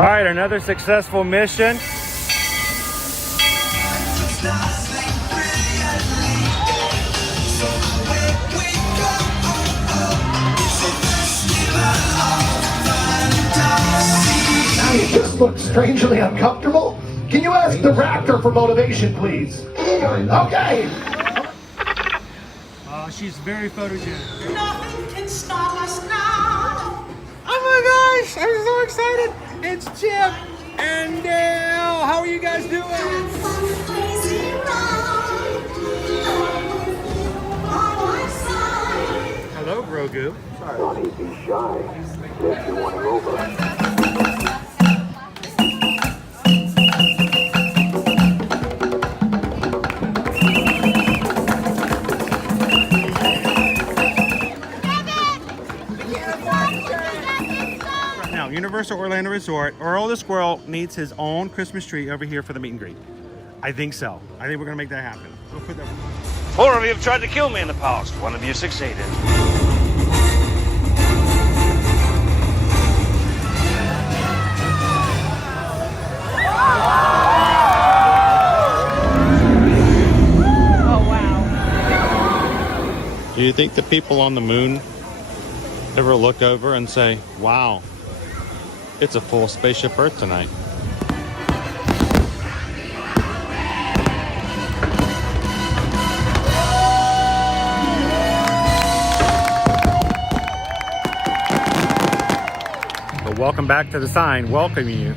All right, another successful mission. You just look strangely uncomfortable. Can you ask the raptor for motivation, please? Okay. She's very photogenic. Nothing can stop us now. Oh my gosh, I'm so excited. It's Chip and Dale. How are you guys doing? Hello, Grogu. Don't be shy. If you want to over. Universal Orlando Resort, Earl the Squirrel needs his own Christmas tree over here for the meet and greet. I think so. I think we're gonna make that happen. We'll put that. 4 of you have tried to kill me in the past. 1 of you succeeded. Oh wow. Do you think the people on the moon ever look over and say, wow, it's a full spaceship Earth tonight? But welcome back to the sign welcoming you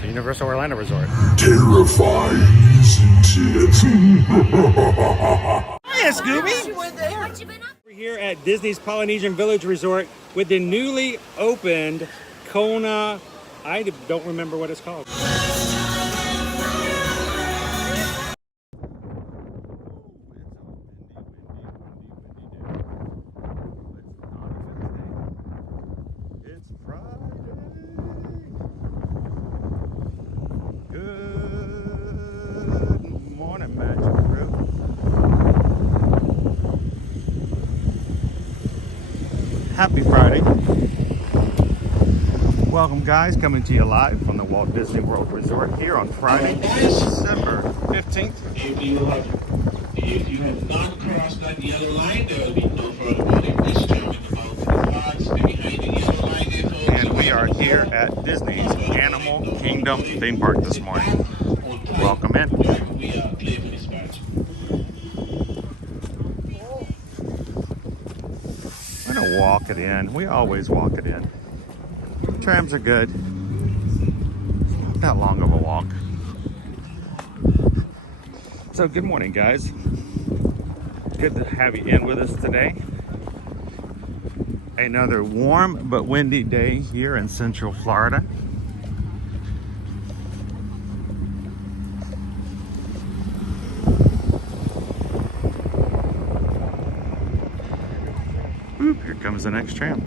to Universal Orlando Resort. Terrifying, isn't it? Hiya, Scooby! We're here at Disney's Polynesian Village Resort with the newly opened Kona, I don't remember what it's called. It's Friday. Good morning, Magic Crew. Happy Friday. Welcome guys, coming to you live from the Walt Disney World Resort here on Friday, December 15th. If you have not crossed that yellow line, there will be no further warning. This time in the mountain is hard. Stay behind the yellow line there, folks. And we are here at Disney's Animal Kingdom theme park this morning. Welcome in. We are clear for dispatch. We're gonna walk it in. We always walk it in. Trams are good. Not that long of a walk. So good morning, guys. Good to have you in with us today. Another warm but windy day here in Central Florida. Oop, here comes the next tram.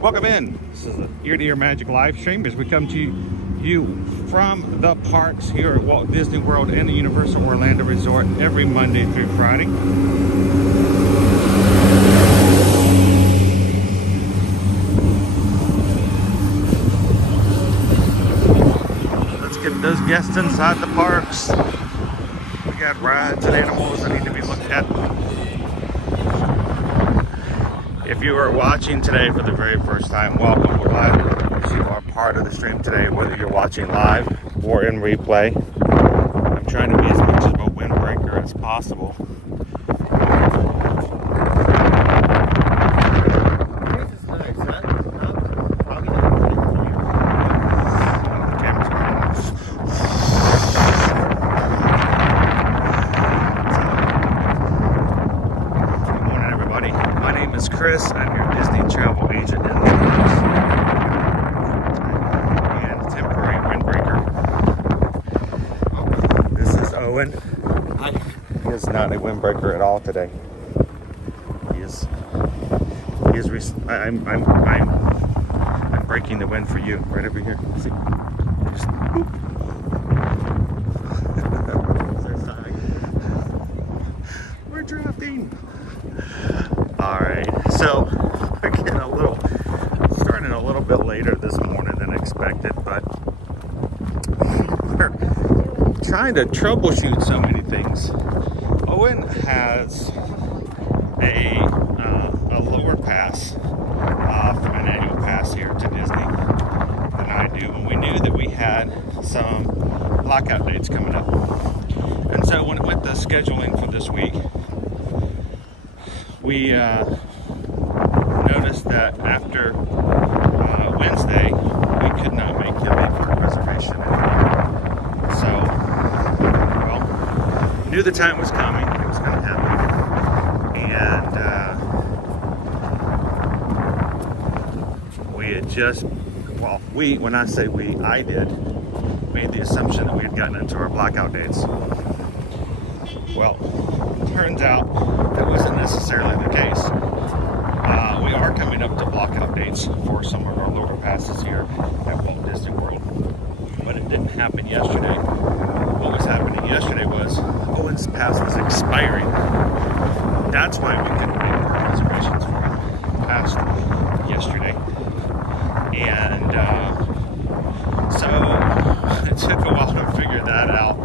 Welcome in. This is the Ear to Ear Magic live stream as we come to you from the parks here at Walt Disney World and the Universal Orlando Resort every Monday through Friday. Let's get those guests inside the parks. We got rides and animals that need to be looked at. If you are watching today for the very first time, welcome. We're glad that you are part of the stream today, whether you're watching live or in replay. I'm trying to be as much of a windbreaker as possible. Chris, I'm your Disney travel agent in the parks and temporary windbreaker. This is Owen. He is not a windbreaker at all today. I'm breaking the wind for you right over here. See? Just, we're drafting. All right, so we're getting starting a little bit later this morning than expected, but we're trying to troubleshoot so many things. Owen has a lower pass from an annual pass here to Disney than I do, and we knew that we had some lockout dates coming up. And so when it went to scheduling for this week, we noticed that after Wednesday, we could not make him in for a reservation anymore. So, well, knew the time was coming, it was going to happen. And we had just, well, when I say we, I did, made the assumption that we had gotten into our blackout dates. Well, turns out that wasn't necessarily the case. We are coming up to blackout dates for some of our lower passes here at Walt Disney World, but it didn't happen yesterday. What was happening yesterday was Owen's pass was expiring. That's why we couldn't make our reservations for him past yesterday. And so it took a while to figure that out.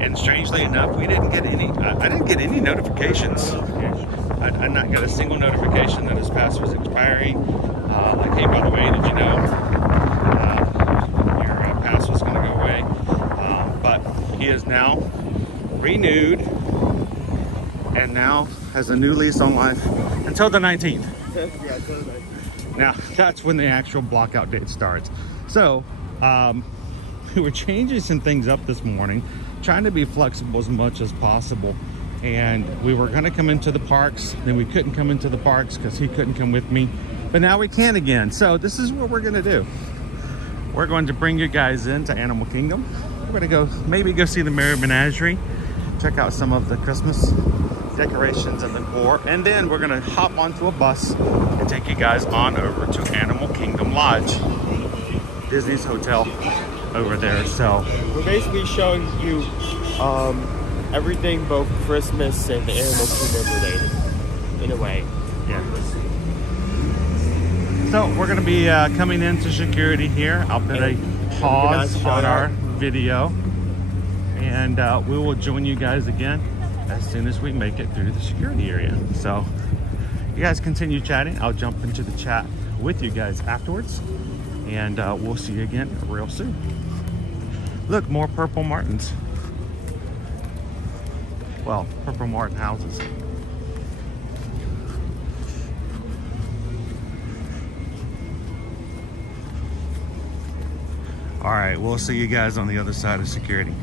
And strangely enough, we didn't get any, I didn't get any notifications. I not got a single notification that his pass was expiring. Like, hey, by the way, did you know your pass was going to go away? But he is now renewed and now has a new lease on life until the 19th. Now, that's when the actual blockout date starts. So, we were changing some things up this morning, trying to be flexible as much as possible. And we were going to come into the parks, then we couldn't come into the parks because he couldn't come with me. But now we can again. So this is what we're going to do. We're going to bring you guys into Animal Kingdom. We're going to go, maybe go see the Merry Menagerie, check out some of the Christmas decorations and decor, and then we're going to hop onto a bus and take you guys on over to Animal Kingdom Lodge, Disney's hotel over there. So we're basically showing you everything both Christmas and the Animal Kingdom related, in a way. Yeah. So we're going to be coming into security here. I'll put a pause on our video, and we will join you guys again as soon as we make it through the security area. So you guys continue chatting. I'll jump into the chat with you guys afterwards, and we'll see you again real soon. Look, more Purple Martins. Well, Purple Martin houses. All right, we'll see you guys on the other side of security.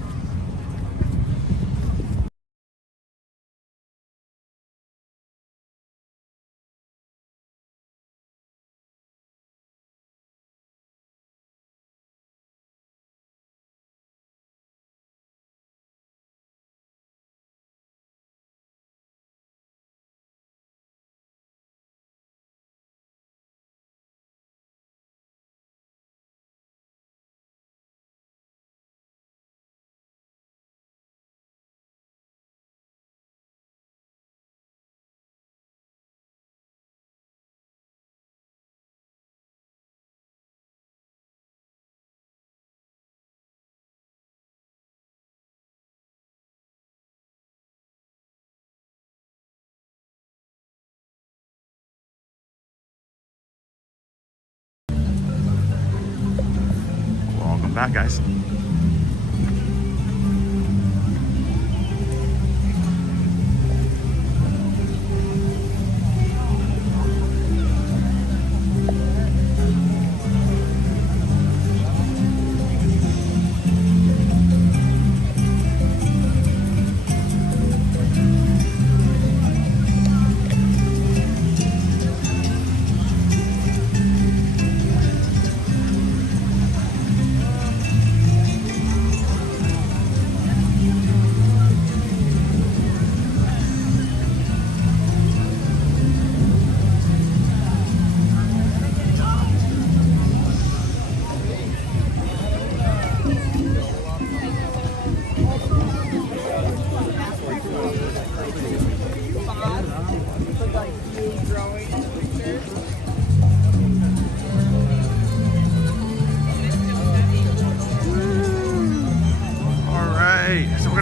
Welcome back, guys.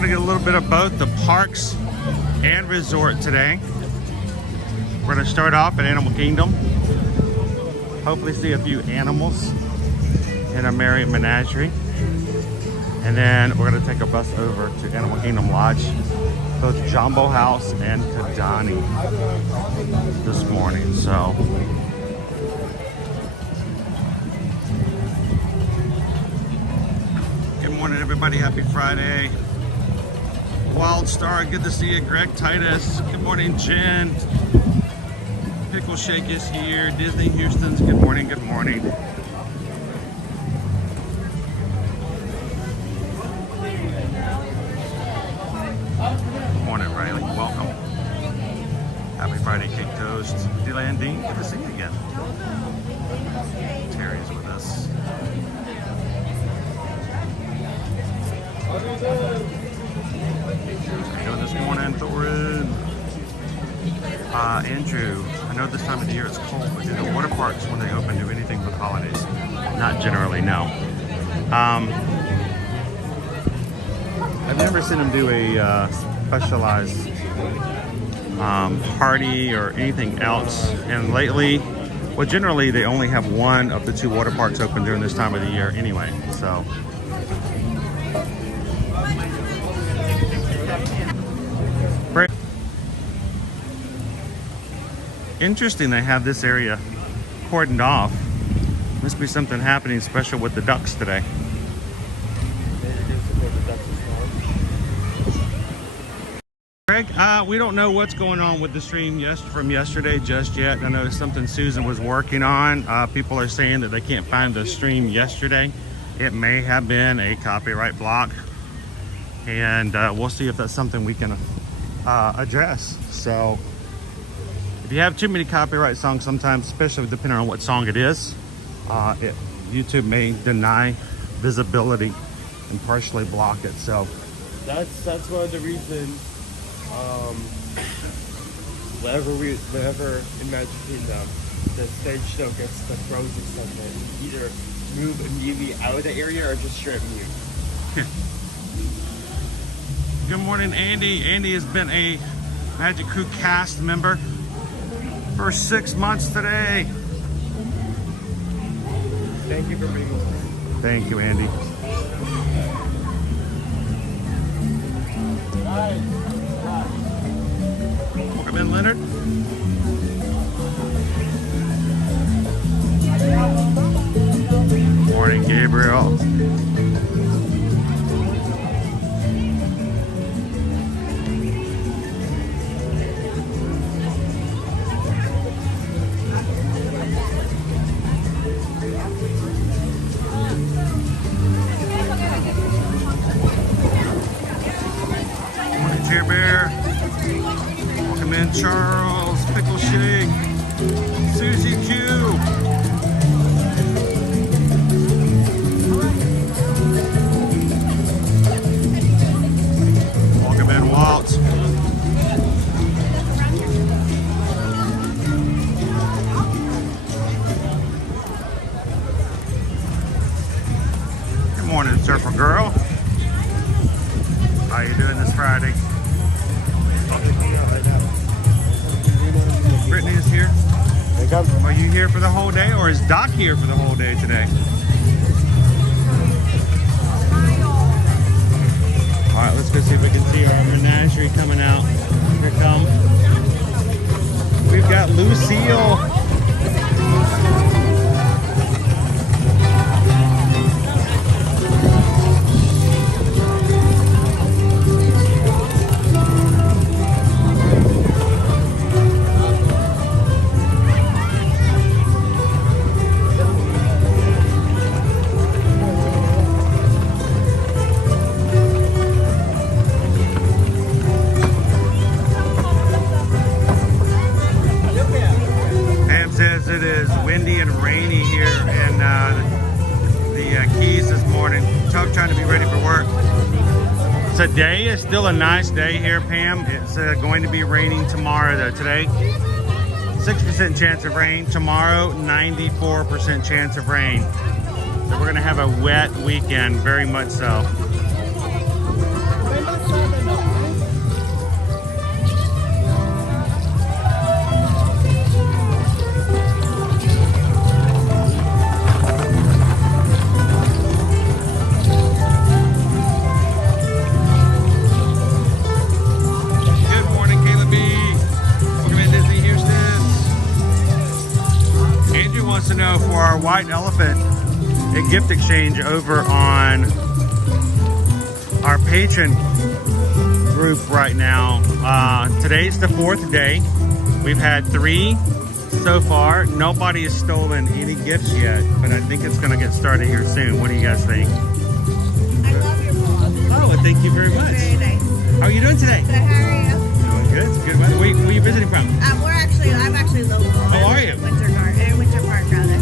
to get a little bit of both the parks and resort today. We're going to start off at Animal Kingdom. Hopefully see a few animals in a Merry Menagerie. And then we're going to take a bus over to Animal Kingdom Lodge, both Jambo House and Kadani this morning. So good morning, everybody. Happy Friday. Wild Star, good to see you. Greg Titus, good morning. Jen, Pickle Shake is here. Disney Houston's, good morning, good morning. Good morning, Riley, welcome. Happy Friday, Cake Toast. Delandine, good to see you again. Terry's with us. How you doing this morning, Thorin? Andrew, I know this time of the year it's cold, but do the water parks, when they open, do anything for the holidays? Not generally, no. I've never seen them do a specialized party or anything else. And lately, well, generally they only have one of the two water parks open during this time of the year anyway, so. Interesting, they have this area cordoned off. Must be something happening special with the ducks today. Greg, we don't know what's going on with the stream from yesterday just yet. I know it's something Susan was working on. People are saying that they can't find the stream yesterday. It may have been a copyright block, and we'll see if that's something we can address. So if you have too many copyright songs, sometimes, especially depending on what song it is, YouTube may deny visibility and partially block it. So that's one of the reasons. Whenever in Magic Kingdom, the stage show gets the frozen segment, either move immediately out of the area or just straight mute. Good morning, Andy. Andy has been a Magic Crew cast member for 6 months today. Thank you for being with us. Thank you, Andy. Welcome in, Leonard. Morning, Gabriel. Charles, Pickle Shake, Susie Q. Welcome in, Walt. Good morning, Surfer Girl. How you doing this Friday? Brittany is here. Are you here for the whole day, or is Doc here for the whole day today? All right, let's go see if we can see our menagerie coming out. Here it comes. We've got Lucille. It is windy and rainy here in the Keys this morning. Tough trying to be ready for work. Today is still a nice day here, Pam. It's going to be raining tomorrow though. Today, 6% chance of rain. Tomorrow, 94% chance of rain. So we're gonna have a wet weekend, very much so. White Elephant a gift exchange over on our patron group right now. Today's the 4th day. We've had 3 so far. Nobody has stolen any gifts yet, but I think it's going to get started here soon. What do you guys think? I love your vlog. Oh, well, thank you very much. Very nice. How are you doing today? Good, how are you? Doing good. It's good weather. Where are you visiting from? I'm actually local. How are you? Winter Park, rather.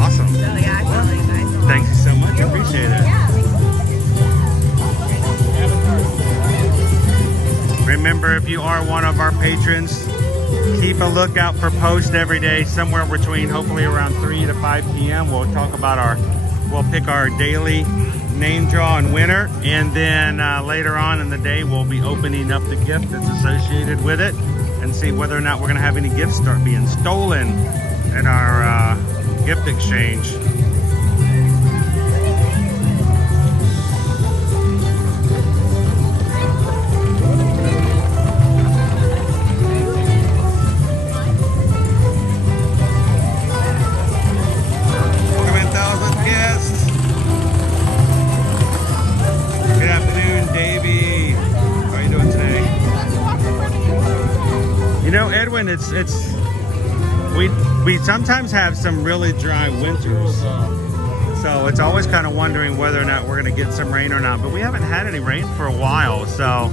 Awesome. So yeah, I follow you guys. Thank you so much. I appreciate it. Yeah. Remember, if you are one of our patrons, keep a lookout for posts every day, somewhere between hopefully around 3 to 5 p.m. We'll talk about we'll pick our daily name draw and winner, and then later on in the day we'll be opening up the gift that's associated with it and see whether or not we're going to have any gifts start being stolen in our gift exchange. You know, Edwin, we sometimes have some really dry winters, so it's always kind of wondering whether or not we're going to get some rain or not. But we haven't had any rain for a while, so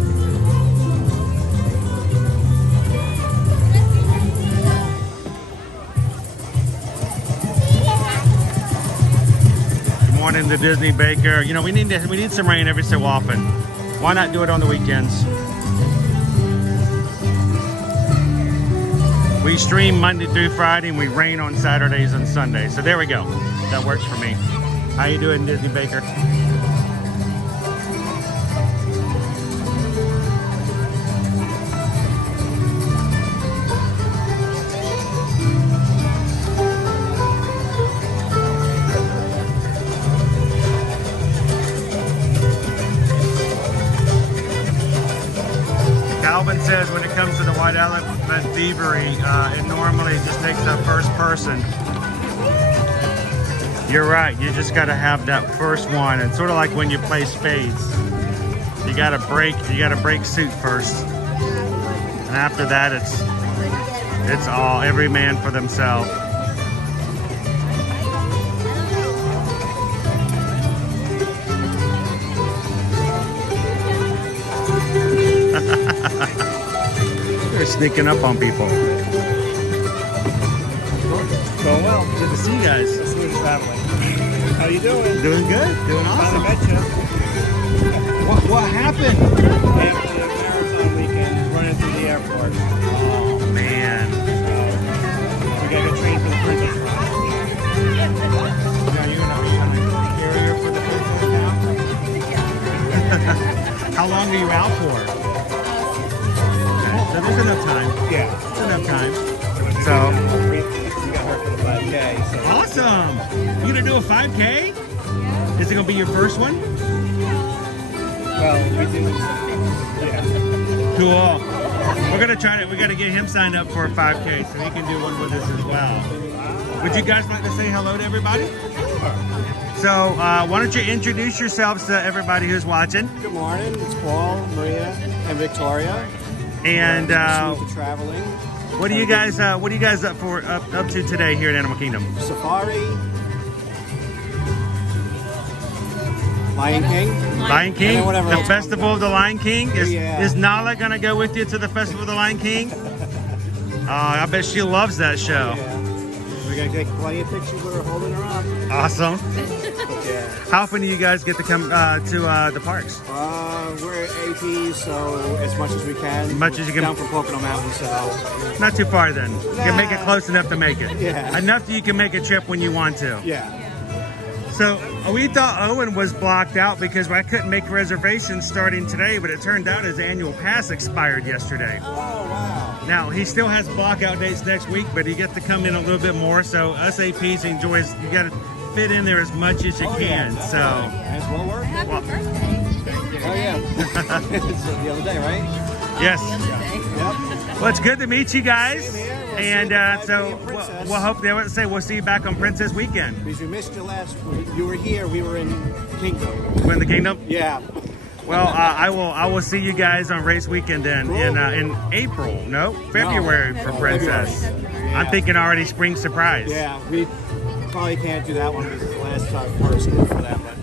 good morning to Disney Baker. You know, we need some rain every so often. Why not do it on the weekends? We stream Monday through Friday, and we rain on Saturdays and Sundays. So there we go. That works for me. How you doing, Disney Baker? Calvin says when it comes to the White Elephant thievery, it normally just takes that first person. You're right, you just got to have that first one. It's sort of like when you play spades. You got to break suit first, and after that it's all every man for themselves. They're sneaking up on people. Going well. Good to see you guys. Smooth traveling. How you doing? Doing good. Doing awesome. I met you. What happened? Actually, a marathon weekend running through the airport. Oh man. We got a train for the Princess Run. Now you're gonna be a carrier for the princess now? How long are you out for? So there's enough time. Yeah. There's enough time. So We got her for the 5K. So. awesome. You gonna do a 5K? Yeah. Is it gonna be your first one? Well, we didn't. Yeah. Cool. We're gonna try to. We gotta get him signed up for a 5K so he can do one with us as well. Would you guys like to say hello to everybody? So why don't you introduce yourselves to everybody who's watching? Good morning. It's Paul, Maria, and Victoria. And Smooth traveling. what are you guys up to today here at Animal Kingdom? Safari. Lion King. Lion King, whatever the else Festival of the Lion King. Is Yeah. Nala gonna go with you to the Festival of the Lion King? I bet she loves that show. Yeah. We're gonna take plenty of pictures with her holding her up. Awesome. Yeah. How often do you guys get to come to the parks? We're at AP, so as much as we can. As much as you can. Down from Pocono Mountain, so. Not too far then. You can make it close enough to make it. Yeah. Enough that you can make a trip when you want to. Yeah. So we thought Owen was blocked out because I couldn't make reservations starting today, but it turned out his annual pass expired yesterday. Oh, wow. Now, he still has blockout dates next week, but he gets to come in a little bit more. So us APs enjoys, you got to fit in there as much as you can. Yeah, So As well work. Happy Well- birthday. Oh, yeah. It's the other day, right? yes. The other day. Yep. Well, it's good to meet you guys. Same here. And so we'll hope they would say we'll see you back on Princess Weekend. Because we missed you last week. You were here. We were in Kingdom. We're in the Kingdom. Yeah. Well, I will see you guys on race weekend then in April. No, February for Princess. Yeah. I'm thinking already spring surprise. Yeah, we probably can't do that one because it's the last first for that one.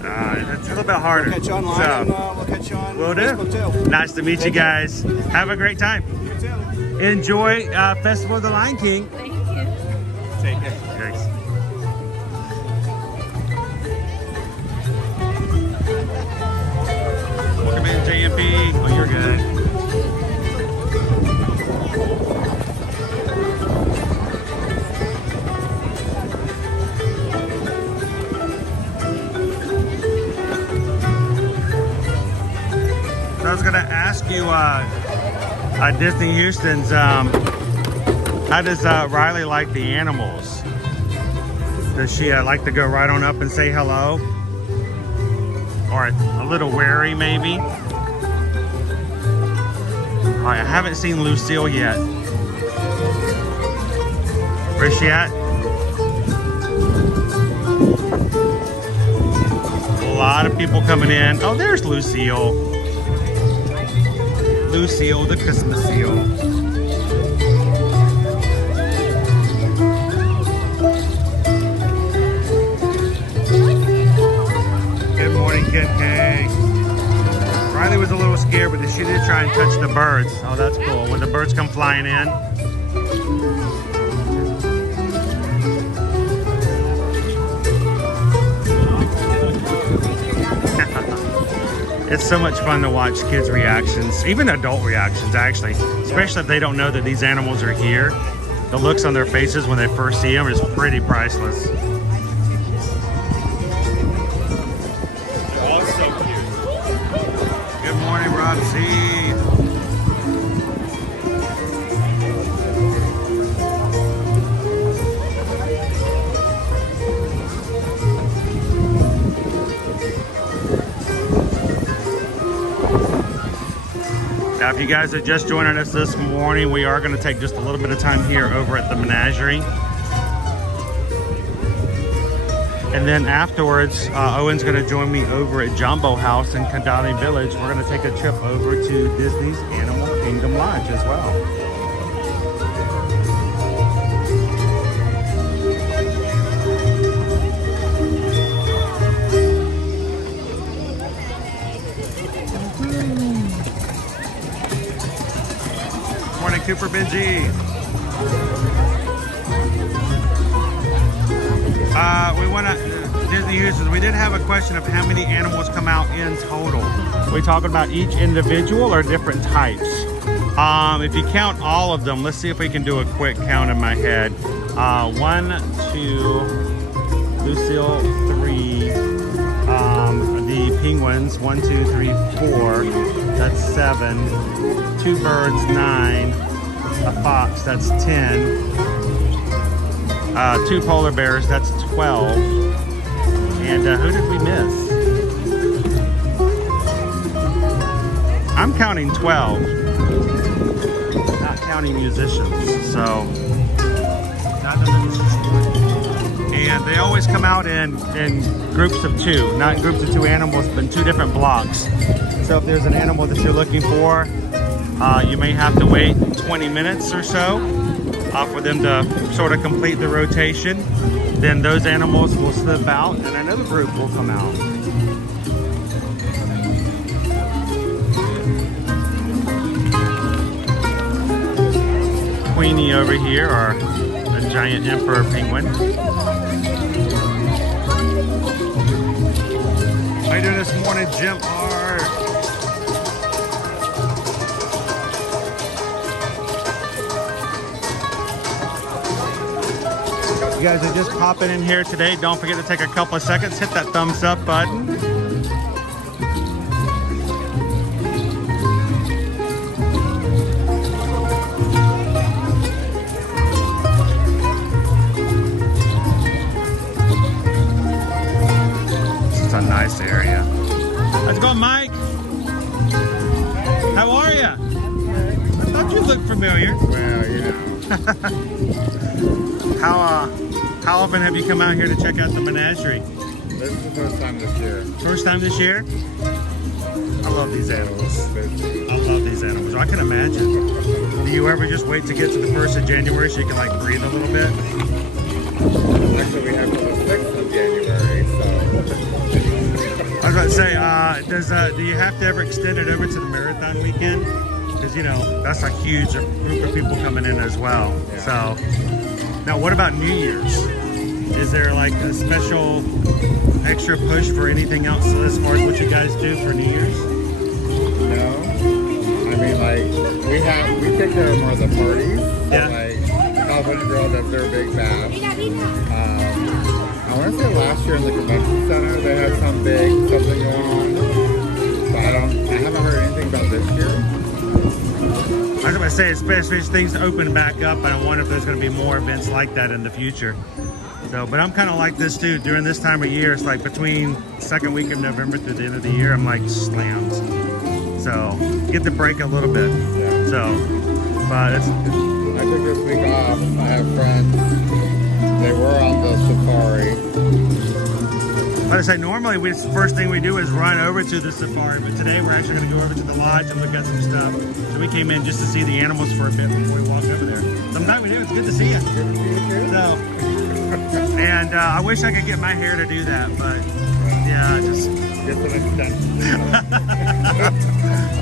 It's a little bit harder. We'll catch you online and we'll catch you on Facebook too. Nice to meet you guys. Have a great time. You too. Enjoy Festival of the Lion King. Thank you. Take care. Thanks. Welcome in, JMP. Oh, you're good. I was going to ask you, Disney Houston's, how does Riley like the animals? Does she like to go right on up and say hello? Or a little wary, maybe? All right, I haven't seen Lucille yet. Where's she at? A lot of people coming in. Oh, there's Lucille. Lucille, the Christmas seal. Good morning, Kid K. Riley was a little scared, but she did try and touch the birds. Oh, that's cool. When the birds come flying in. It's so much fun to watch kids' reactions, even adult reactions actually, especially if they don't know that these animals are here. The looks on their faces when they first see them is pretty priceless. They're all so cute. Good morning, Rob C. Now, if you guys are just joining us this morning, we are going to take just a little bit of time here over at the Menagerie. And then afterwards, Owen's going to join me over at Jambo House in Kadani Village. We're going to take a trip over to Disney's Animal Kingdom Lodge as well. Morning, Cooper Benji. We want to Disney Houston. We did have a question of how many animals come out in total. Are we talking about each individual or different types? If you count all of them, let's see if we can do a quick count in my head. 1, 2, Lucille, 3. The penguins, 1, 2, 3, 4. That's 7. 2 birds, 9. A fox, that's 10. 2 polar bears, that's 12. And who did we miss? I'm counting 12. Not counting musicians, so. And they always come out in groups of 2, not groups of 2 animals, but in 2 different blocks. So if there's an animal that you're looking for, you may have to wait 20 minutes or so for them to sort of complete the rotation. Then those animals will slip out and another group will come out. Queenie over here, or a giant emperor penguin. How you doing this morning, Jim R? You guys are just popping in here today. Don't forget to take a couple of seconds, hit that thumbs up button. This is a nice area. Let's go, Mike. How are you? I thought you looked familiar. Well, you know. How often have you come out here to check out the menagerie? This is the first time this year. First time this year? I love these animals. I love these animals. I can imagine. Do you ever just wait to get to the 1st of January so you can like breathe a little bit? Actually, we have till the 6th of January, so. I was about to say, do you have to ever extend it over to the marathon weekend? Because, you know, that's a huge group of people coming in as well. Yeah. So, now what about New Year's? Is there like a special extra push for anything else as far as what you guys do for New Year's? No. I mean, like, we take care of more of the parties. Yeah. Like, California Girls have their big bash. I want to say last year in the convention center they had something going on. So I haven't heard anything about this year. I was going to say, especially as things open back up, I wonder if there's going to be more events like that in the future. So, but I'm kind of like this too. During this time of year, it's like between second week of November through the end of the year, I'm like slammed. So, get the break a little bit. Yeah. So, but it's... I took this week off. I have friends. They were on the safari. Like I say, normally the first thing we do is run over to the safari, but today we're actually going to go over to the lodge and look at some stuff. So we came in just to see the animals for a bit before we walk over there. Sometimes we do. It's good to see you. So, and I wish I could get my hair to do that, but yeah, just get to the extent.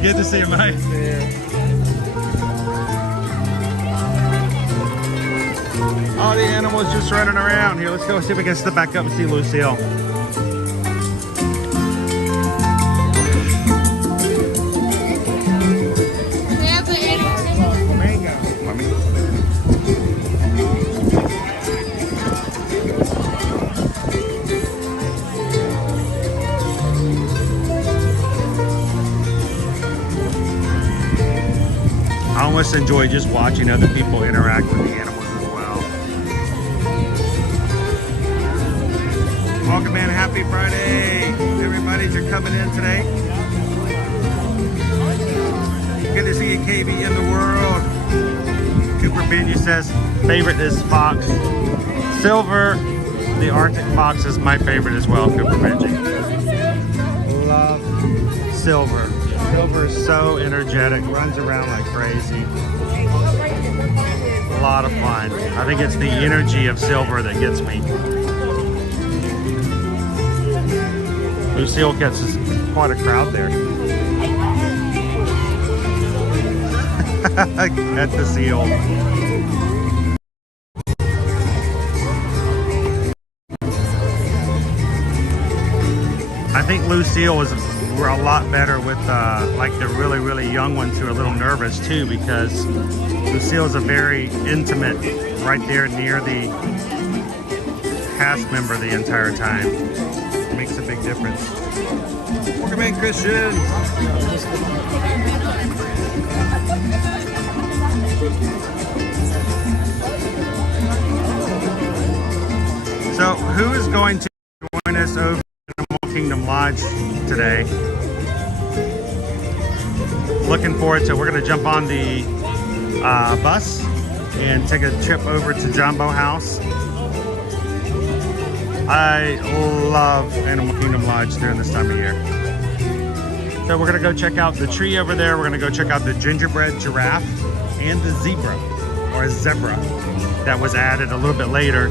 Good to see you, Mike. All the animals just running around here. Let's go see if we can step back up and see Lucille. I almost enjoy just watching other people interact with the animals as well. Welcome in, happy Friday. Everybody, you're coming in today. Good to see you, KB in the world. Cooper Benji says favorite is fox. Silver, the Arctic fox is my favorite as well, Cooper Benji. Love Silver. Silver is so energetic, runs around like crazy. A lot of fun. I think it's the energy of Silver that gets me. Lucille gets quite a crowd there. At the seal. I think Lucille was a lot better with like the really young ones who are a little nervous too, because Lucille is a very intimate, right there near the cast member the entire time. It makes a big difference. Welcome in, Christian. So who is going to join us over Kingdom Lodge today? Looking forward to, we're going to jump on the bus and take a trip over to Jambo House. I love Animal Kingdom Lodge during this time of year. So we're going to go check out the tree over there. We're going to go check out the gingerbread giraffe and the zebra, or zebra, that was added a little bit later.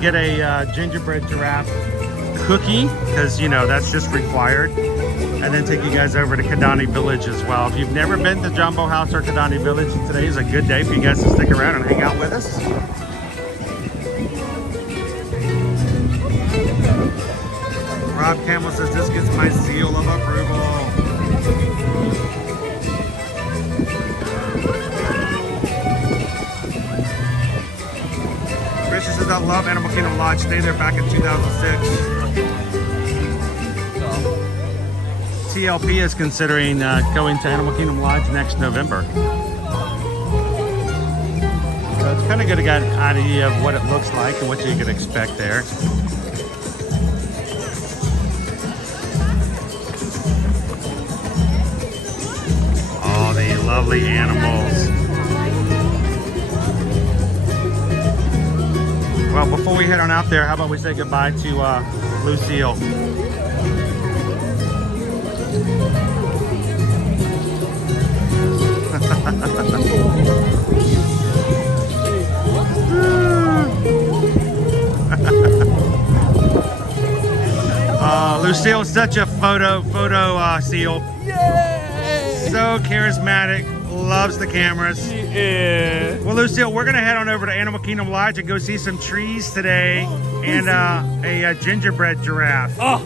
Get a gingerbread giraffe cookie, because you know that's just required, and then take you guys over to Kadani Village as well. If you've never been to Jambo House or Kadani Village, today is a good day for you guys to stick around and hang out with us. Rob Campbell says this gets my seal of approval. Christian says I love Animal Kingdom Lodge. Stayed there back in 2006. TLP is considering going to Animal Kingdom Lodge next November. So it's kind of good to get an idea of what it looks like and what you can expect there. Oh, the lovely animals. So before we head on out there, how about we say goodbye to Lucille? Lucille's such a photo seal. Yay! So charismatic, loves the cameras. Yeah. Well, Lucille, we're gonna head on over to Animal Kingdom Lodge and go see some trees today and a gingerbread giraffe. Oh,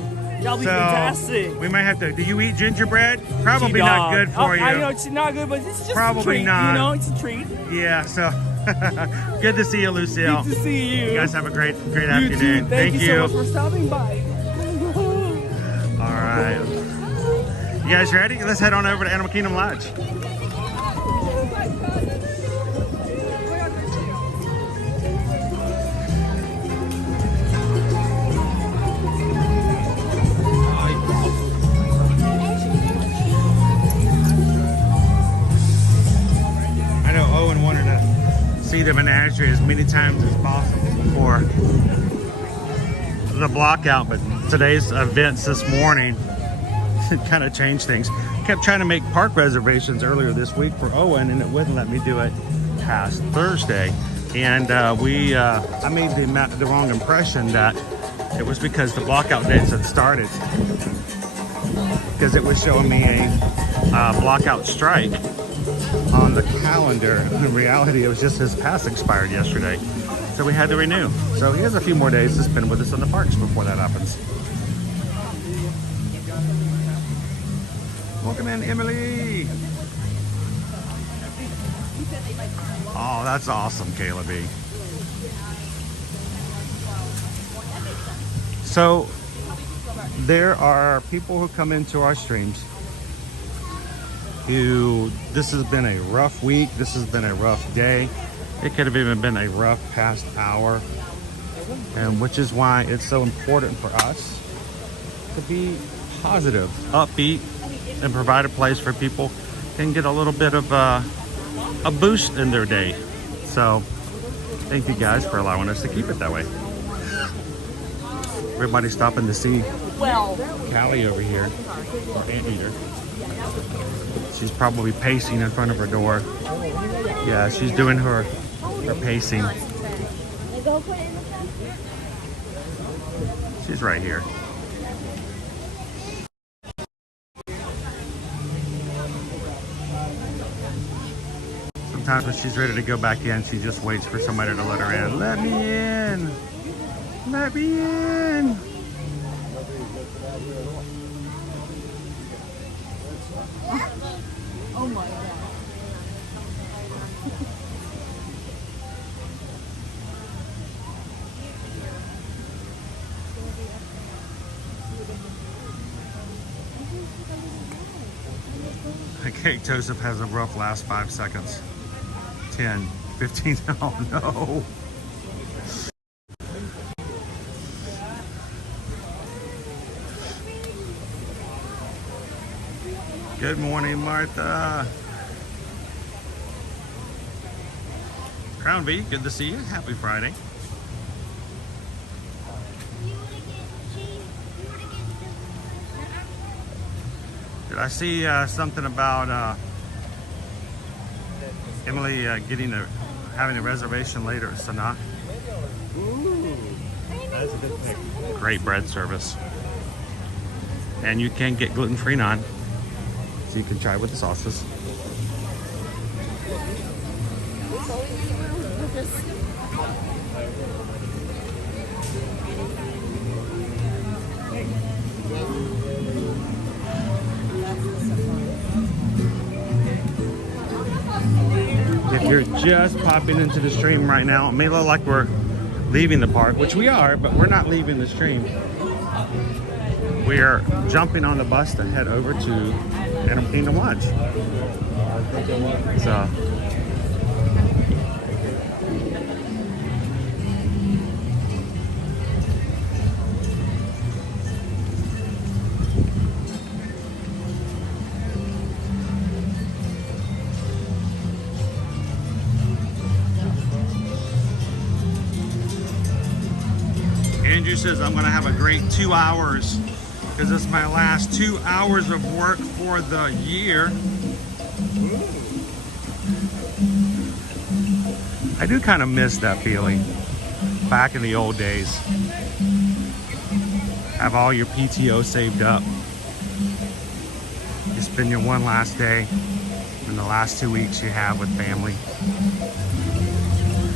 that'll be fantastic. We might have to. Do you eat gingerbread? Probably not good for you. I know it's not good, but it's just probably a treat. Not. You know, it's a treat. Yeah. So good to see you, Lucille. Good to see you. You guys have a great You afternoon. too. Thank you so much for stopping by. All right. You guys ready? Let's head on over to Animal Kingdom Lodge. I know Owen wanted to see the menagerie as many times as possible before the block out, but today's events this morning kind of changed things. Kept trying to make park reservations earlier this week for Owen, and it wouldn't let me do it past Thursday. And I made the wrong impression that it was because the blockout dates had started, because it was showing me a blockout strike on the calendar. In reality, it was just his pass expired yesterday, so we had to renew. So he has a few more days to spend with us in the parks before that happens. Welcome in, Emily. Oh, that's awesome, Kayla B. So there are people who come into our streams who, this has been a rough week, this has been a rough day, it could have even been a rough past hour, and which is why it's so important for us to be positive, upbeat, and provide a place where people can get a little bit of a boost in their day. So thank you guys for allowing us to keep it that way. Everybody's stopping to see Callie over here, our anteater. She's probably pacing in front of her door. Yeah, she's doing her pacing. She's right here. Sometimes when she's ready to go back in, she just waits for somebody to let her in. Let me in! Let me in! Oh my God. Okay, Joseph has a rough last 5 seconds. 10, 15, oh no. Good morning, Martha. Crown V, good to see you. Happy Friday. Did I see something about Emily having a reservation later at Sanaa? Ooh, that's a good pick. Great bread service. And you can get gluten-free naan, so you can try with the sauces. If you're just popping into the stream right now, it may look like we're leaving the park, which we are, but we're not leaving the stream. We are jumping on the bus to head over to Animal Kingdom Lodge. So, juices. I'm gonna have a great 2 hours because this is my last 2 hours of work for the year. I do kind of miss that feeling back in the old days. Have all your PTO saved up. You spend your one last day and the last 2 weeks you have with family.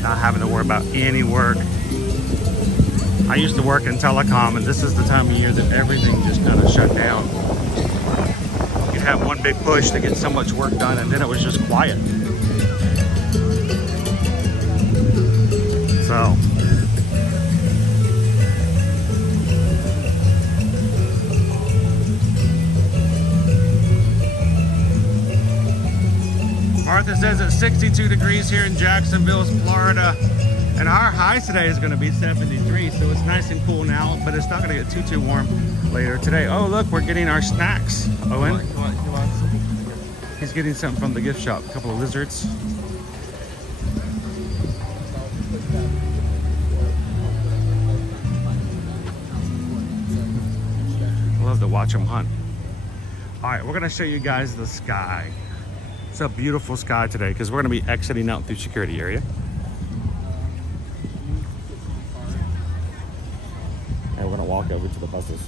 Not having to worry about any work. I used to work in telecom, and this is the time of year that everything just kind of shut down. You'd have one big push to get so much work done, and then it was just quiet. So Martha says it's 62 degrees here in Jacksonville, Florida, and our high today is going to be 73, so it's nice and cool now, but it's not going to get too warm later today. Oh, look, we're getting our snacks. Owen, he's getting something from the gift shop, a couple of lizards. I love to watch them hunt. All right, we're going to show you guys the sky. It's a beautiful sky today because we're going to be exiting out through security area. And we're going to walk over to the buses.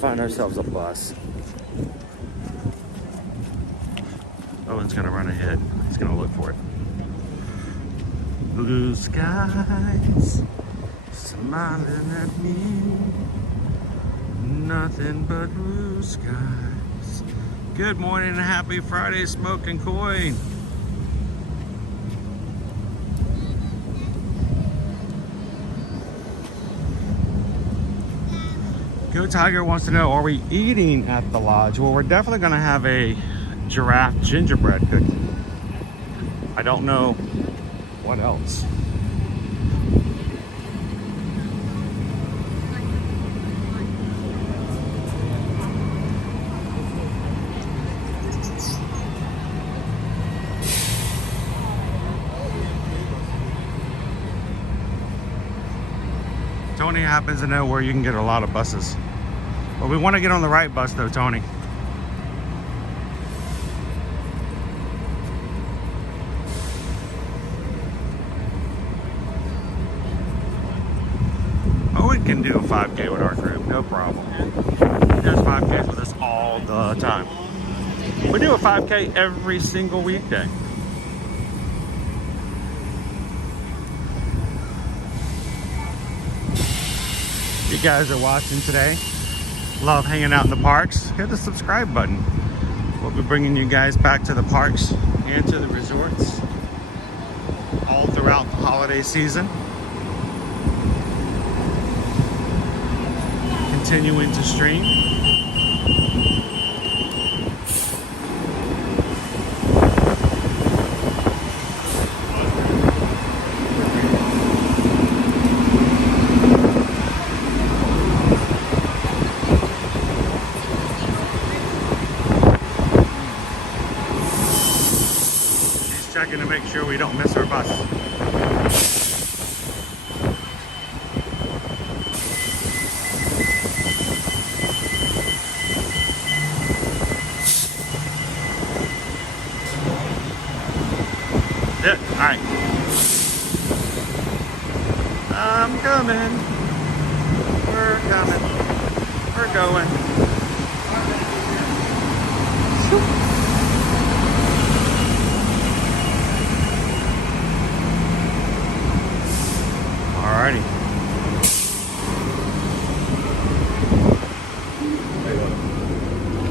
Find ourselves a bus. Owen's gonna run ahead. He's gonna look for it. Blue skies smiling at me. Nothing but blue skies. Good morning and happy Friday, Smoking Coin. Go Tiger wants to know, are we eating at the lodge? Well, we're definitely going to have a giraffe gingerbread cookie. I don't know what else. Tony happens to know where you can get a lot of buses. Well, we want to get on the right bus though, Tony. Owen can do a 5K with our group, no problem. He does 5Ks with us all the time. We do a 5K every single weekday. You guys are watching today, love hanging out in the parks, hit the subscribe button. We'll be bringing you guys back to the parks and to the resorts all throughout the holiday season. Continuing to stream. Checking to make sure we don't miss our bus. Yeah, all right. I'm coming. We're coming. We're going. Alrighty.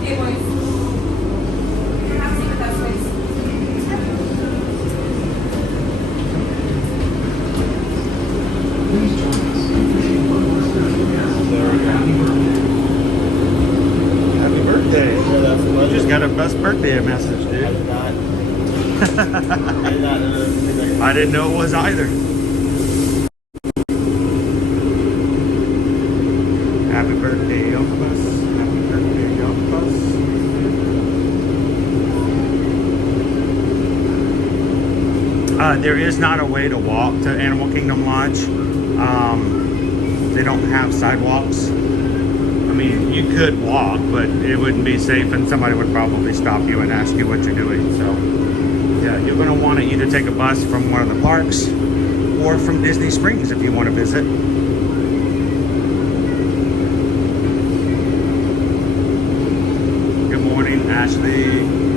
Hey boys. You're not seeing the best ways. Please join us. best birthday message, I dude. did not. I did not know. I didn't know it was either. Happy birthday, Octopus. Happy birthday, Octopus. There is not a way to walk to Animal Kingdom Lodge. They don't have sidewalks. I mean, you could walk, but it wouldn't be safe, and somebody would probably stop you and ask you what you're doing. So, yeah, you're going to want to either take a bus from one of the parks or from Disney Springs if you want to visit. Good morning, Ashley.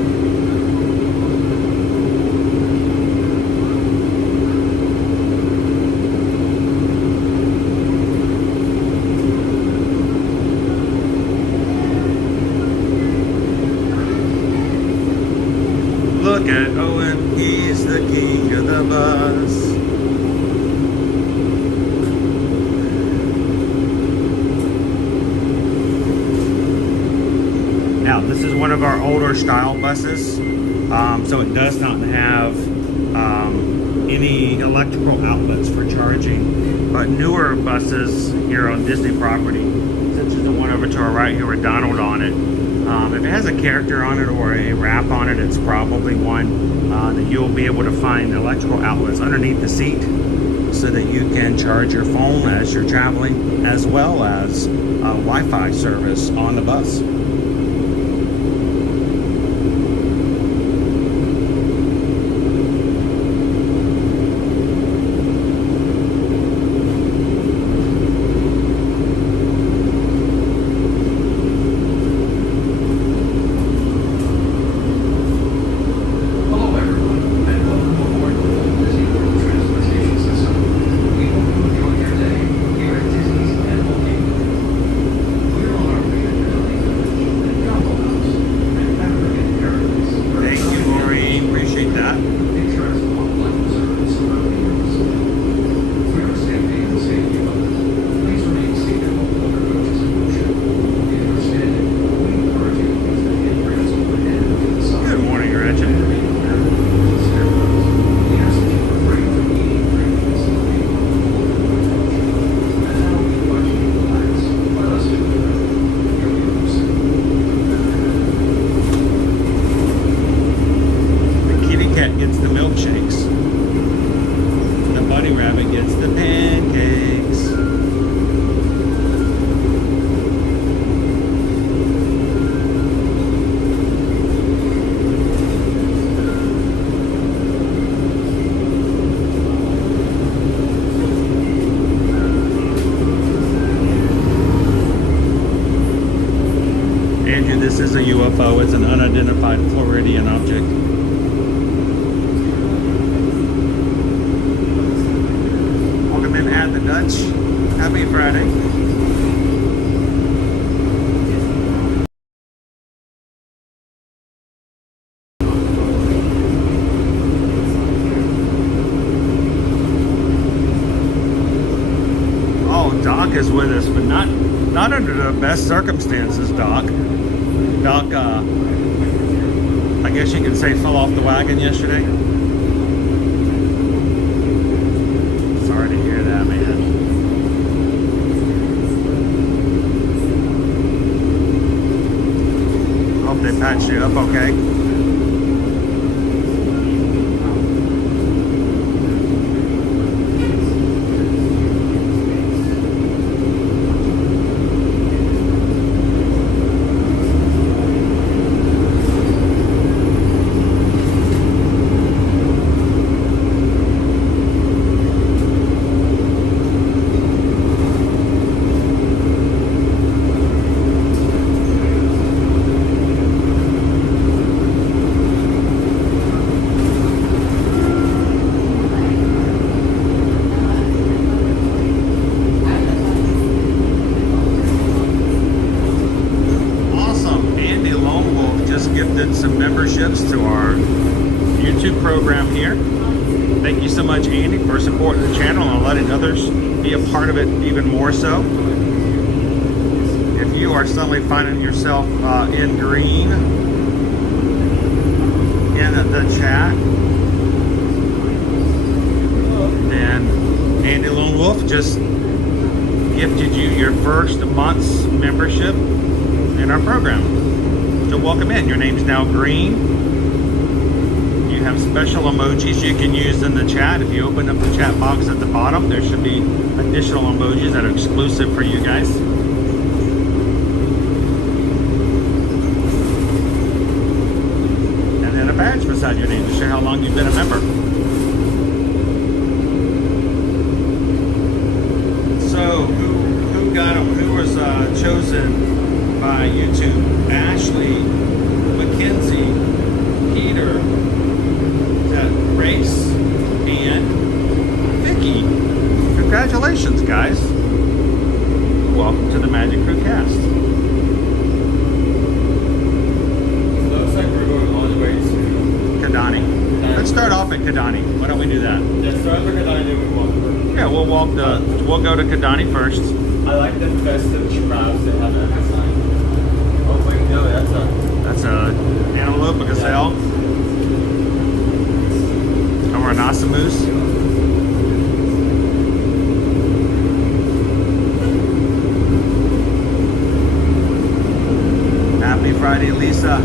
Look at Owen, he's the king of the bus. Now, this is one of our older style buses, so it does not have any electrical outlets for charging. But newer buses here on Disney property, such as the one over to our right here with Donald on it, if it has a character on it or a wrap on it, it's probably one that you'll be able to find electrical outlets underneath the seat so that you can charge your phone as you're traveling, as well as Wi-Fi service on the bus. This is a UFO. It's an unidentified Floridian object. Welcome in at the Dutch. Happy Friday. Oh, Doc is with us, but not under the best circumstances, Doc. Doc, I guess you could say fell off the wagon yesterday. Sorry to hear that, man. Hope they patched you up okay. Some memberships to our YouTube program here. Thank you so much, Andy, for supporting the channel and letting others be a part of it even more so. If you are suddenly finding yourself in green, chat. And Andy Lone Wolf just gifted you your first month's membership in our program. So welcome in. Your name's now green. You have special emojis you can use in the chat. If you open up the chat box at the bottom, there should be additional emojis that are exclusive for you guys. And then a badge beside your name to show how long you've been a member. So who got them? Who was chosen by YouTube? Ashley, Mackenzie, Peter, Grace, and Vicky. Congratulations, guys. Welcome to the Magic Crew cast. Looks like we're going all the way to Kadani. Let's start off at Kadani. Why don't we do that? Yeah, start with Kadani, then we walk over. Yeah, we'll go to Kadani first. I like the festive crowds they have at the sign. Oh wait, no, that's a antelope, a gazelle, a rhinoceros. Happy Friday, Lisa.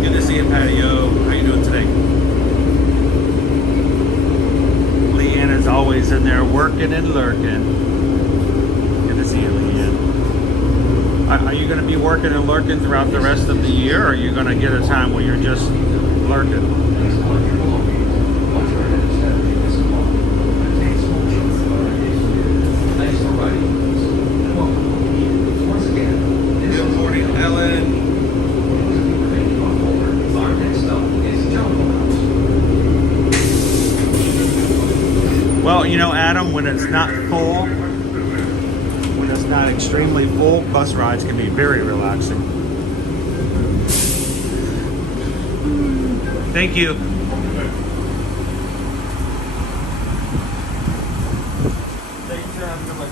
Good to see you, Patio. How you doing today? Leanne is always in there working and lurking. Good to see you, Leanne. Are you going to be working and lurking throughout the rest of the year, or are you going to get a time where you're just lurking? Good morning, Ellen. Well, you know, Adam, when it's not full, when it's not extremely full, bus rides can be very relaxing. Thank you. Thanks for having so much.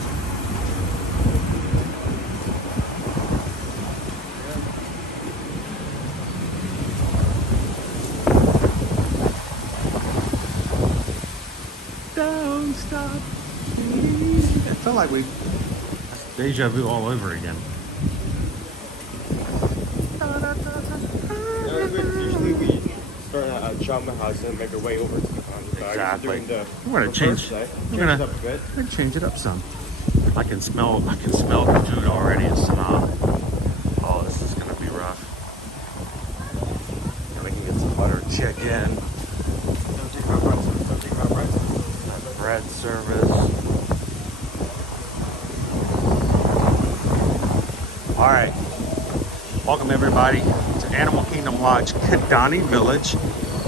Don't stop. I feel like we deja vu all over again. Usually we start at Jambo House and make our way over to the pond. Exactly. We're gonna change. We're gonna change it up some. I can smell the food already in Sanaa. Oh, this is gonna be rough. And we can get some butter chicken. Bread service. All right. Welcome everybody to Animal Kingdom Lodge, Kadani Village.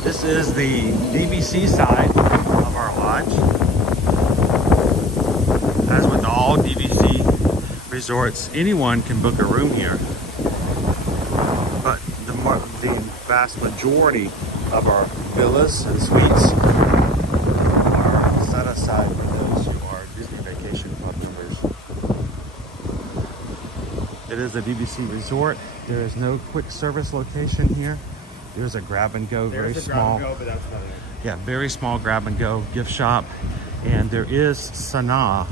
This is the DVC side of our lodge. As with all DVC resorts, anyone can book a room here. But the vast majority of our villas and suites are set aside for those who are Disney Vacation Club members. It is a DVC resort. There is no quick service location here. There's a grab and go, very small. Grab and go, but that's not it. Yeah, very small grab and go gift shop. And there is Sanaa,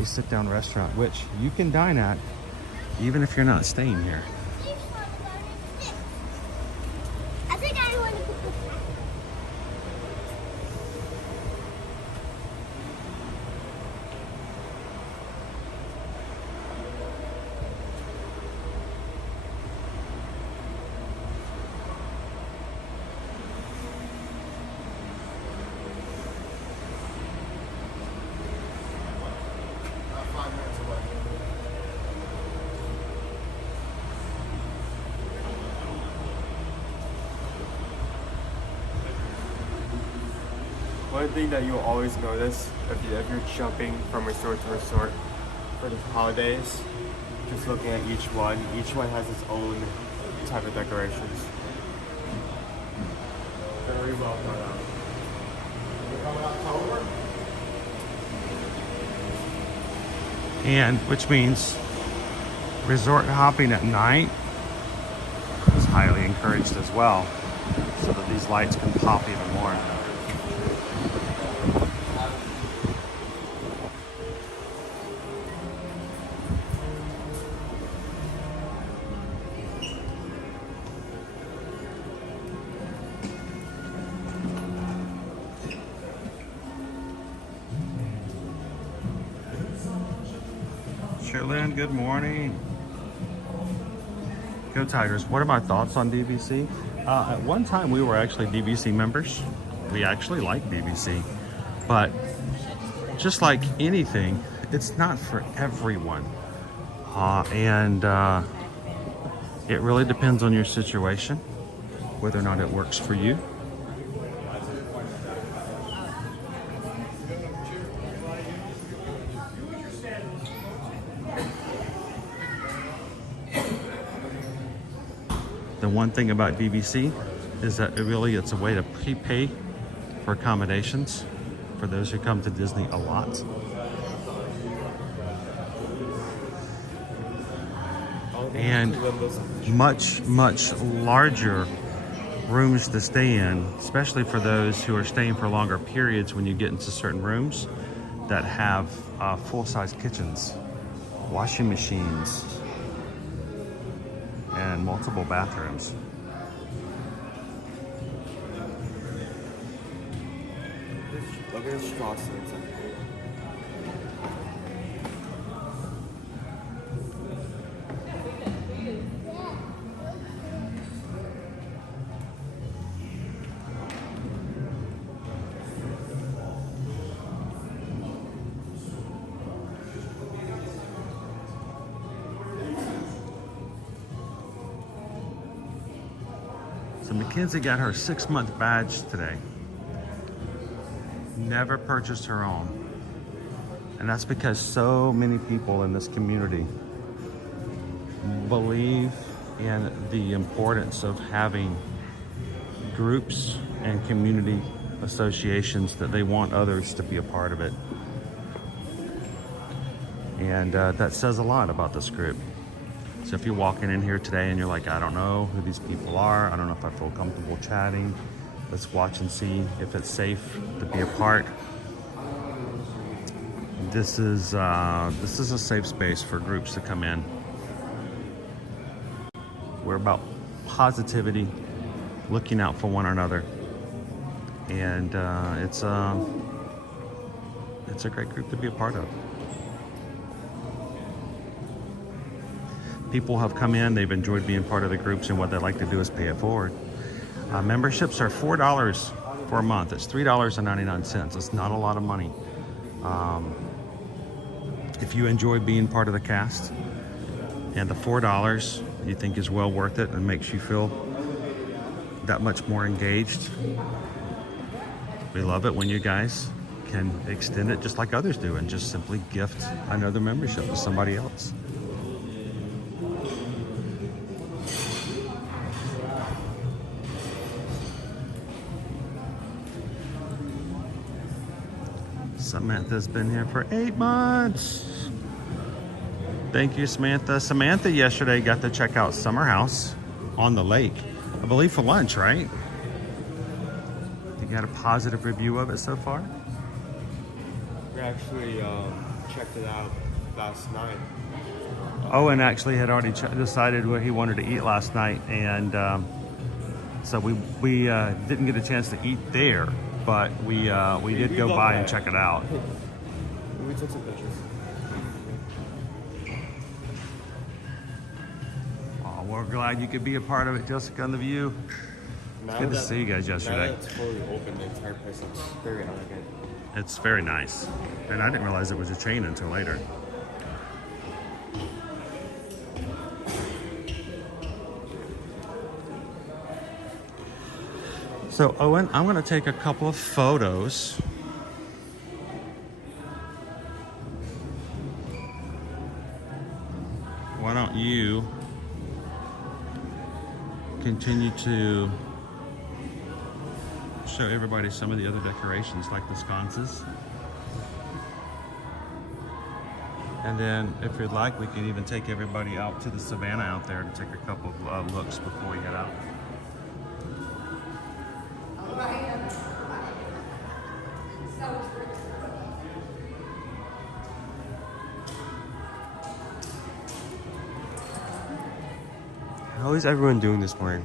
a sit down restaurant, which you can dine at even if you're not staying here. I think I want to put this. One thing that you'll always notice if you're jumping from resort to resort for the holidays, just looking at each one has its own type of decorations. Very well thought out. And which means Resort hopping at night is highly encouraged as well, so that these lights can pop even more. Lynn, good morning. Go Tigers. What are my thoughts on DVC? At one time we were actually DVC members. We actually like DVC, but just like anything, it's not for everyone. It really depends on your situation, whether or not it works for you. The one thing about DVC is that it's a way to prepay for accommodations for those who come to Disney a lot. And much larger rooms to stay in, especially for those who are staying for longer periods when you get into certain rooms that have full-size kitchens, washing machines, and multiple bathrooms. Look at the straw seats. So Mackenzie got her 6-month badge today. Never purchased her own. And that's because so many people in this community believe in the importance of having groups and community associations, that they want others to be a part of it. And that says a lot about this group. So if you're walking in here today and you're like, I don't know who these people are, I don't know if I feel comfortable chatting, let's watch and see if it's safe to be a part. This is a safe space for groups to come in. We're about positivity, looking out for one another, and it's a great group to be a part of. People have come in, they've enjoyed being part of the groups, and what they like to do is pay it forward. Memberships are $4 for a month. It's $3.99. It's not a lot of money. If you enjoy being part of the cast and the $4 you think is well worth it and makes you feel that much more engaged, we love it when you guys can extend it just like others do and just simply gift another membership to somebody else. Samantha's been here for 8 months. Thank you, Samantha. Samantha yesterday got to check out Summer House on the lake, I believe for lunch, right? You got a positive review of it so far? We actually checked it out last night. Owen actually had already decided what he wanted to eat last night, and so we didn't get a chance to eat there, but we did go by and check it out. We took some pictures. Oh, we're glad you could be a part of it, Jessica, on the view. It's good to see you guys yesterday. Now that it's fully open, the entire place looks very elegant. It's very nice, and I didn't realize it was a chain until later. So Owen, I'm going to take a couple of photos. Why don't you continue to show everybody some of the other decorations, like the sconces. And then, if you'd like, we can even take everybody out to the savannah out there to take a couple of looks before we head out. How is everyone doing this morning?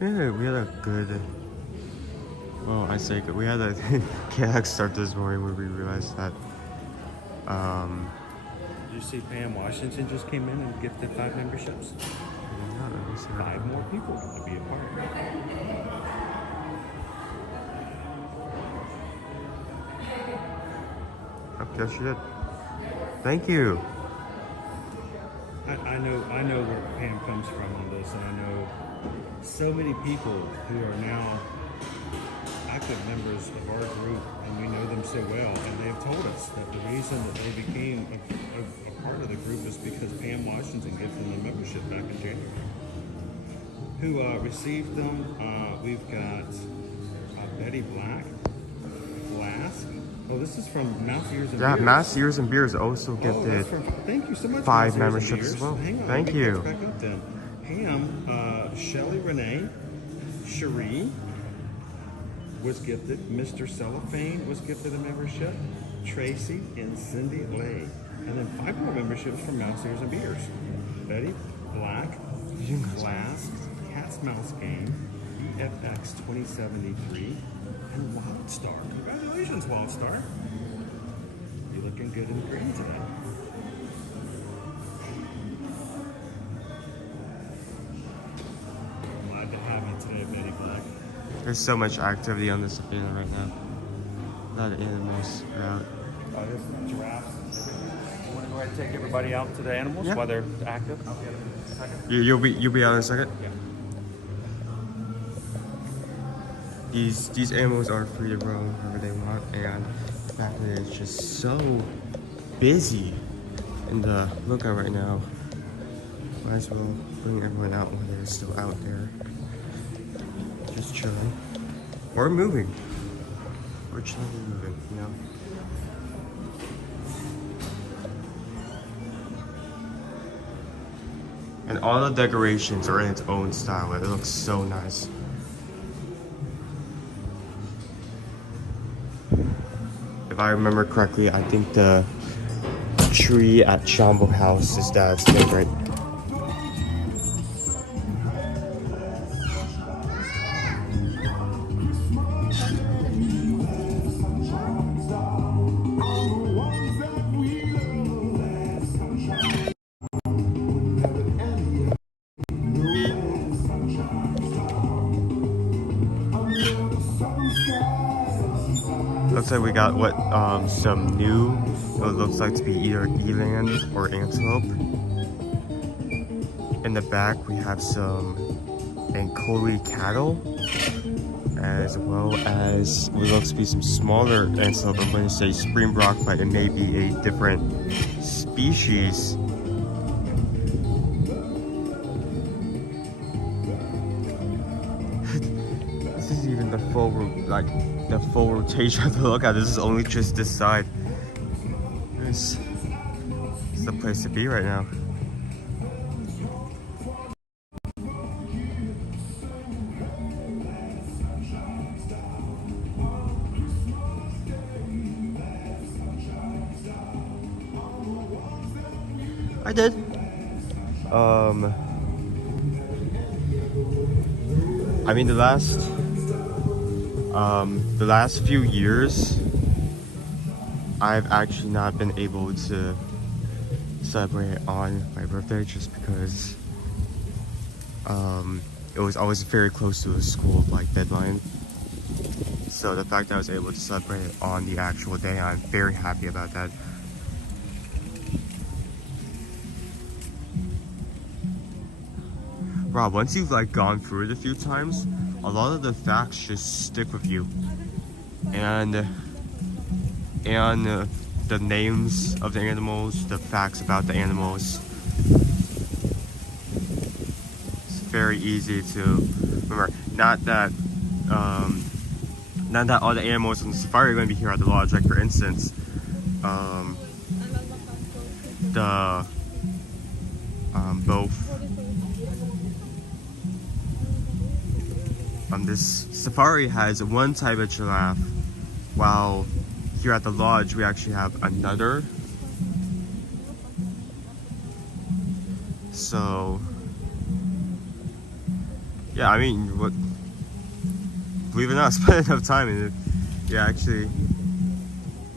Yeah, we had a good, well, I say good. We had a chaotic start this morning where we realized that, Did you see Pam Washington just came in and gifted 5 memberships? yeah, let me see. 5 more people to be a part. Oh, yes, she did. Thank you. I know where Pam comes from on this, and I know so many people who are now active members of our group, and we know them so well, and they've told us that the reason that they became a part of the group is because Pam Washington gave them the membership back in January. Who received them? We've got Betty Black, Flask. Oh, this is from Mouse Ears and Beers. Yeah, Mouse Ears and Beers also gifted thank you so much, 5 Mouse Ears and memberships Beers. as well. Hang on, Thank let me you. catch back up then. Pam, Shelly Renee, Cherie was gifted. Mr. Cellophane was gifted a membership. Tracy and Cindy Lay. And then 5 more memberships from Mouse Ears and Beers. Betty Black, Flask, Cat's Mouse Game, EFX 2073, and Wildstar. Congratulations, Wildstar. You're looking good in green today. Glad to have you today, Betty Black. There's so much activity on this savannah right now. A lot of animals are out. Oh, there's some giraffes. You want to go ahead and take everybody out to the animals while they're active? I'll be out in a second. You'll be out in a second? Yeah. These animals are free to roam wherever they want, and the fact that it's just so busy in the lookout right now, might as well bring everyone out when they're still out there, just chilling or moving, or chilling and moving, you know. And all the decorations are in its own style. It looks so nice. If I remember correctly, I think the tree at Jambo House is Dad's favorite. Looks like we got some new, what looks like to be either eland or antelope. In the back we have some Ankoli cattle, as well as what looks to be some smaller antelope. I'm going to say springbok, but it may be a different species. This is even the full, the full rotation to look at. This is only just this side. This is the place to be right now. I did. I mean, the last few years, I've actually not been able to celebrate on my birthday just because it was always very close to a school deadline. So the fact that I was able to celebrate it on the actual day, I'm very happy about that. Rob, once you've gone through it a few times, a lot of the facts just stick with you, and the the names of the animals, the facts about the animals. It's very easy to remember. Not that all the animals on the safari are going to be here at the lodge. Like for instance, this safari has one type of giraffe, while here at the lodge we actually have another. So yeah, I mean, what? Believe it or not, spend enough time in it, you're actually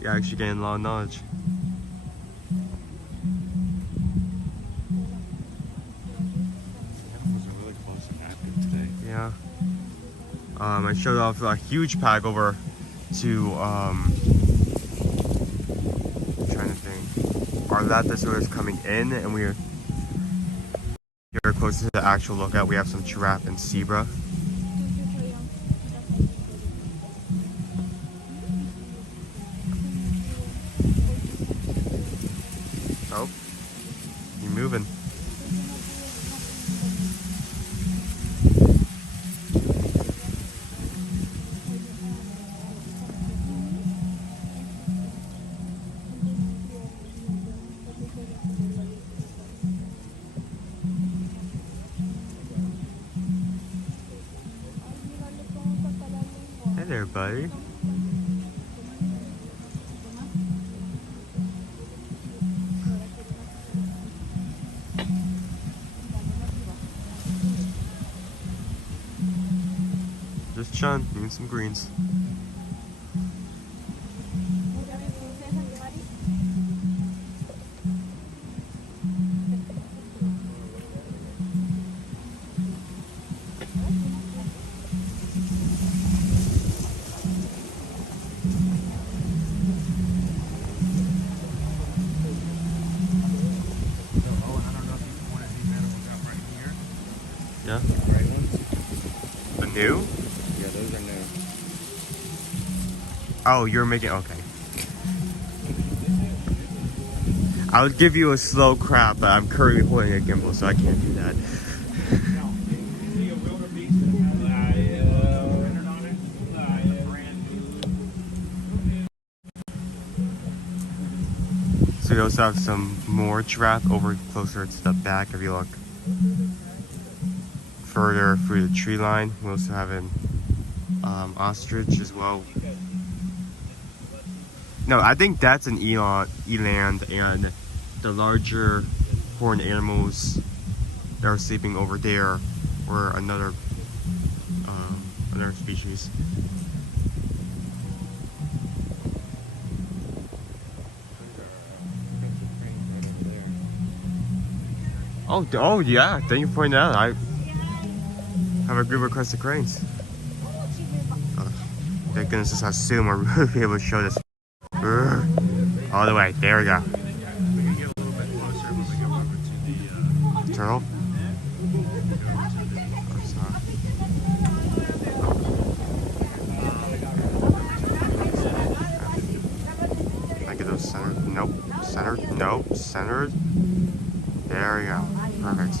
getting a lot of knowledge. Yeah. I showed off a huge pack over to I'm trying to think. Our lab is coming in, and we're here close to the actual lookout. We have some giraffe and zebra. Oh, you're moving. Hey there, buddy. Just chilling, eating some greens. Yeah. Right ones? The new? Yeah, those are new. Oh, you're making, okay. I would give you a slow crap, but I'm currently holding a gimbal, so I can't do that. So we also have some more giraffe over closer to the back. If you look further through the tree line, we also have an ostrich as well. No, I think that's an eland, and the larger horned animals that are sleeping over there were another species. Oh yeah, thank you for pointing that out. I have a group of crested cranes. Thank goodness I assume we're really be able to show this all the way. There we go. Turtle. Can I get those centered? Nope. Centered? Nope. Centered. There we go. Perfect.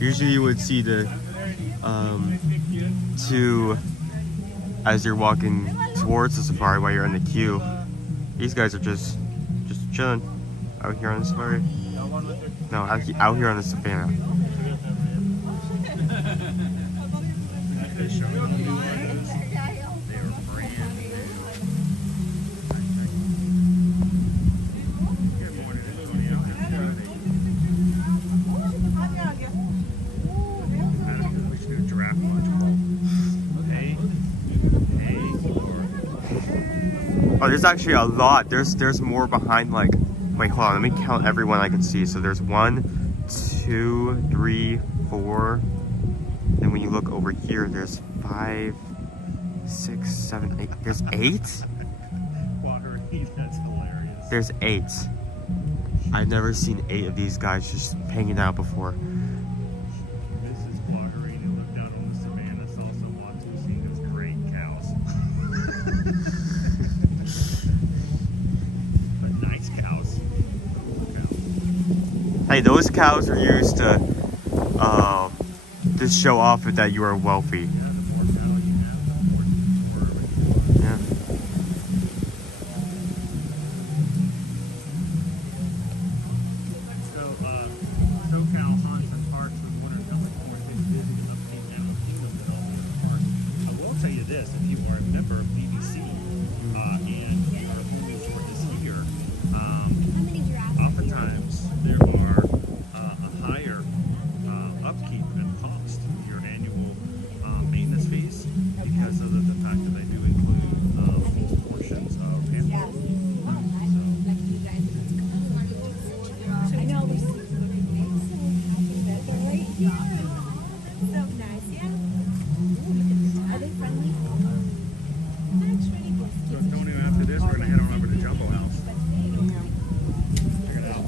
Usually you would see the two as you're walking towards the safari while you're in the queue. These guys are just chilling out here on the safari. No, out here on the savannah. Oh, there's actually a lot. There's more behind, like, wait, hold on, let me count everyone I can see. So there's 1, 2, 3, 4. And when you look over here, there's 5, 6, 7, 8. There's 8? That's hilarious. There's 8. I've never seen 8 of these guys just hanging out before. This is Quaterine, who lived out on the savannah, also wants to see those great cows. Hey, those cows are used to show off that you are wealthy. Yeah. This, if you are a member of BBC and the home news for this year, oftentimes there are a higher upkeep and cost of your annual maintenance fees because of the fact that they do include portions of animals. I know. So nice, yeah. Are they friendly? So Antonio, after this, we're gonna head on over to Jambo House.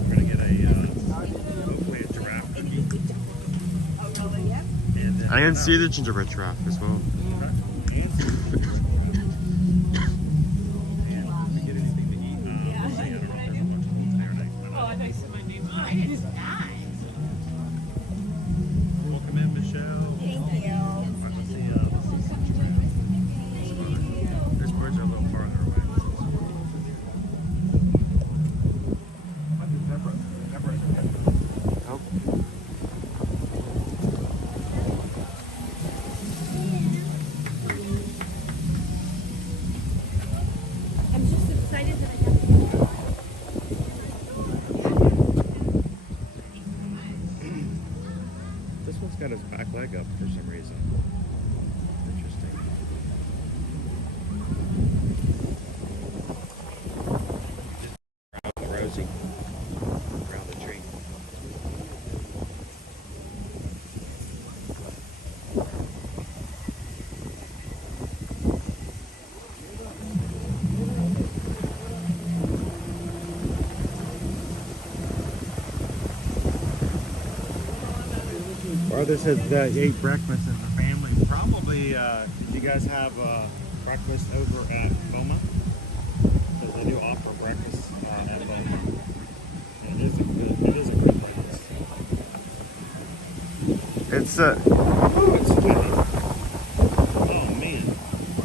We're gonna get a hopefully a giraffe cookie. And then I can see the gingerbread giraffe as well. Welcome in, Michelle. Thank you. This birds are a little farther away. Oh. I'm just excited that I have to. This one's got his back leg up for some reason. Interesting. Just Rosie around the tree. Brother said that he ate breakfast as a family. Probably, did you guys have breakfast over at Boma? Because they do offer breakfast at Boma. And it is a good place. It's Oh, it's chilly. Oh man,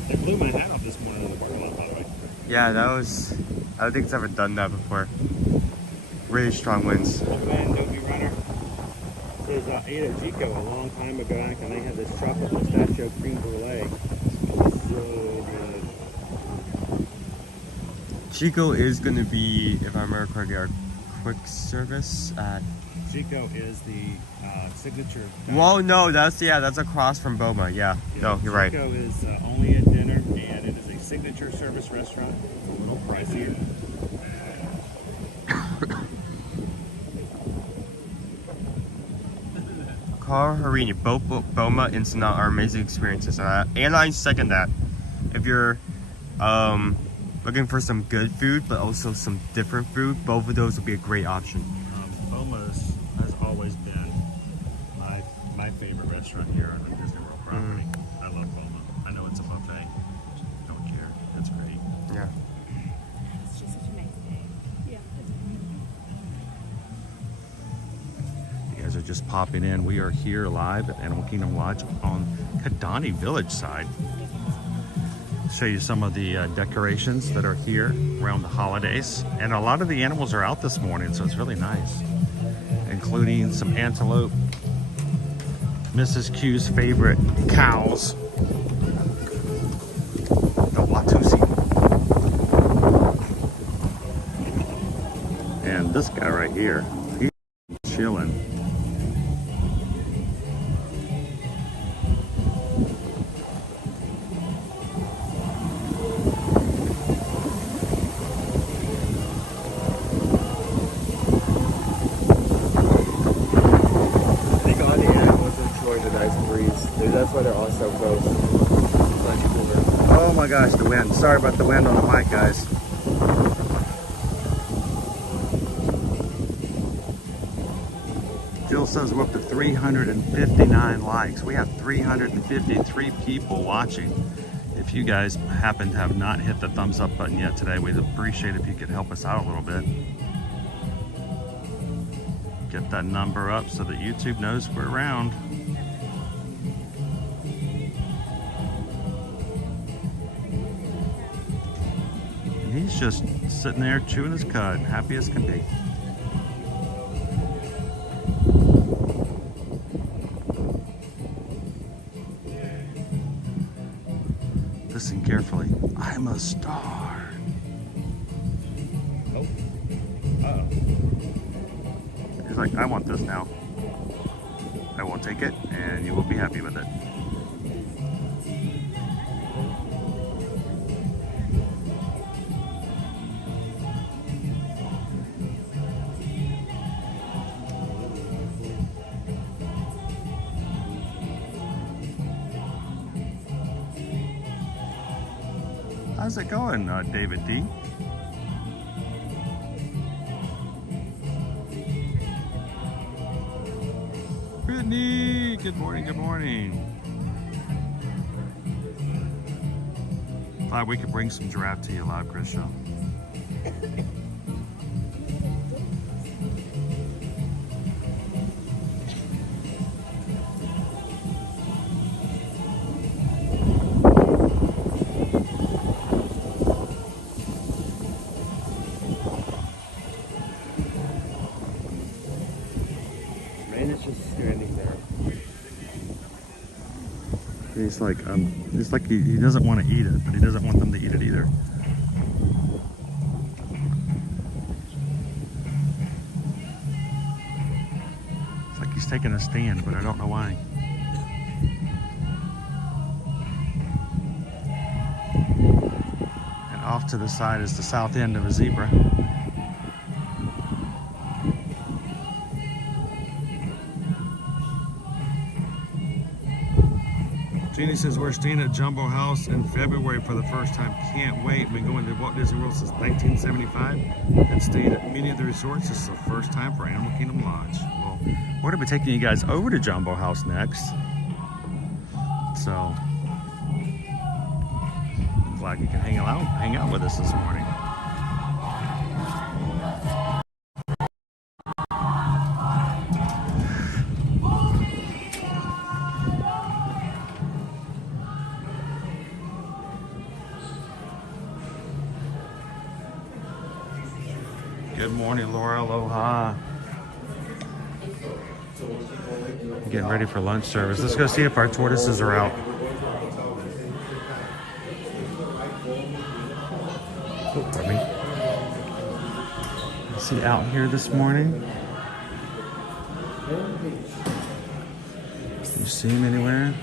they blew my hat off this morning in the parking lot, by the way. yeah, that was. I don't think it's ever done that before. Really strong winds. Welcome in, Dopey Runner. Says I ate at Chico a long time ago, and they had this chocolate pistachio cream brulee. So good. Chico is going to be, if I remember correctly, our quick service at. Chico is the signature. Well, no, that's across from Boma. Yeah, no, you're right. Chico is only at dinner, and it is a signature service restaurant. It's a little pricier. Carl Harini, both Boma and Sanaa are amazing experiences, and I second that. If you're looking for some good food, but also some different food, both of those would be a great option. Boma's has always been my favorite restaurant here on the Disney World property. I love Boma. I know it's a buffet. Don't care. That's great. Yeah. It's just such a nice day. Yeah. You guys are just popping in. We are here live at Animal Kingdom Lodge on Kadani Village side. Show you some of the decorations that are here around the holidays. And a lot of the animals are out this morning, so it's really nice. Including some antelope, Mrs. Q's favorite cows, the Watusi. And this guy right here, he's chilling. That's why they're all so close. Oh my gosh, the wind. Sorry about the wind on the mic, guys. Jill says we're up to 359 likes. We have 353 people watching. If you guys happen to have not hit the thumbs up button yet today, we'd appreciate if you could help us out a little bit. Get that number up so that YouTube knows we're around. And he's just sitting there chewing his cud, happy as can be. Listen carefully. I'm a star. Oh. Uh-oh. He's like, I want this now. I will take it, and you will be happy with it. How's it going, David D? Brittany, good morning, good morning. Thought we could bring some giraffe to you live, Chris Show. It's like he doesn't want to eat it, but he doesn't want them to eat it either. It's like he's taking a stand, but I don't know why. And off to the side is the south end of a zebra. Jeannie says, we're staying at Jambo House in February for the first time. Can't wait. We've been going to Walt Disney World since 1975 and stayed at many of the resorts. This is the first time for Animal Kingdom Lodge. Well, we're going to be taking you guys over to Jambo House next. So, I'm glad you can hang out with us this morning. Good morning, Laura. Aloha. Getting ready for lunch service. Let's go see if our tortoises are out. Oh, pardon me. Is he out here this morning? You see him anywhere?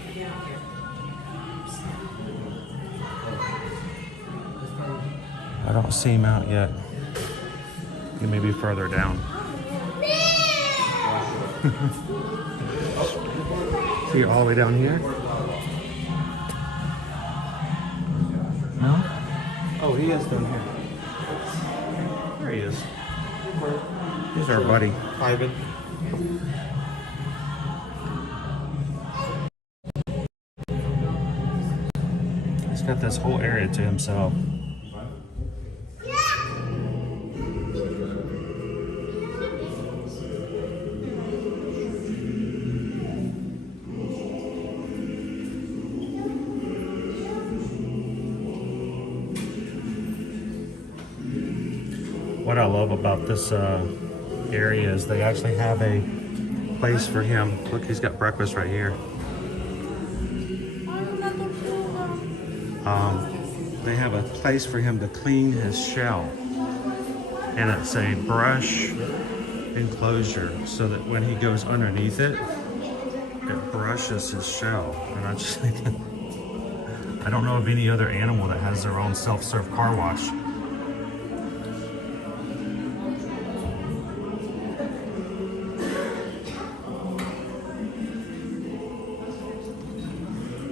I don't see him out yet. He may be further down. See, all the way down here? No? Oh, he is down here. There he is. He's our buddy. Ivan. He's got this whole area to himself. What I love about this area is they actually have a place for him. Look, he's got breakfast right here. They have a place for him to clean his shell. And it's a brush enclosure so that when he goes underneath it, it brushes his shell. And I just think, I don't know of any other animal that has their own self-serve car wash.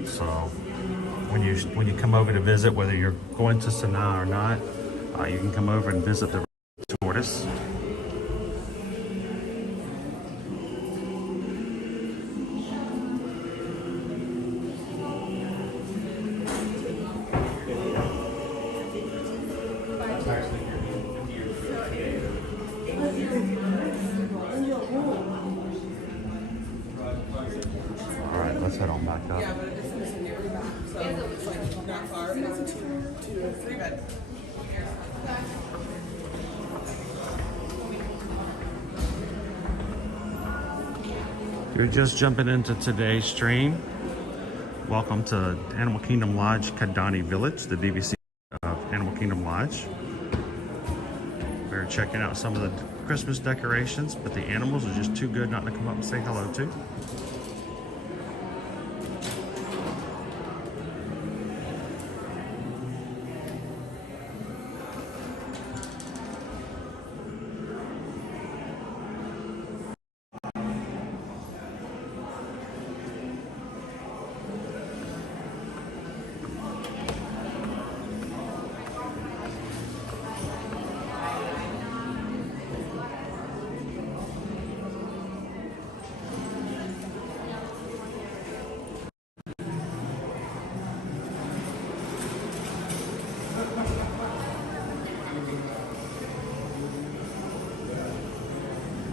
So when you come over to visit, whether you're going to Sanaa or not, you can come over and visit the tortoise. let's head on back up. Yeah, but it's near the back, so it's like not far, and it's a two to three bed. You're just jumping into today's stream. Welcome to Animal Kingdom Lodge, Kadani Village, the DVC of Animal Kingdom Lodge. We're checking out some of the Christmas decorations, but the animals are just too good not to come up and say hello to.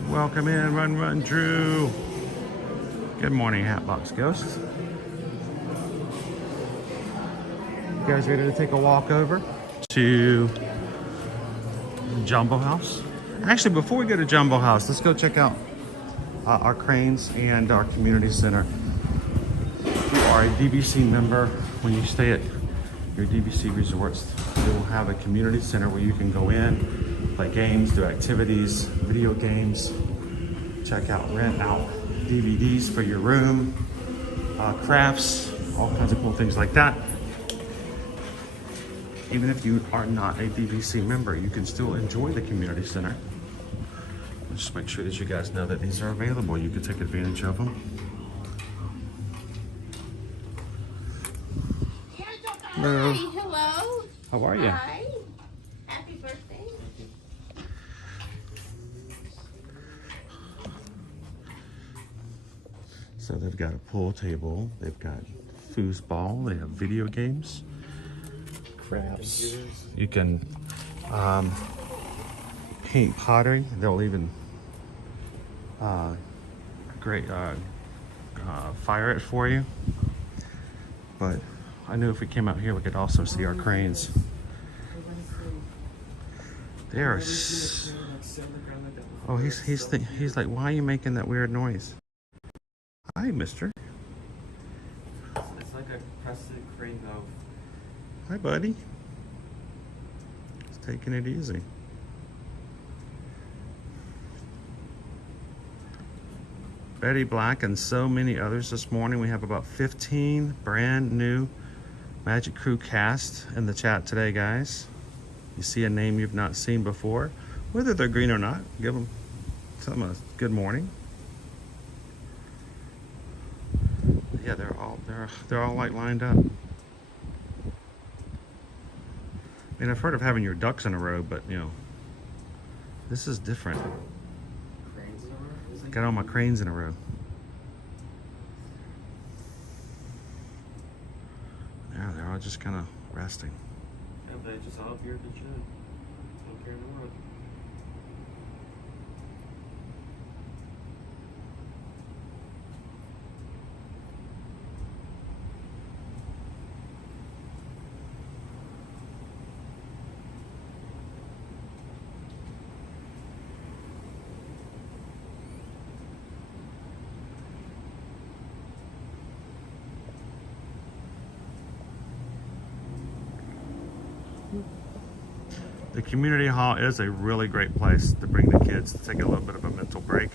Welcome in, run, Drew. Good morning, Hatbox Ghosts. You guys ready to take a walk over to Jambo House? Actually, before we go to Jambo House, let's go check out our cranes and our community center. If you are a DVC member, when you stay at your DVC resorts, they will have a community center where you can go in, play games, do activities, video games, check out, rent out DVDs for your room, crafts, all kinds of cool things like that. Even if you are not a DVC member, you can still enjoy the community center. Just make sure that you guys know that these are available. You can take advantage of them. Hello. Hi, hello. How are you? Hi. Happy birthday. So they've got a pool table, they've got foosball, they have video games, crafts. You can paint pottery. They'll even fire it for you. But I knew if we came out here, we could also see our cranes. They are. Oh, he's like, why are you making that weird noise? Hi, mister. It's like a crested crane though. Hi, buddy. Just taking it easy. Betty Black and so many others this morning. We have about 15 brand new Magic Crew cast in the chat today, guys. You see a name you've not seen before, whether they're green or not, give them some a good morning. Yeah, they're all like lined up. I mean, I've heard of having your ducks in a row, but you know, this is different. Cranes in a row? I got all my cranes in a row. Yeah, they're all just kind of resting. Yeah, they just all appeared and should. Don't care in the world. The community hall is a really great place to bring the kids to take a little bit of a mental break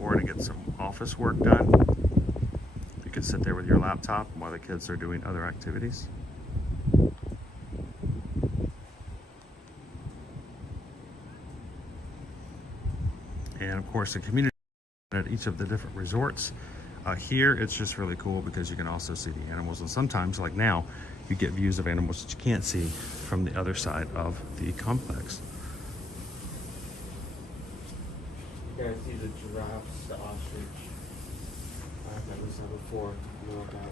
or to get some office work done. You can sit there with your laptop while the kids are doing other activities. And of course, the community at each of the different resorts. Here, it's just really cool because you can also see the animals, and sometimes, like now, you get views of animals that you can't see from the other side of the complex. You guys see the giraffes, the ostrich. I've never saw before. You know about.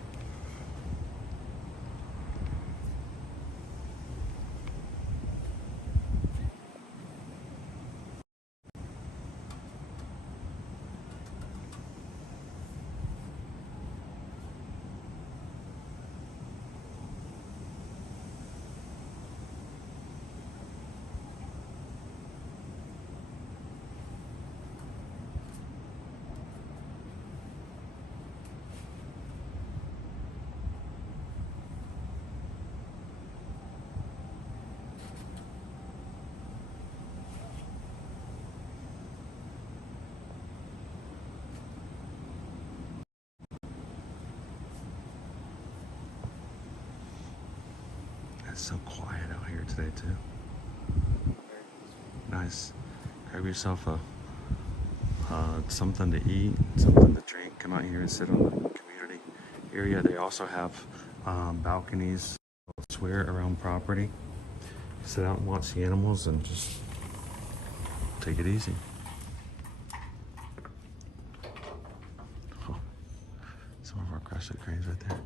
so quiet out here today too. Nice. Grab yourself a something to eat, something to drink. Come out here and sit on the community area. They also have balconies elsewhere around property. Sit out and watch the animals and just take it easy. Oh, some of our crescent cranes right there.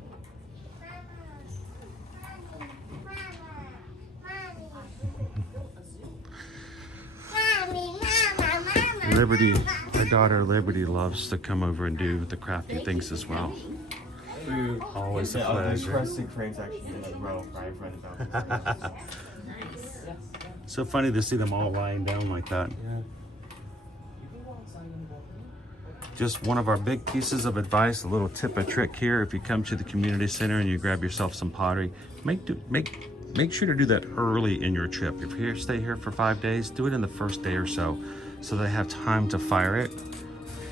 Liberty, our daughter Liberty loves to come over and do the crafty things as well. Always a pleasure. Crescent cranes actually in a row right in front of them. So funny to see them all lying down like that. Yeah. Just one of our big pieces of advice, a little tip, a trick here. If you come to the community center and you grab yourself some pottery, make sure to do that early in your trip. If you stay here for 5 days, do it in the first day or so they have time to fire it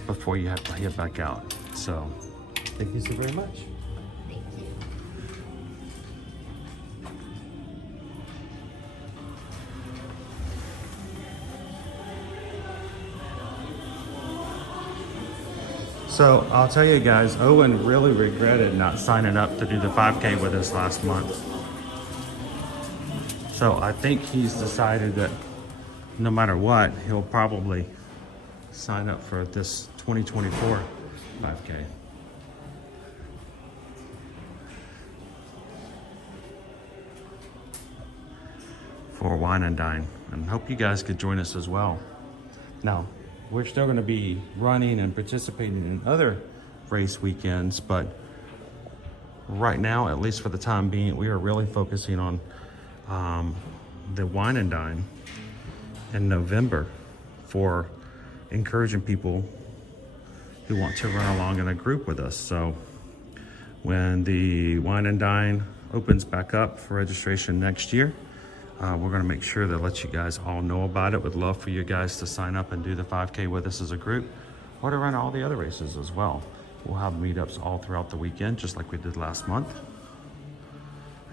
before you have to head back out. So thank you so very much. So I'll tell you guys, Owen really regretted not signing up to do the 5K with us last month. So I think he's decided that no matter what, he'll probably sign up for this 2024 5K. For Wine and Dine, and hope you guys could join us as well. Now, we're still going to be running and participating in other race weekends, but right now, at least for the time being, we are really focusing on the Wine and Dine in November for encouraging people who want to run along in a group with us. So when the Wine and Dine opens back up for registration next year, we're going to make sure to let you guys all know about it. Would love for you guys to sign up and do the 5K with us as a group, or to run all the other races as well. We'll have meetups all throughout the weekend, just like we did last month.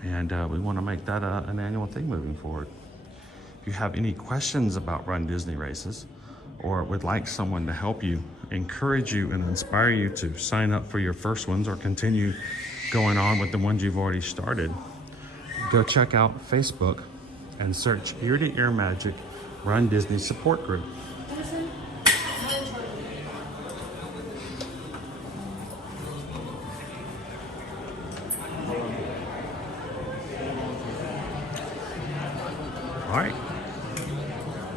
And we want to make that an annual thing moving forward. If you have any questions about Run Disney races, or would like someone to help you, encourage you, and inspire you to sign up for your first ones or continue going on with the ones you've already started, go check out Facebook and search Ear to Ear Magic Run Disney Support Group. All right,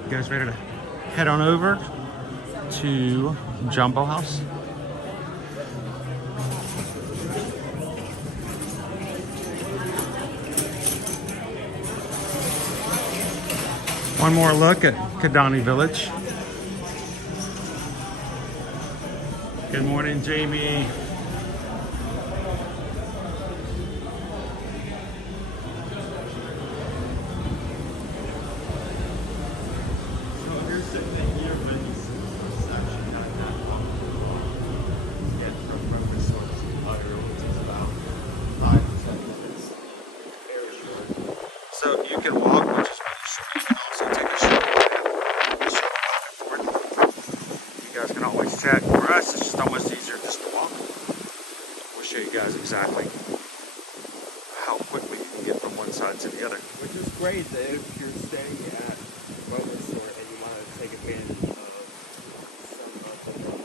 you guys ready to head on over to Jambo House? One more look at Kadani Village. Good morning, Jamie. So you can walk, which is really short. You can also take a shuttle and shuttle back and forth. You guys can always chat. For us, it's just almost easier just to walk. We'll show you guys exactly how quickly you can get from one side to the other. Which is great that if you're staying at a resort and you want to take advantage of some of the things.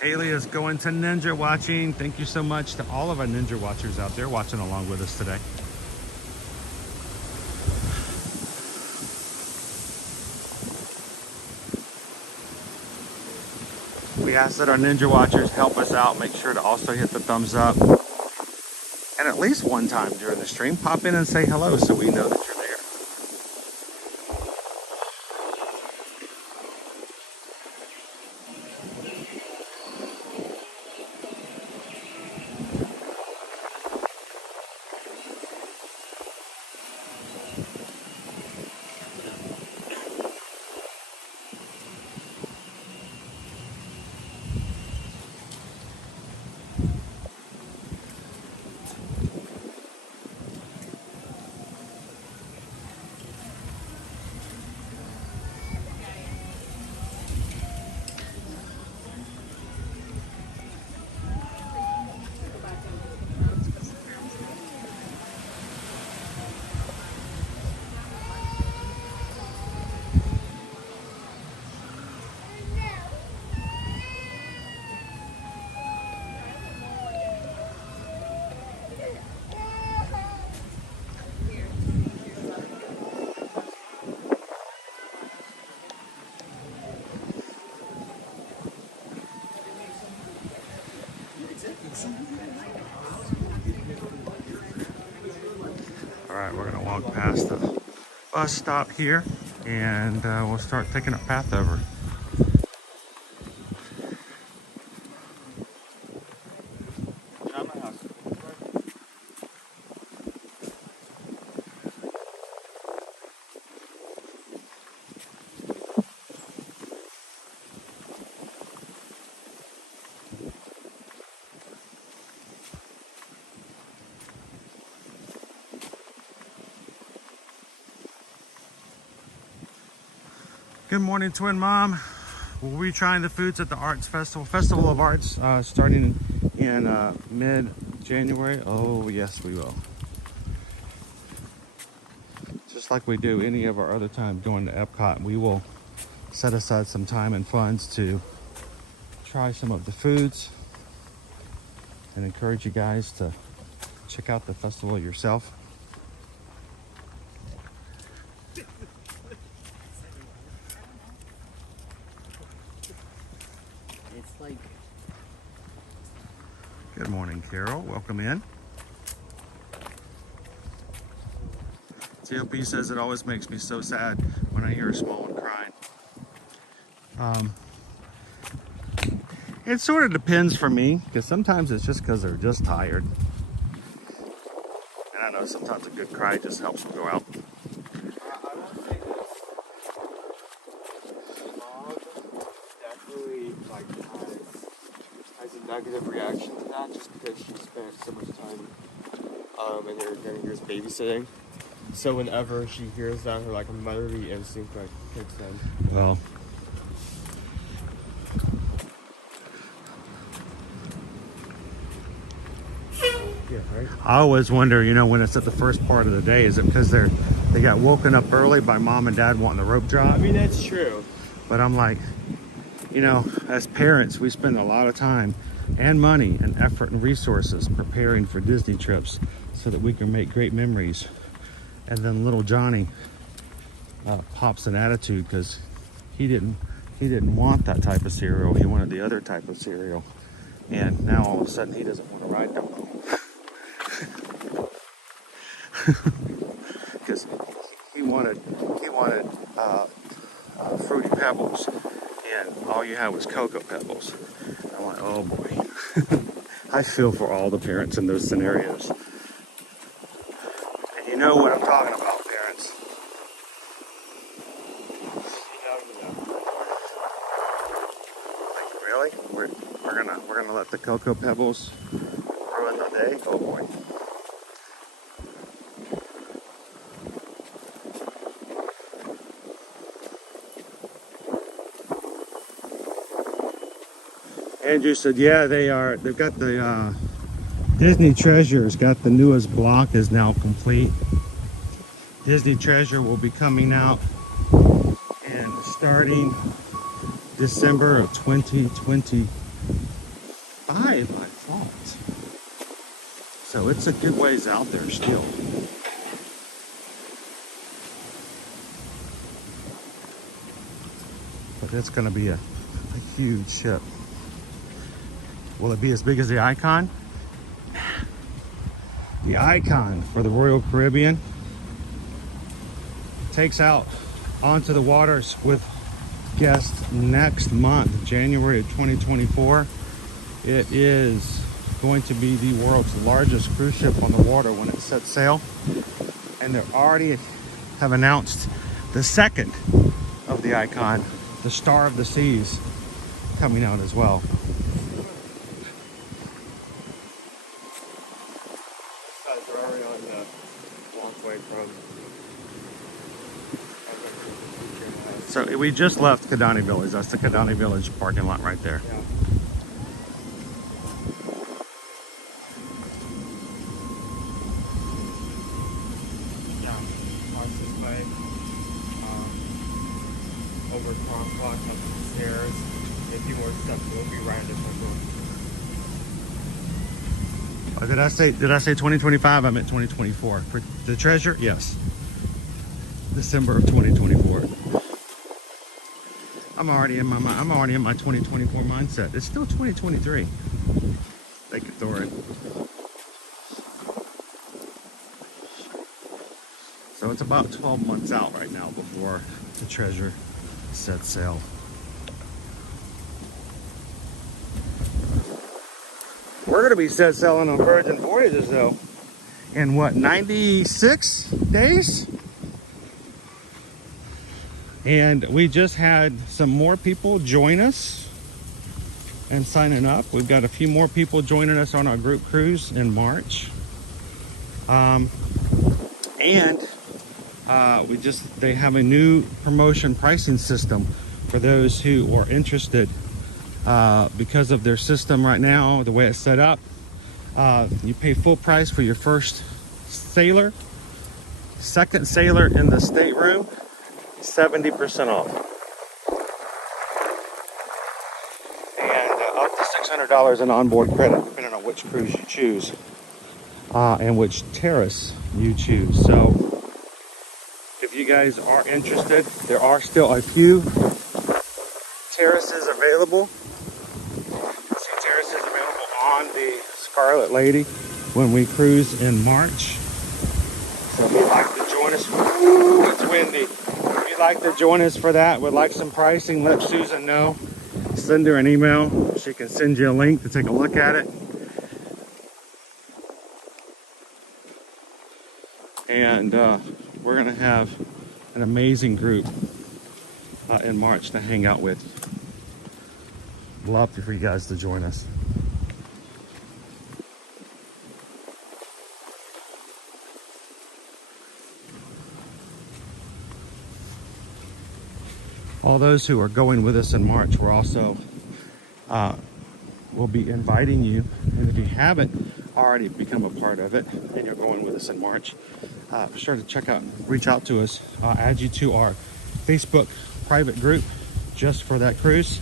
Haley is going to ninja watching. Thank you so much to all of our ninja watchers out there watching along with us today. We ask that our ninja watchers help us out. Make sure to also hit the thumbs up. And at least one time during the stream, pop in and say hello so we know that you're there. All right, we're gonna walk past the bus stop here, and we'll start taking a path over. Jambo House. Good morning, Twin Mom. We'll be trying the foods at the Arts Festival of Arts, starting in mid-January. Oh, yes, we will. Just like we do any of our other times going to Epcot, we will set aside some time and funds to try some of the foods and encourage you guys to check out the festival yourself. Good morning, Carol. Welcome in. TLP says it always makes me so sad when I hear a small one crying. It sort of depends for me, because sometimes it's just because they're just tired. And I know sometimes a good cry just helps them go out. I will say this. Mom definitely has a negative reaction to that just because she spent so much time in her getting years babysitting. So whenever she hears that, her motherly instinct kicks in. Well, yeah, right? I always wonder, when it's at the first part of the day, is it because they got woken up early by mom and dad wanting the rope drop? I mean, that's true. But I'm like, as parents, we spend a lot of time and money and effort and resources preparing for Disney trips so that we can make great memories. And then little Johnny pops an attitude because he didn't want that type of cereal. He wanted the other type of cereal. And now all of a sudden he doesn't want to ride no more. Because he wanted Fruity Pebbles, and all you had was Cocoa Pebbles. I'm like, oh boy. I feel for all the parents in those scenarios. And you know what I'm talking about, parents. Like, really? We're gonna let the Cocoa Pebbles ruin the day? Oh boy. Andrew said, yeah, they've got the Disney Treasure's got the newest block is now complete. Disney Treasure will be coming out and starting December of 2025 by fault. So it's a good ways out there still. But it's gonna be a huge ship. Will it be as big as the Icon? The Icon for the Royal Caribbean takes out onto the waters with guests next month, January of 2024. It is going to be the world's largest cruise ship on the water when it sets sail. And they already have announced the second of the Icon, the Star of the Seas, coming out as well. We're already on the walkway from. So we just left Kadani Village. That's the Kadani Village parking lot right there. Yeah. This way. Over crosswalk, up the stairs. A few more steps. We'll be right in the front door. Did I say 2025? I meant 2024. For the Treasure, yes. December of 2024. I'm already in my 2024 mindset. It's still 2023. they could throw it. So it's about 12 months out right now before the treasure sets sail. We're going to be set sailing on Virgin Voyages though in what, 96 days? And we just had some more people join us and signing up. We've got a few more people joining us on our group cruise in March. They have a new promotion pricing system for those who are interested. Because of their system right now, the way it's set up, you pay full price for your first sailor. Second sailor in the stateroom, 70% off. And up to $600 in onboard credit, depending on which cruise you choose and which terrace you choose. So if you guys are interested, there are still a few terraces available. Terraces available on the Scarlet Lady when we cruise in March. So if you'd like to join us, it's windy. If you'd like to join us for that, would like some pricing, let Susan know. Send her an email. She can send you a link to take a look at it. And we're gonna have an amazing group in March to hang out with. Love for you guys to join us. All those who are going with us in March, we're also will be inviting you, and if you haven't already become a part of it and you're going with us in March, be sure to reach out to us. I'll add you to our Facebook private group just for that cruise.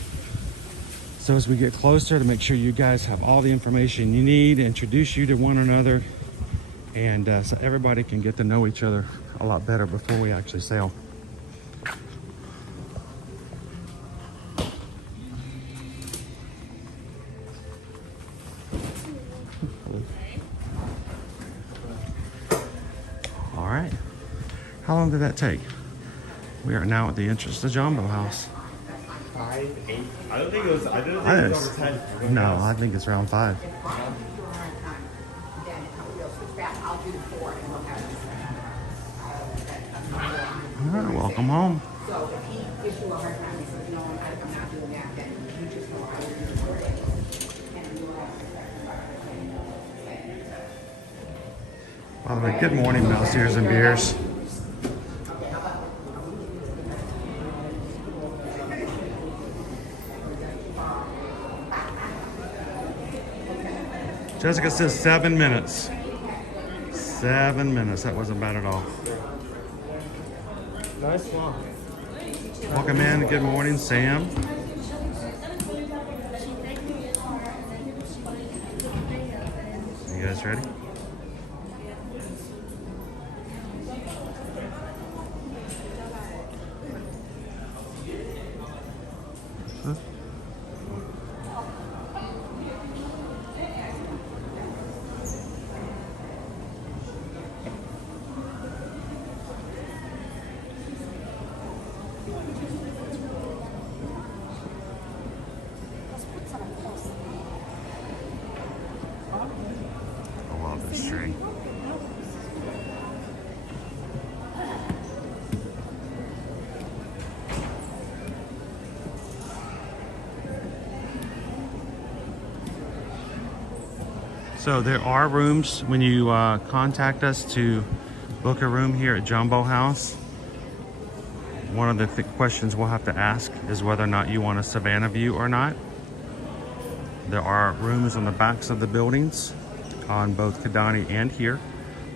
So as we get closer, to make sure you guys have all the information you need, introduce you to one another, and so everybody can get to know each other a lot better before we actually sail. All right, how long did that take? We are now at the entrance to Jambo House. 5, 8. I don't think it was. I didn't think it was over 10. No, I think it's around 5. All right, welcome home. By the way, good morning, mouse ears and beers. Jessica says 7 minutes. 7 minutes. That wasn't bad at all. Nice walk. Welcome in. Good morning, Sam. You guys ready? Huh? So there are rooms when you contact us to book a room here at Jambo House. One of the questions we'll have to ask is whether or not you want a Savannah view or not. There are rooms on the backs of the buildings on both Kadani and here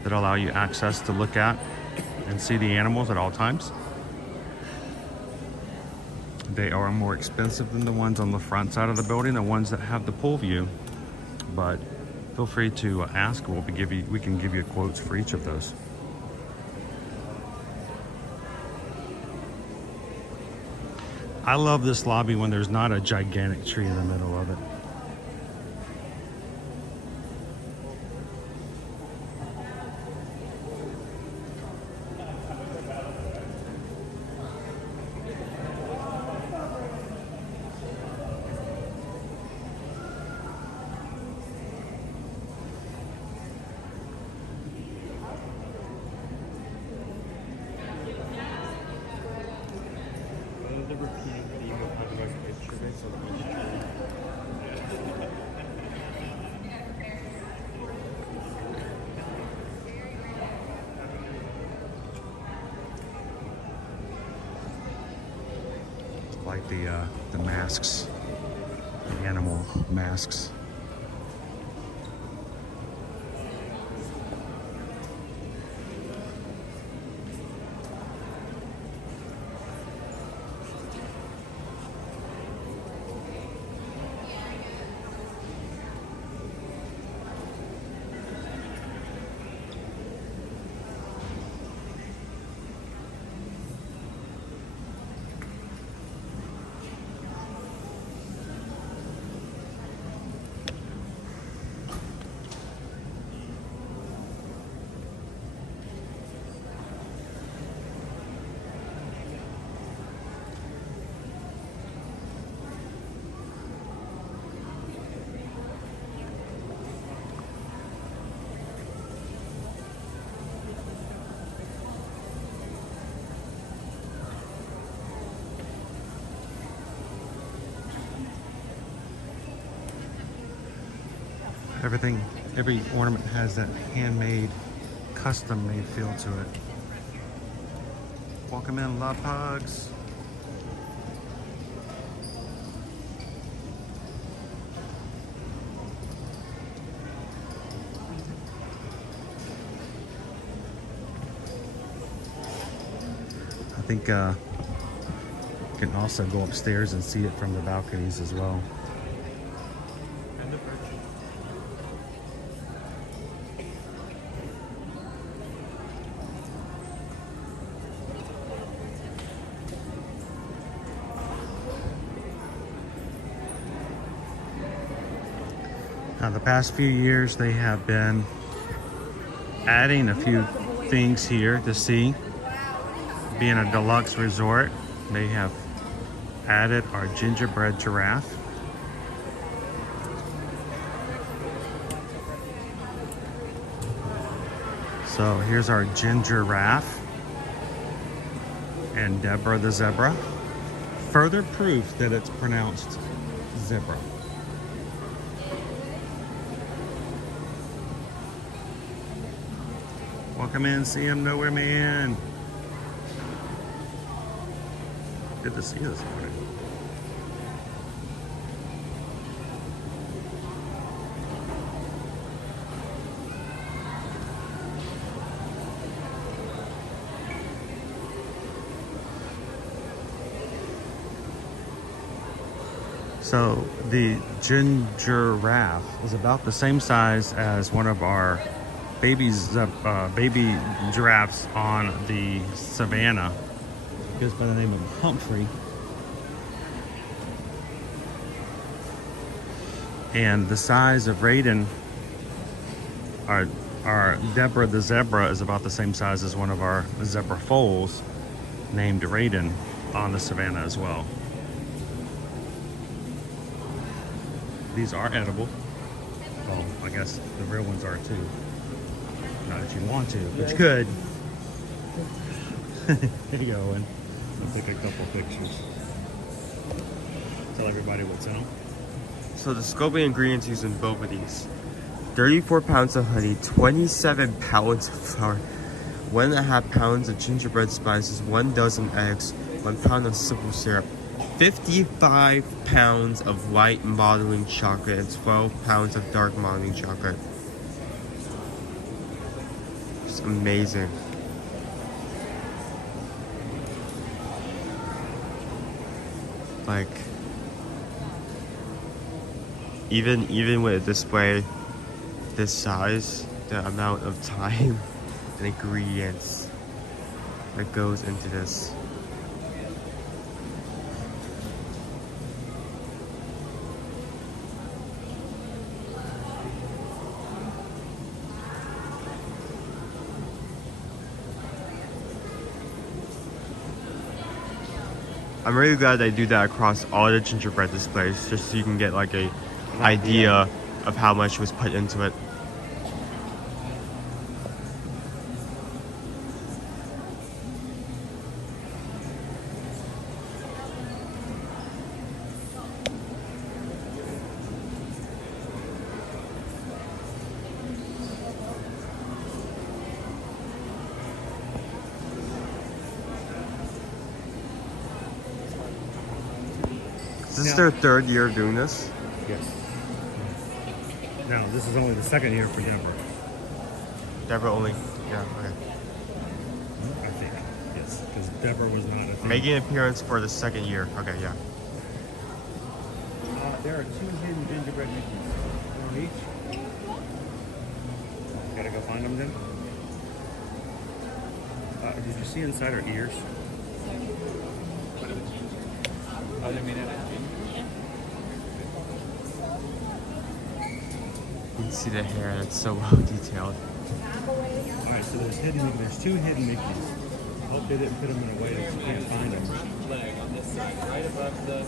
that allow you access to look at and see the animals at all times. They are more expensive than the ones on the front side of the building, the ones that have the pool view, but feel free to ask. We can give you quotes for each of those. I love this lobby when there's not a gigantic tree in the middle of it. the masks, the animal masks. Every ornament has that handmade, custom-made feel to it. Welcome in, love pugs. I think you can also go upstairs and see it from the balconies as well. Now, the past few years, they have been adding a few things here to see. Being a deluxe resort, they have added our gingerbread giraffe. So here's our ginger giraffe and Deborah the zebra. Further proof that it's pronounced zebra. Welcome in, see him nowhere, man. Good to see you this morning. So the ginger giraffe is about the same size as one of our baby giraffes on the savannah. It goes by the name of Humphrey. And the size of Raiden, our Deborah the zebra, is about the same size as one of our zebra foals named Raiden on the savannah as well. These are edible. Well, I guess the real ones are too. Not that you want to, but you could. There you go, Owen. I'll take a couple pictures. Tell everybody what's in them. So the scope of ingredients used in both of these: 34 pounds of honey, 27 pounds of flour, 1.5 pounds of gingerbread spices, 1 dozen eggs, 1 pound of simple syrup, 55 pounds of white modeling chocolate, and 12 pounds of dark modeling chocolate. It's amazing. Like, even with a display this size, the amount of time and ingredients that goes into this. I'm really glad they do that across all the gingerbread displays, just so you can get like an idea of how much was put into it. This is their third year of doing this? Yes. Now, this is only the second year for Denver. Denver only, yeah, okay. I think, yes, because Denver was not a thing. Making an appearance for the second year. Okay, yeah. There are 2 hidden gingerbread Mickeys. One each. Gotta go find them then. Did you see inside her ears? Oh, they made it. You can see the hair, that's so well detailed. Alright, so there's 2 hidden Mickeys. I hope they didn't put them in a way that you can't find them. Flag on this side, right above the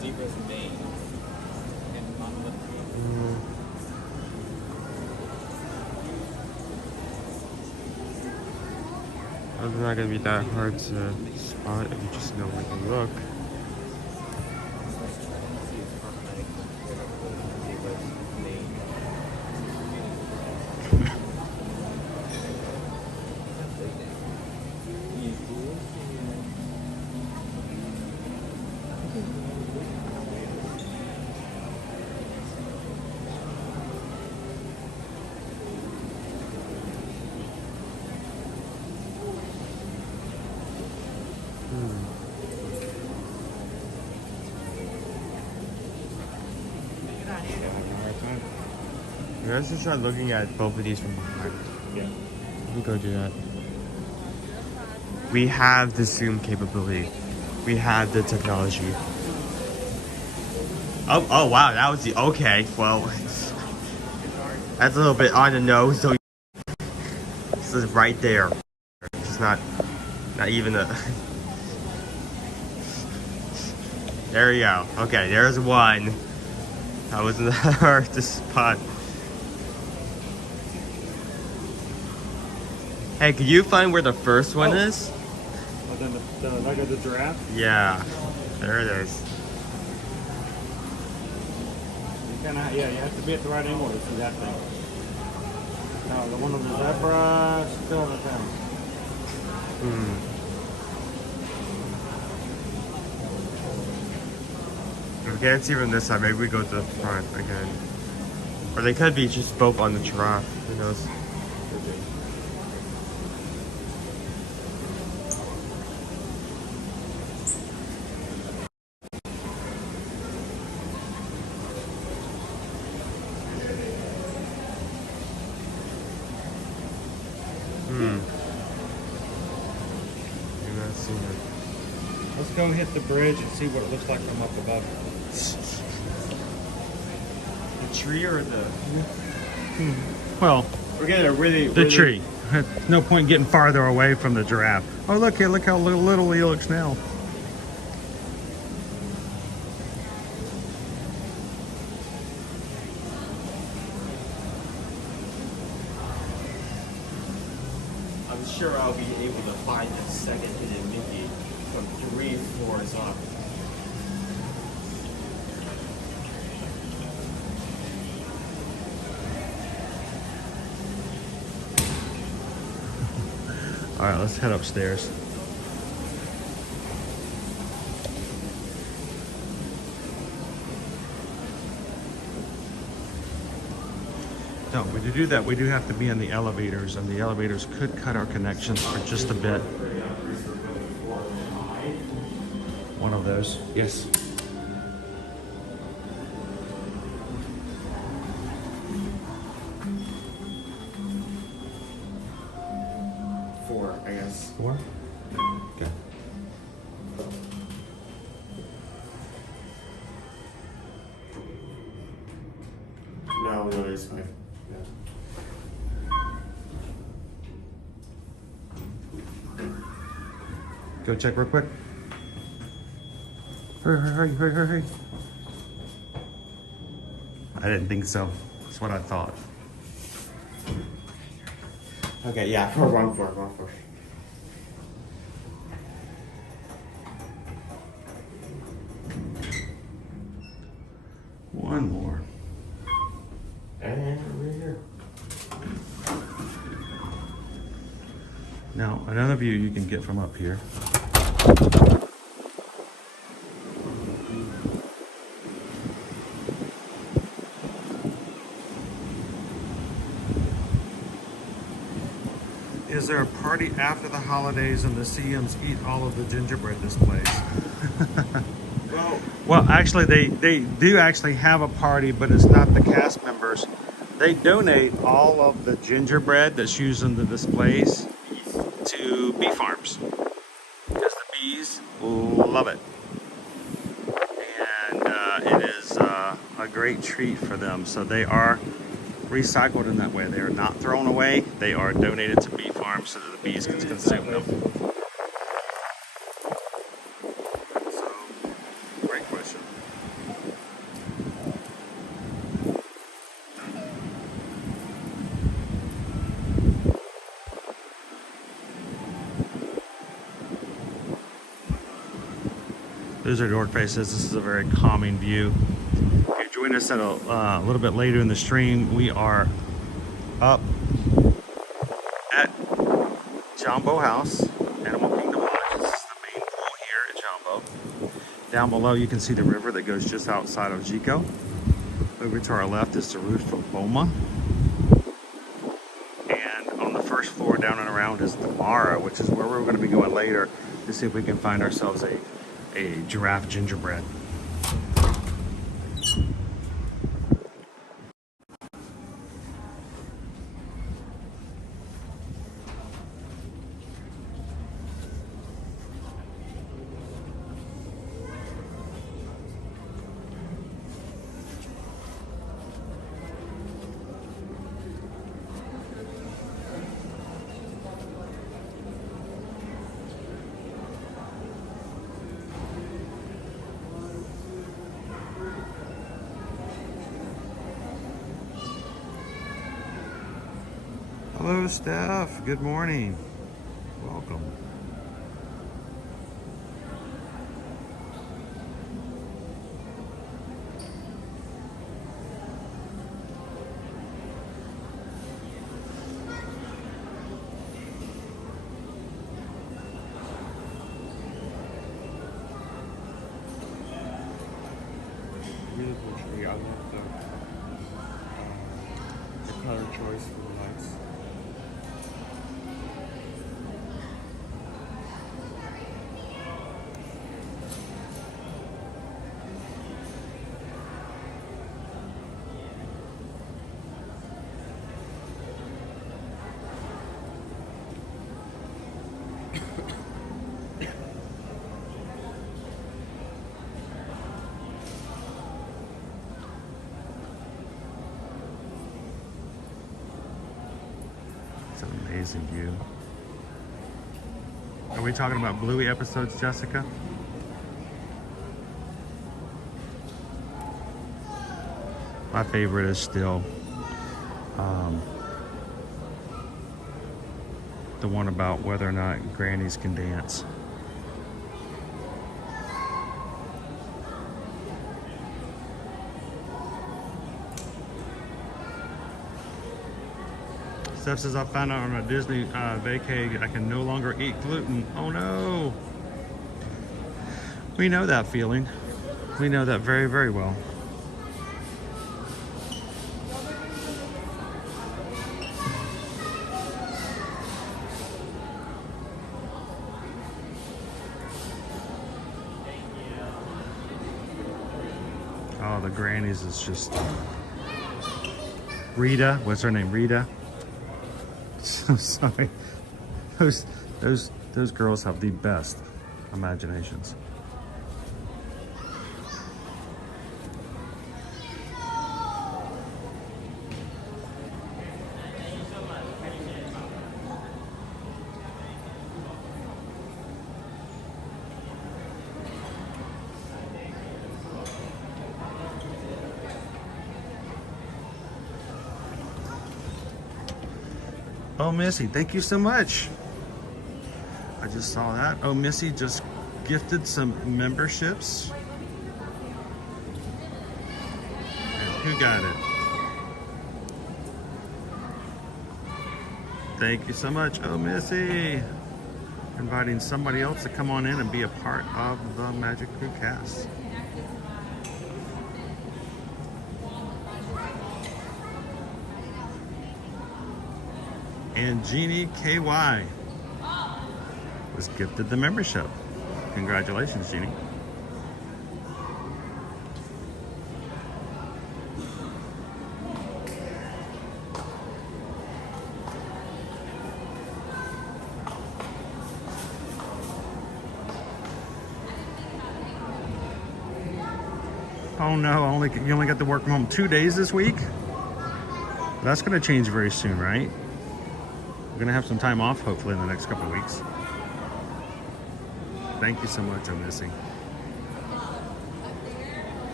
zebra's mane. It's not gonna be that hard to spot if you just know where to look. You guys should try looking at both of these from behind. Yeah. We go do that. We have the zoom capability. We have the technology. Oh wow, that was the okay. Well, that's a little bit on the nose. So this is right there. It's not even a. There you go. Okay, there's one. That wasn't hard to spot. Hey, can you find where the first one is? Oh, then the leg of the giraffe? Yeah, there it is. You have to be at the right angle to see that thing. No, the one on the zebra, still in the town. If we can't see from this side, maybe we go to the front again. Or they could be just both on the giraffe, who knows? Let's go hit the bridge and see what it looks like from up above. The tree or the... Well, we're getting a the tree. No point getting farther away from the giraffe. Oh, look here, look how little he looks now. I'm sure I'll be able to find the second hidden Mickey from 3 floors up. All right, let's head upstairs. No, but to do that, we do have to be in the elevators, and the elevators could cut our connections for just a bit. One of those, yes. I guess. 4? Okay. No, it's 5. Go check real quick. Hurry. I didn't think so. That's what I thought. Okay, yeah, wrong floor. One more. And we're here. Now, another view you can get from up here. Is there a party after the holidays and the CMs eat all of the gingerbread displays? Well, actually, they do actually have a party, but it's not the cast members. They donate all of the gingerbread that's used in the displays to bee farms, because the bees love it. And it is a great treat for them. So they are recycled in that way. They are not thrown away. They are donated to bee farms so that the bees can consume them. So, great question. Those are door faces. This is a very calming view. If you join us at a little bit later in the stream, we are up at Jambo House, Animal Kingdom Lodge. This is the main pool here at Jambo. Down below you can see the river that goes just outside of Jico. Over to our left is the roof of Boma. And on the first floor down and around is the Mara, which is where we're going to be going later to see if we can find ourselves a giraffe gingerbread. Hello, Steph. Good morning. Welcome. Beautiful tree. I love the color choice for the lights. It's an amazing view. Are we talking about Bluey episodes, Jessica? My favorite is still the one about whether or not grannies can dance. Steph says, I found out on a Disney vacay I can no longer eat gluten. Oh no. We know that feeling. We know that very, very well. Oh, the grannies is just... Rita, what's her name? Rita? So sorry. Those girls have the best imaginations. Oh, Missy, thank you so much. I just saw that. Oh, Missy just gifted some memberships. And who got it? Thank you so much. Oh, Missy. Inviting somebody else to come on in and be a part of the Magic Crew cast. And Jeannie KY was gifted the membership. Congratulations, Jeannie. Oh no, you only got to work from home 2 days this week? That's gonna change very soon, right? We're gonna have some time off hopefully in the next couple of weeks. Thank you so much, I'm missing.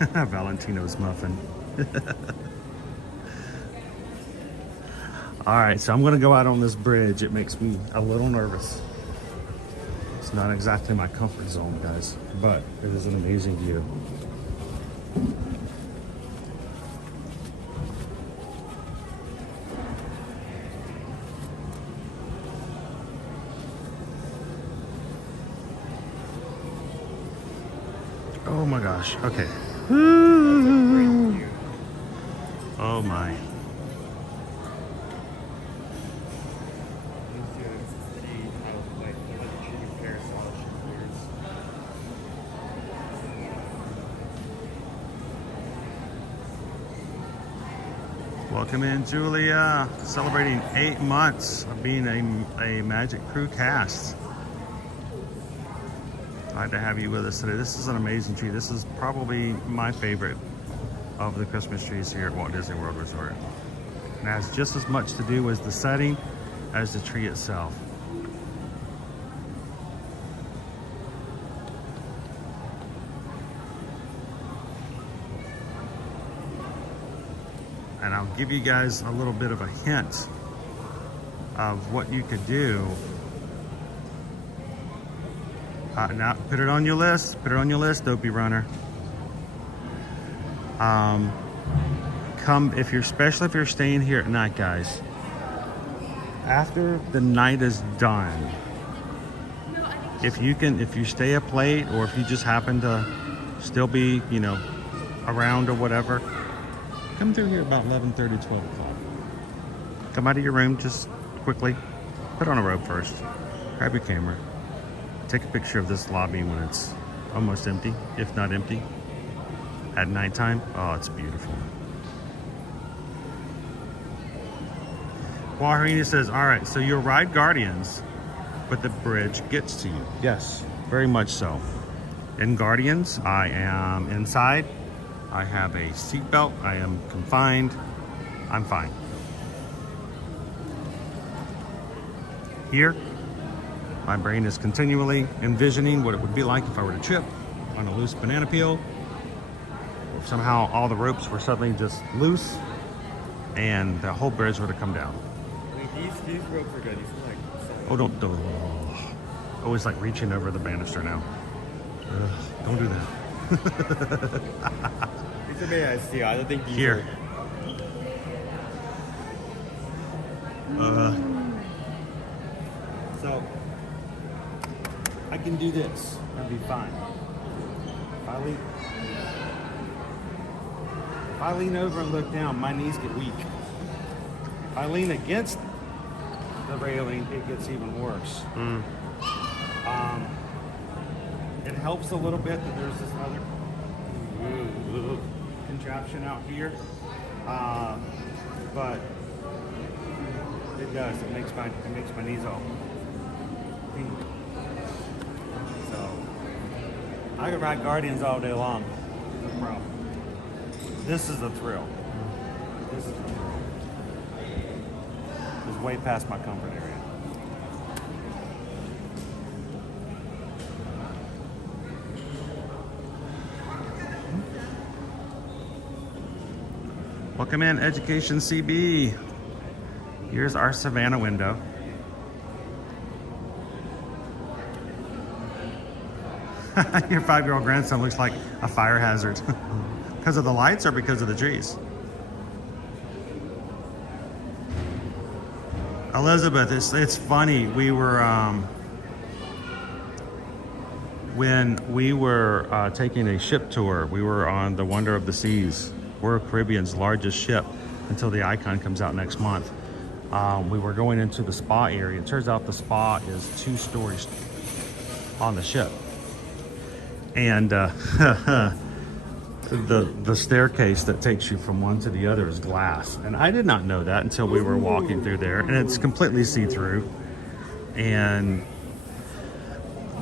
Valentino's muffin. All right, so I'm gonna go out on this bridge. It makes me a little nervous. It's not exactly my comfort zone, guys, but it is an amazing view. Oh my gosh, okay. Oh my. Welcome in, Julia. Celebrating 8 months of being a Magic Crew cast. Glad to have you with us today. This is an amazing tree. This is probably my favorite of the Christmas trees here at Walt Disney World Resort. It has just as much to do with the setting as the tree itself. And I'll give you guys a little bit of a hint of what you could do. Now, put it on your list. Put it on your list, Dopey Runner. Especially if you're staying here at night, guys. After the night is done, if you stay up late, or if you just happen to still be, around or whatever, come through here about 11:30, 12 o'clock. Come out of your room just quickly. Put on a robe first. Grab your camera. Take a picture of this lobby when it's almost empty, if not empty. At nighttime, oh, it's beautiful. Waharina says, all right, so you'll ride Guardians, but the bridge gets to you. Yes, very much so. In Guardians, I am inside. I have a seatbelt. I am confined. I'm fine. Here, my brain is continually envisioning what it would be like if I were to trip on a loose banana peel, or if somehow all the ropes were suddenly just loose and the whole bridge were to come down. I mean, these ropes are good. These are like... Oh, don't. Always like reaching over the banister now. Don't do that. These are made out of steel. I don't think these Here. So I can do this. I'll be fine. If I lean over and look down, my knees get weak. If I lean against the railing, it gets even worse. It helps a little bit that there's this other contraption out here, but it does. It makes my knees all pink. So I could ride Guardians all day long. No problem. This is a thrill. This is a thrill. It's way past my comfort area. Welcome in, Education CB. Here's our Savannah window. Your 5-year-old grandson looks like a fire hazard. Because of the lights or because of the trees? Elizabeth, it's funny. We were when we were taking a ship tour, we were on the Wonder of the Seas. We're Caribbean's largest ship until the Icon comes out next month. We were going into the spa area. It turns out the spa is 2 stories on the ship. And the staircase that takes you from one to the other is glass. And I did not know that until we were walking through there. And it's completely see-through. And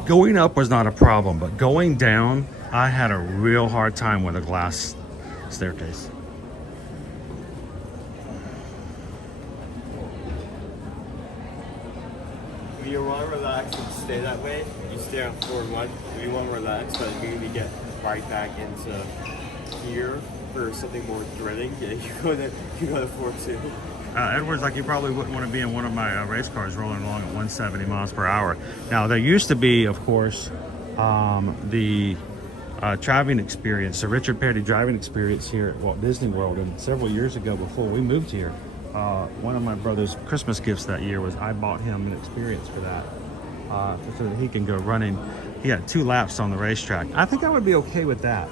going up was not a problem, but going down, I had a real hard time with a glass staircase. If you want to relax and stay that way, you stay on floor 1. If you want to relax, but maybe get right back into here for something more thrilling, yeah, you go to floor 2. Edwards, like you probably wouldn't want to be in one of my race cars rolling along at 170 miles per hour. Now, there used to be, of course, the driving experience, the Richard Petty driving experience here at Walt Disney World. And several years ago, before we moved here, one of my brother's Christmas gifts that year was I bought him an experience for that, so that he can go running. He had 2 laps on the racetrack. I think I would be okay with that.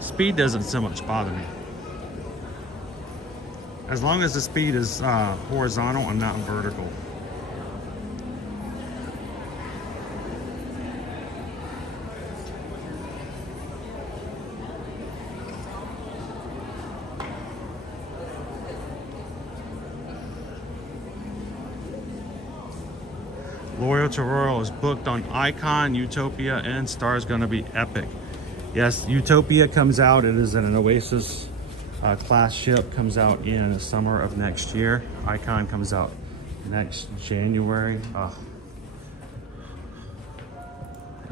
Speed doesn't so much bother me. As long as the speed is horizontal and not vertical. Loyal to Royal is booked on Icon, Utopia, and Star is going to be epic. Yes, Utopia comes out. It is an Oasis class ship, comes out in the summer of next year. Icon comes out next January. There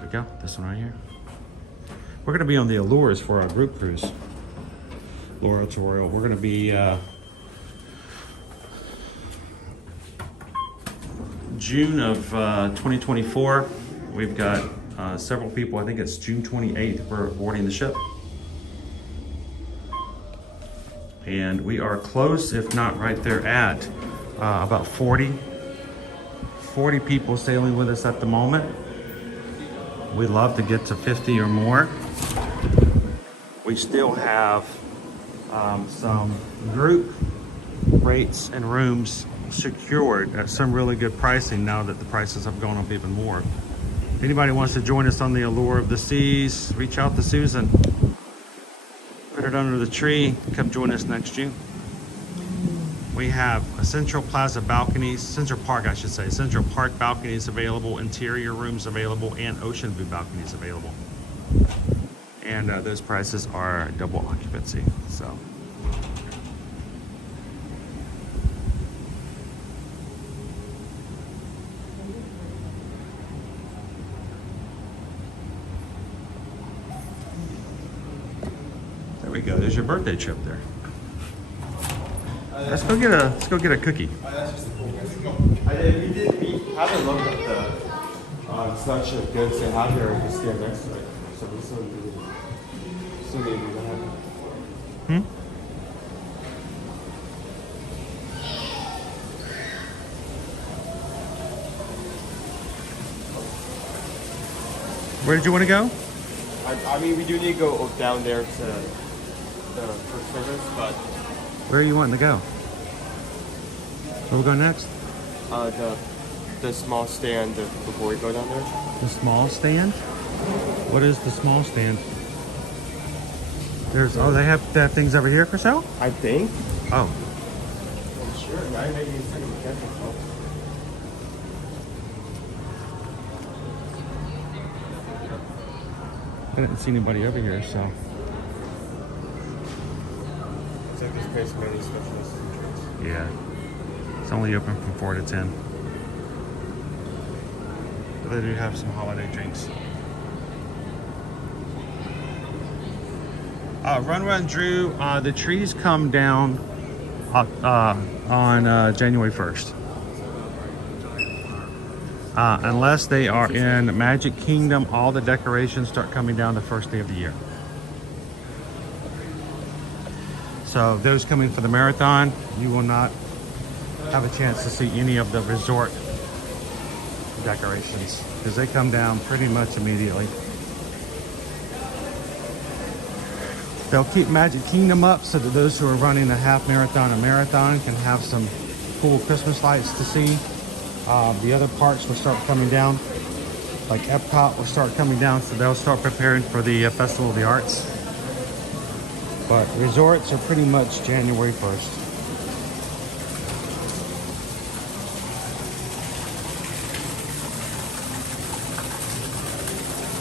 we go, this one right here. We're gonna be on the Allures for our group cruise. Loyal to Royal. We're gonna be June of 2024. We've got several people. I think it's June 28th. We're boarding the ship. And we are close, if not right there at about 40 people sailing with us at the moment. We'd love to get to 50 or more. We still have some group rates and rooms secured at some really good pricing now that the prices have gone up even more. If anybody wants to join us on the Allure of the Seas, reach out to Susan. Put it under the tree. Come join us next June. We have a Central Plaza balconies, Central Park, I should say. Central Park balconies available, interior rooms available, and ocean view balconies available. And those prices are double occupancy. So. There we go. There's your birthday trip there. Let's go get a cookie. We haven't looked at the selection of goods they have here. We stand next to it, so we still need to do that. Where did you want to go? I mean, we do need to go down there to the first service, but where are you wanting to go? Where we go next? The small stand before we go down there. The small stand? What is the small stand? There's they have things over here for sale? I think. Oh. I'm sure. I may be second guessing. I didn't see anybody over here, so. It's like this place many specialists. Yeah. It's only open from 4 to 10. But they do have some holiday drinks. Run Drew, the trees come down on January 1st. Unless they are in Magic Kingdom, all the decorations start coming down the first day of the year. So those coming for the marathon, you will not have a chance to see any of the resort decorations because they come down pretty much immediately. They'll keep Magic Kingdom up so that those who are running a half marathon and marathon can have some cool Christmas lights to see. The other parks will start coming down, like Epcot will start coming down, so they'll start preparing for the Festival of the Arts. But resorts are pretty much January 1st.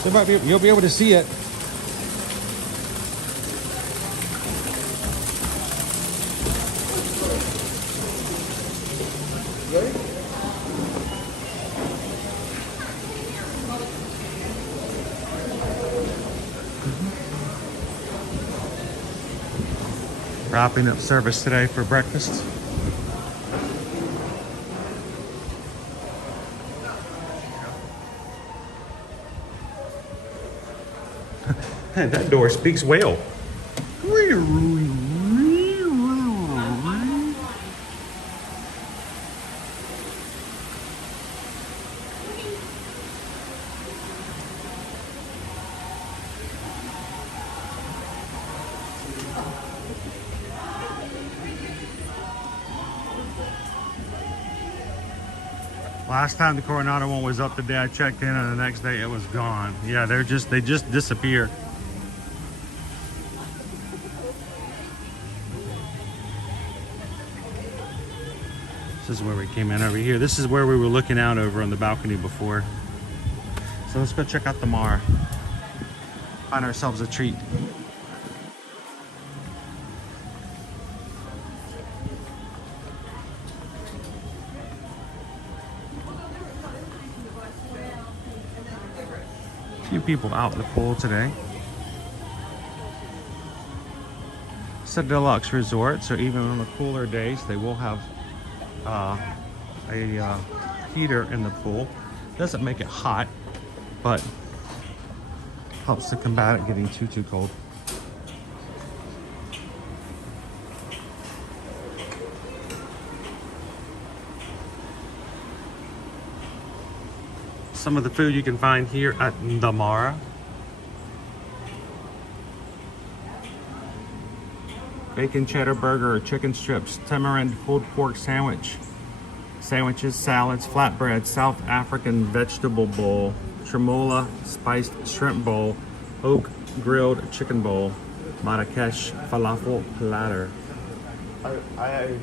So you'll be able to see it. Wrapping up service today for breakfast. That door speaks whale. Last time the Coronado one was up today, I checked in, and the next day it was gone. Yeah, they just disappear. This is where we came in over here. This is where we were looking out over on the balcony before. So let's go check out the Mara. Find ourselves a treat. Few people out in the pool today. It's a deluxe resort, so even on the cooler days, they will have a heater in the pool. Doesn't make it hot, but helps to combat it getting too cold. Some of the food you can find here at the Mara. Bacon cheddar burger, chicken strips, tamarind pulled pork sandwich, sandwiches, salads, flatbread, South African vegetable bowl, tremola spiced shrimp bowl, oak grilled chicken bowl, Marrakesh falafel platter. I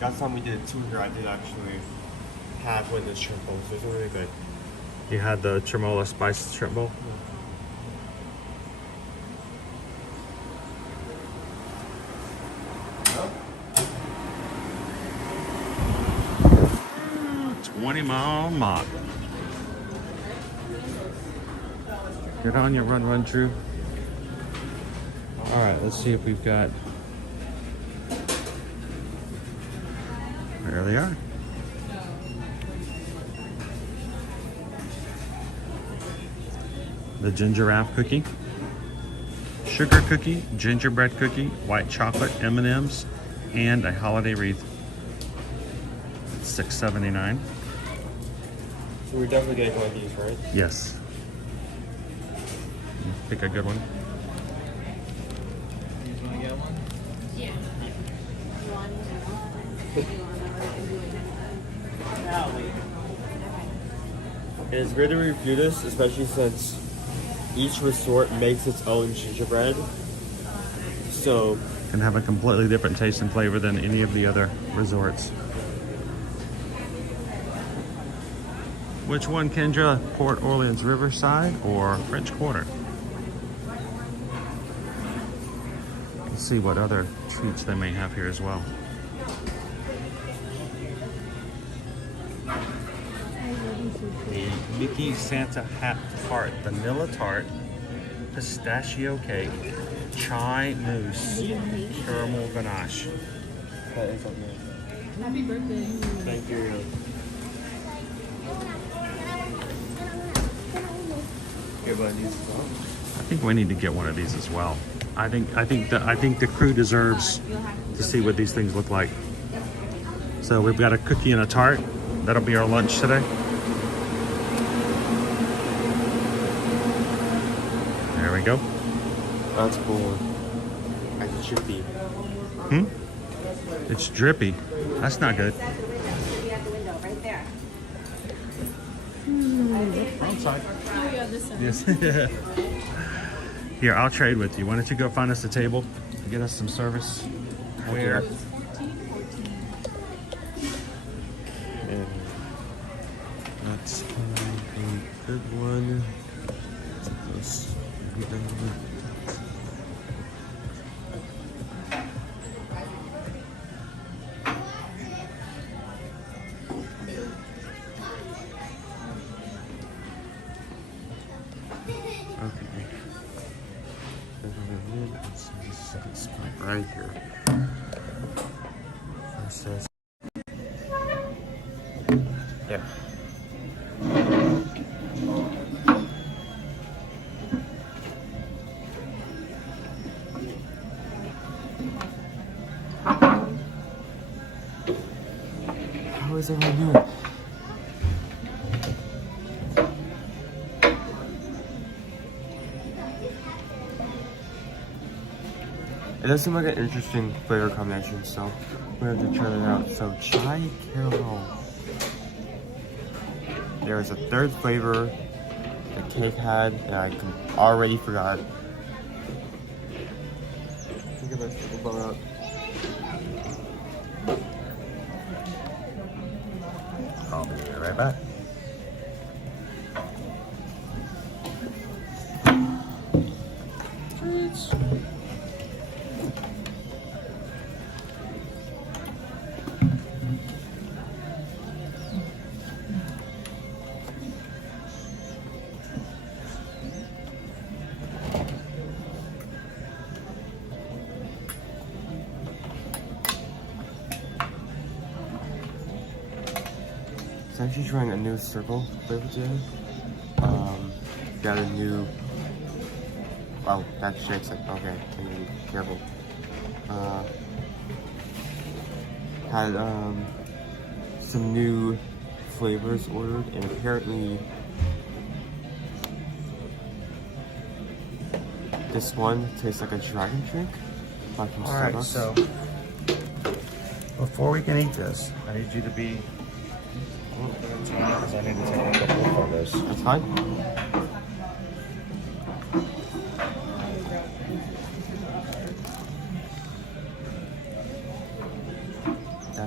last time we did a tour here, I did actually have one of the shrimp bowls. It was really good. You had the tremola spiced shrimp bowl? Yeah. 20-mile mark. Get on your run, True. All right, let's see if we've got. There they are. The ginger giraffe cookie, sugar cookie, gingerbread cookie, white chocolate M&Ms, and a holiday wreath. It's $6.79. So we're definitely getting one of these, right? Yes. Pick a good one. You just want to get one? Yeah. It's great to review this, especially since each resort makes its own gingerbread. So Can have a completely different taste and flavor than any of the other resorts. Which one, Kendra? Port Orleans Riverside or French Quarter? Let's see what other treats they may have here as well. The Mickey Santa Hat Tart, vanilla tart, pistachio cake, chai mousse, caramel ganache. that is amazing. Happy birthday. Thank you. Get one of these as well. I think we need to get one of these as well. I think the crew deserves to see what these things look like. So we've got a cookie and a tart. That'll be our lunch today. go. That's cool. Like drippy. It's drippy. That's not good. Wrong side. Oh, yeah, this one. Yes. Here, I'll trade with you. Why don't you go find us a table and get us some service? Where? And that's a good one. Let's get that over. Okay. Let's see, this is a good spot right here. Versus. Yeah. How is everyone doing? It does seem like an interesting flavor combination, so we're going to try it out. So, chai caramel. There's a third flavor the cake had, and I already forgot. Think of it, we'll out. I'll be right back. So I'm actually trying a new circle flavor today. Got a new. Wow, that shakes like okay. Be careful. Had some new flavors ordered, and apparently this one tastes like a dragon drink. From Alright, Starbucks. so before we can eat this, I need you to be because I need to take a couple of photos. That's fine.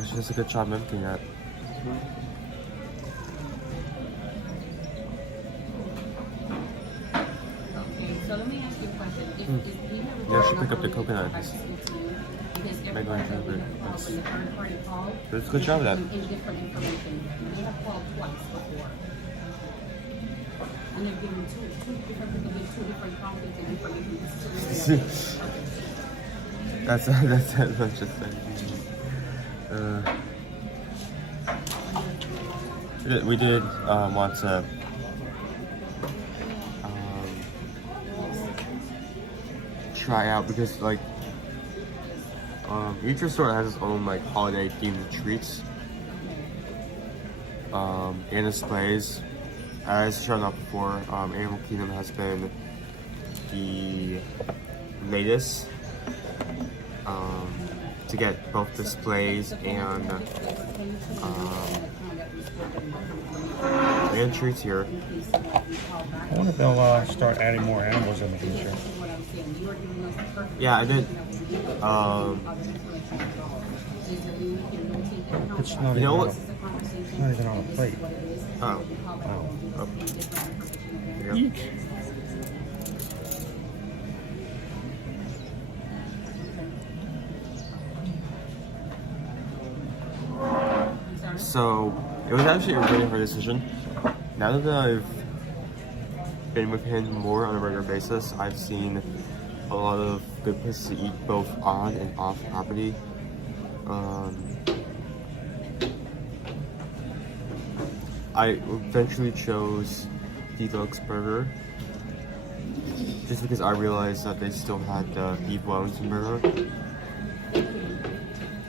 She does a good job mimicking that. Okay, so let me ask you a question. If you have a Yeah, I should pick up the coconut. Make one too, but it's a good job of that. Different information. They have called twice before. And they've given two different people give two different conflicts and different that's just we did want to try out because like each store has its own like holiday themed treats and displays. As shown up before, Animal Kingdom has been the latest to get both displays and treats here. I wonder if they'll start adding more animals in the future. Yeah, I did. It's not you know what? It's not even on a plate. Oh. Oh. Here you go. So, it was actually a really hard decision. Now that I've been with him more on a regular basis, I've seen a lot of good places to eat both on and off property. I eventually chose Deluxe Burger just because I realized that they still had the beef Wellington burger.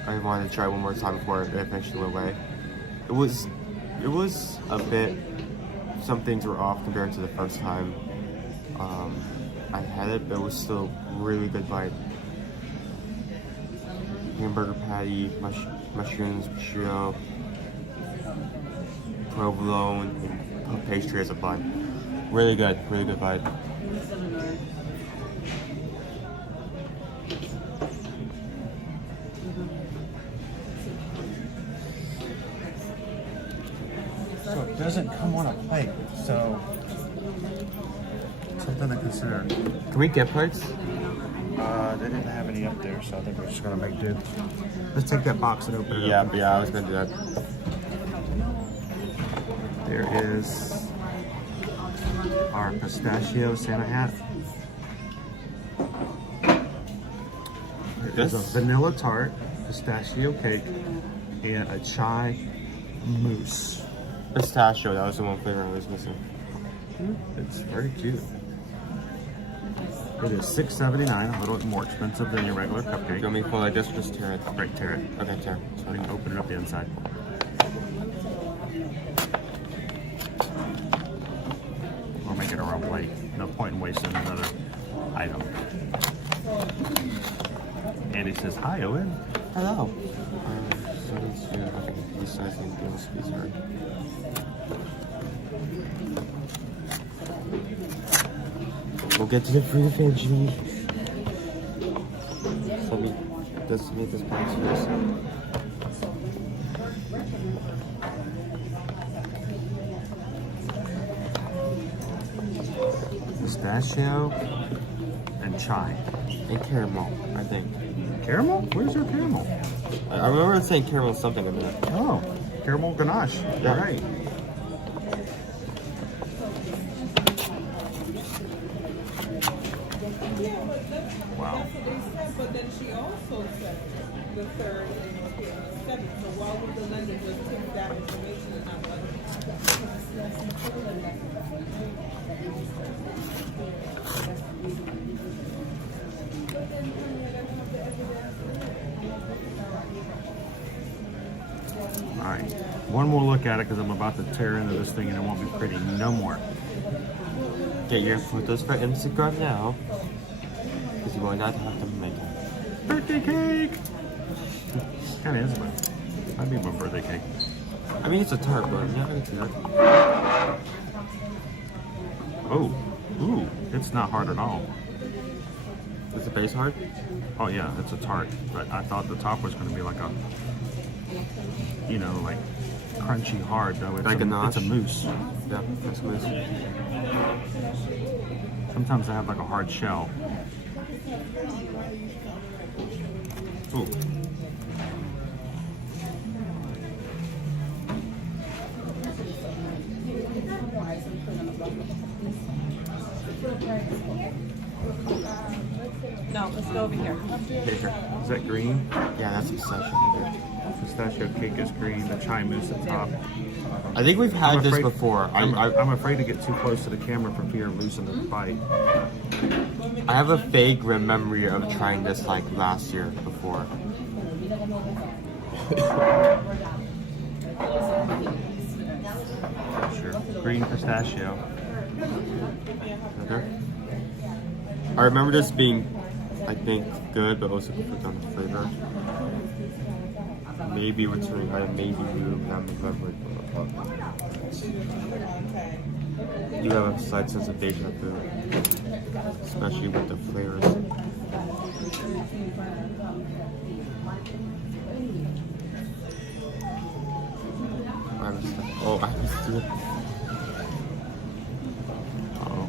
I wanted to try one more time before it eventually went away. It was a bit, some things were off compared to the first time. I had it, but it was still really good bite. Hamburger patty, mushrooms, prosciutto, provolone, and pastry as a bite. Really good bite. So it doesn't come on a plate, so something to consider. Can we get plates? They didn't have any up there, so I think we're just gonna make do. Let's take that box and open it up. Yeah, I was gonna do that. There is our pistachio Santa hat. There's a vanilla tart, pistachio cake, and a chai mousse. Pistachio, that was the one flavor I was missing. It's very cute. It is $6.79, a little bit more expensive than your regular cupcake. Do you want me to pull like this or just tear it? Right, tear it. Okay, tear. So we can open it up the inside. We'll make it our own plate. No point in wasting another item. Andy says, hi, Owen. Hello. So let's do these size and those pieces are. We'll get to the fruit of Jimmy. So let's make this box first. Pistachio and chai. And caramel, I think. Caramel? Where's your caramel? I remember saying caramel something in there. Oh, caramel ganache. Yeah. All right. Wow. But then she also said the third and the seventh. So why would the lender just take that information and not let it? All right. One more look at it because I'm about to tear into this thing and it won't be pretty no more. Get your photos for Instagram now. Because you will not have to make it. Birthday cake! Kind of is, but I'd be my birthday cake. I mean, it's a tart, but I'm not going to do that. Oh, ooh, it's not hard at all. Is the base hard? Oh yeah, it's a tart, but I thought the top was going to be like a, you know, like crunchy hard though. It's, like a ganache? It's a mousse. Yeah, it's a mousse. Sometimes they have like a hard shell. Ooh. No, let's go over here. Is that green? Yeah, that's pistachio. Pistachio cake is green, the chai mousse at top. I think we've had this before. I'm afraid to get too close to the camera for fear of losing the bite. I have a vague memory of trying this like last year before. Sure. Green pistachio. Okay. I remember this being, I think, good, but also put down the flavor. Maybe returning item, maybe new, not remembering. You have a slight sense of deja vu, especially with the flavors. Oh, I missed it. Uh-oh.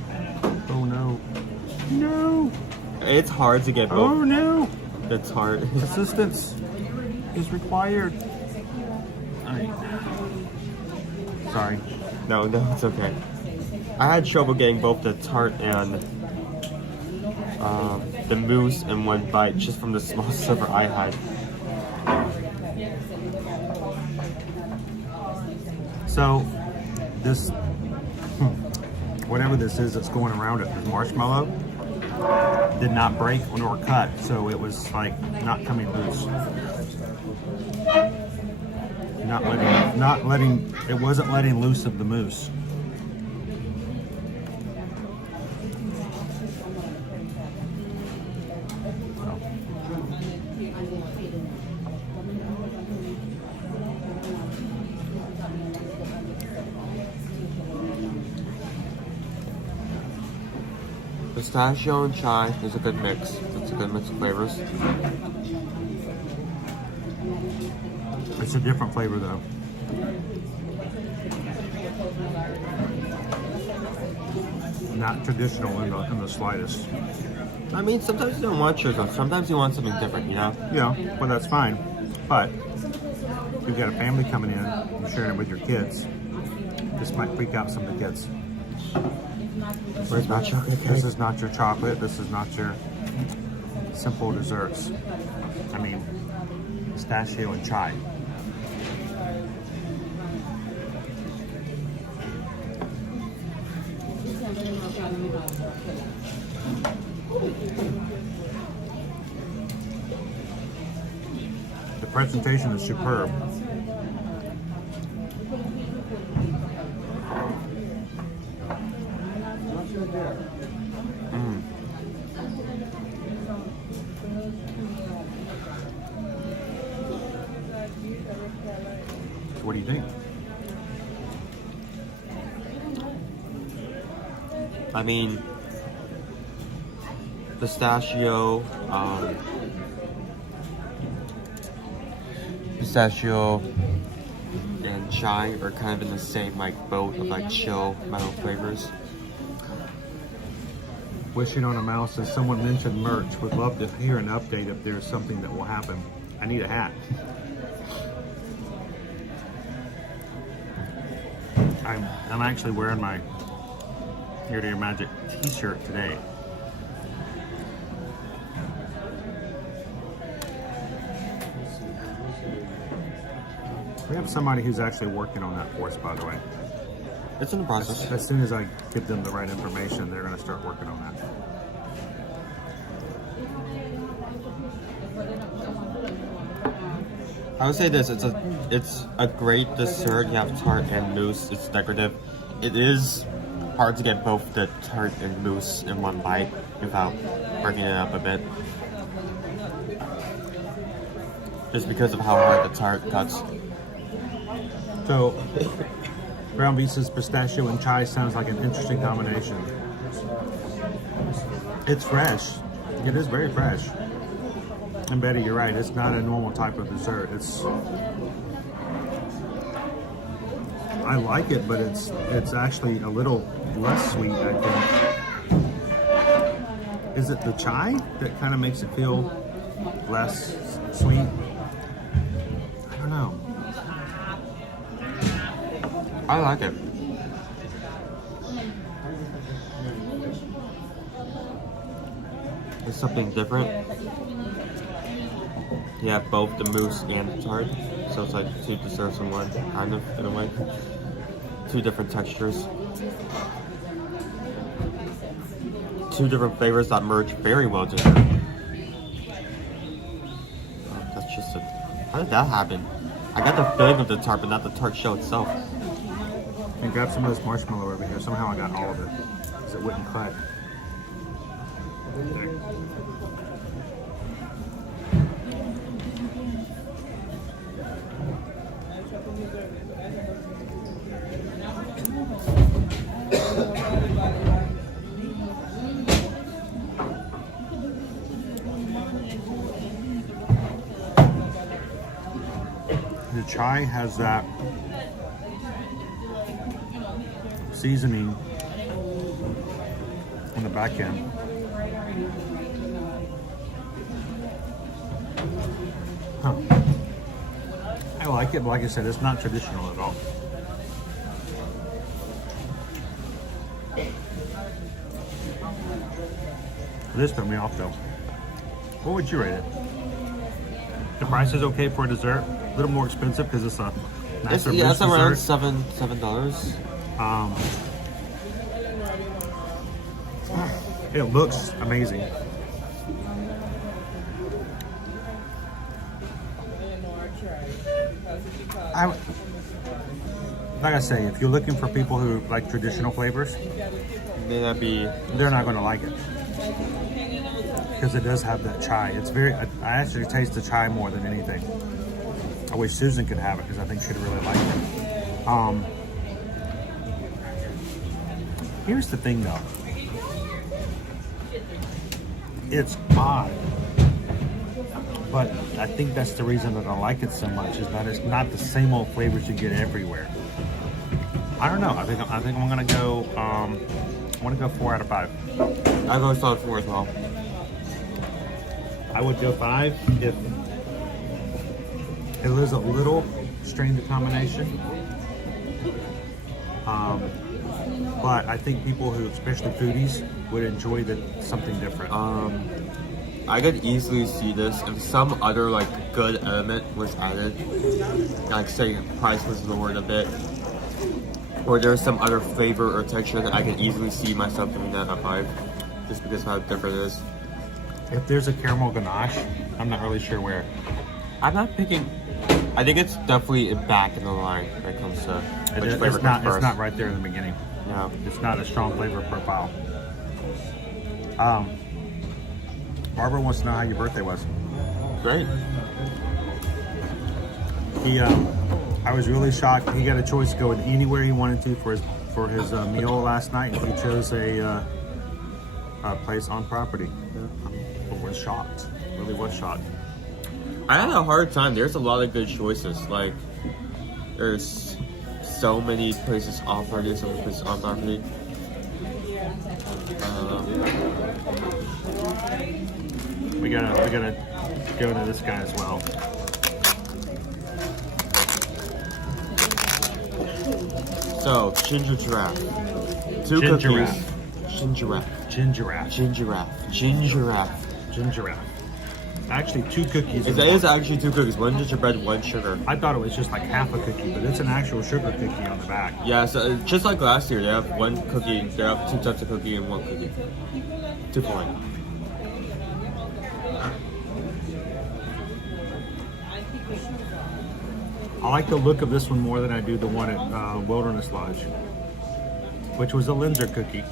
Oh no. No! It's hard to get both. Oh no! It's hard. Assistance is required. Alright. Sorry. No, it's okay. I had trouble getting both the tart and the mousse in one bite just from the small sliver I had. So, this, whatever this is that's going around it, this marshmallow, did not break nor cut, so it was like not coming loose. It wasn't letting loose of the mousse. Pistachio and chai is a good mix. It's a good mix of flavors. It's a different flavor though. Not traditional in the slightest. I mean, sometimes you don't want churros. Sometimes you want something different, you know? Yeah, well that's fine. But if you've got a family coming in, you're sharing it with your kids, this might freak out some of the kids. Where's my chocolate cake? This is not your chocolate. This is not your simple desserts. I mean, pistachio and chai. The presentation is superb. What do you think? I mean, pistachio and chai are kind of in the same like boat of like chill mellow flavors. Wishing on a Mouse, as someone mentioned merch, would love to hear an update if there's something that will happen. I need a hat. I'm actually wearing my Ear to Ear Magic t-shirt today. We have somebody who's actually working on that for us, by the way. It's in the process. As soon as I give them the right information, they're going to start working on that. I would say this, it's a great dessert. You have tart and mousse, it's decorative. It is hard to get both the tart and mousse in one bite without breaking it up a bit. Just because of how hard the tart cuts. So, Brown Visa's pistachio and chai sounds like an interesting combination. It's fresh. It is very fresh. And Betty, you're right. It's not a normal type of dessert. I like it, but it's actually a little less sweet, I think. Is it the chai that kind of makes it feel less sweet? I don't know. I like it. It's something different. You have both the mousse and the tart, so it's like two desserts in one, kind of, in a way. Two different textures. Two different flavors that merge very well together. Oh, that's just how did that happen? I got the feeling of the tart, but not the tart shell itself. And grab some of this marshmallow over here. Somehow I got all of it, because it wouldn't cut. There. The chai has that seasoning on the back end. Huh. I like it, but like I said, it's not traditional at all. This threw me off though. What would you rate it? The price is okay for a dessert. A little more expensive because it's a nicer it's around dessert. $7. It looks amazing. Like I say, if you're looking for people who like traditional flavors, May not be. they're not going to like it. because it does have that chai. It's very, I actually taste the chai more than anything. I wish Susan could have it because I think she'd really like it. Here's the thing though. It's odd, but I think that's the reason that I like it so much, is that it's not the same old flavors you get everywhere. I don't know. I think I'm gonna go. I'm gonna go 4 out of 5. I go solid 4 as well. I would go 5 if it was a little strained the combination. But I think people who, especially foodies, would enjoy something different. I could easily see this if some other like good element was added, like say price was lowered a bit, or there's some other flavor or texture that I could easily see myself giving that a 5, just because of how different it is. If there's a caramel ganache, I'm not really sure where. I'm not picking. I think it's definitely back in the line when it comes to which flavor comes first. It's not right there in the beginning. No, it's not a strong flavor profile. Barbara wants to know how your birthday was. Great. I was really shocked. He got a choice to go anywhere he wanted to for his meal last night, and he chose a place on property. I was shocked. Really was shocked. I had a hard time. There's a lot of good choices. Like, there's so many places off property, so many places on property. We gotta go to this guy as well. So, ginger giraffe. 2 Ginger cookies. giraffe. Ginger giraffe. Actually, 2 cookies. It is actually 2 cookies. 1 gingerbread, 1 sugar. I thought it was just like half a cookie, but it's an actual sugar cookie on the back. Yeah, so just like last year, they have 1 cookie, they have 2 types of cookie and 1 cookie. 2 for 1. I like the look of this one more than I do the one at Wilderness Lodge, which was a Linzer cookie.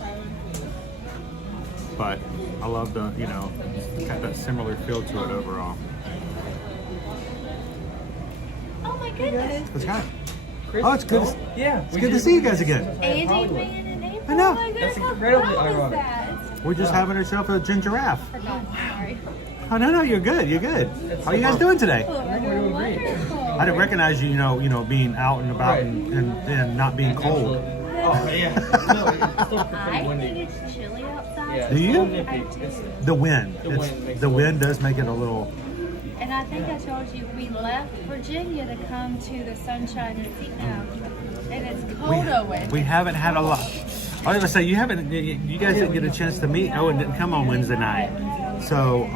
But I love the, it's got that similar feel to it overall. Oh my goodness. What's that? Oh, it's good. It's good to see you guys again. Andy ran in April. I know. Oh my goodness, how fun was that? We're just having ourselves a ginger giraffe. Forgot, sorry. Oh no, you're good. You're good. How are you guys doing today? Wonderful. I didn't recognize you, being out and about and not being cold. Oh, yeah. I think it's chilly outside. Do you? I do. The wind. The wind does make it a little. And I think I told you we left Virginia to come to the Sunshine and Sea now. And it's cold over. We haven't had a lot. I was gonna say you guys didn't get a chance to meet. Owen didn't come on Wednesday night. So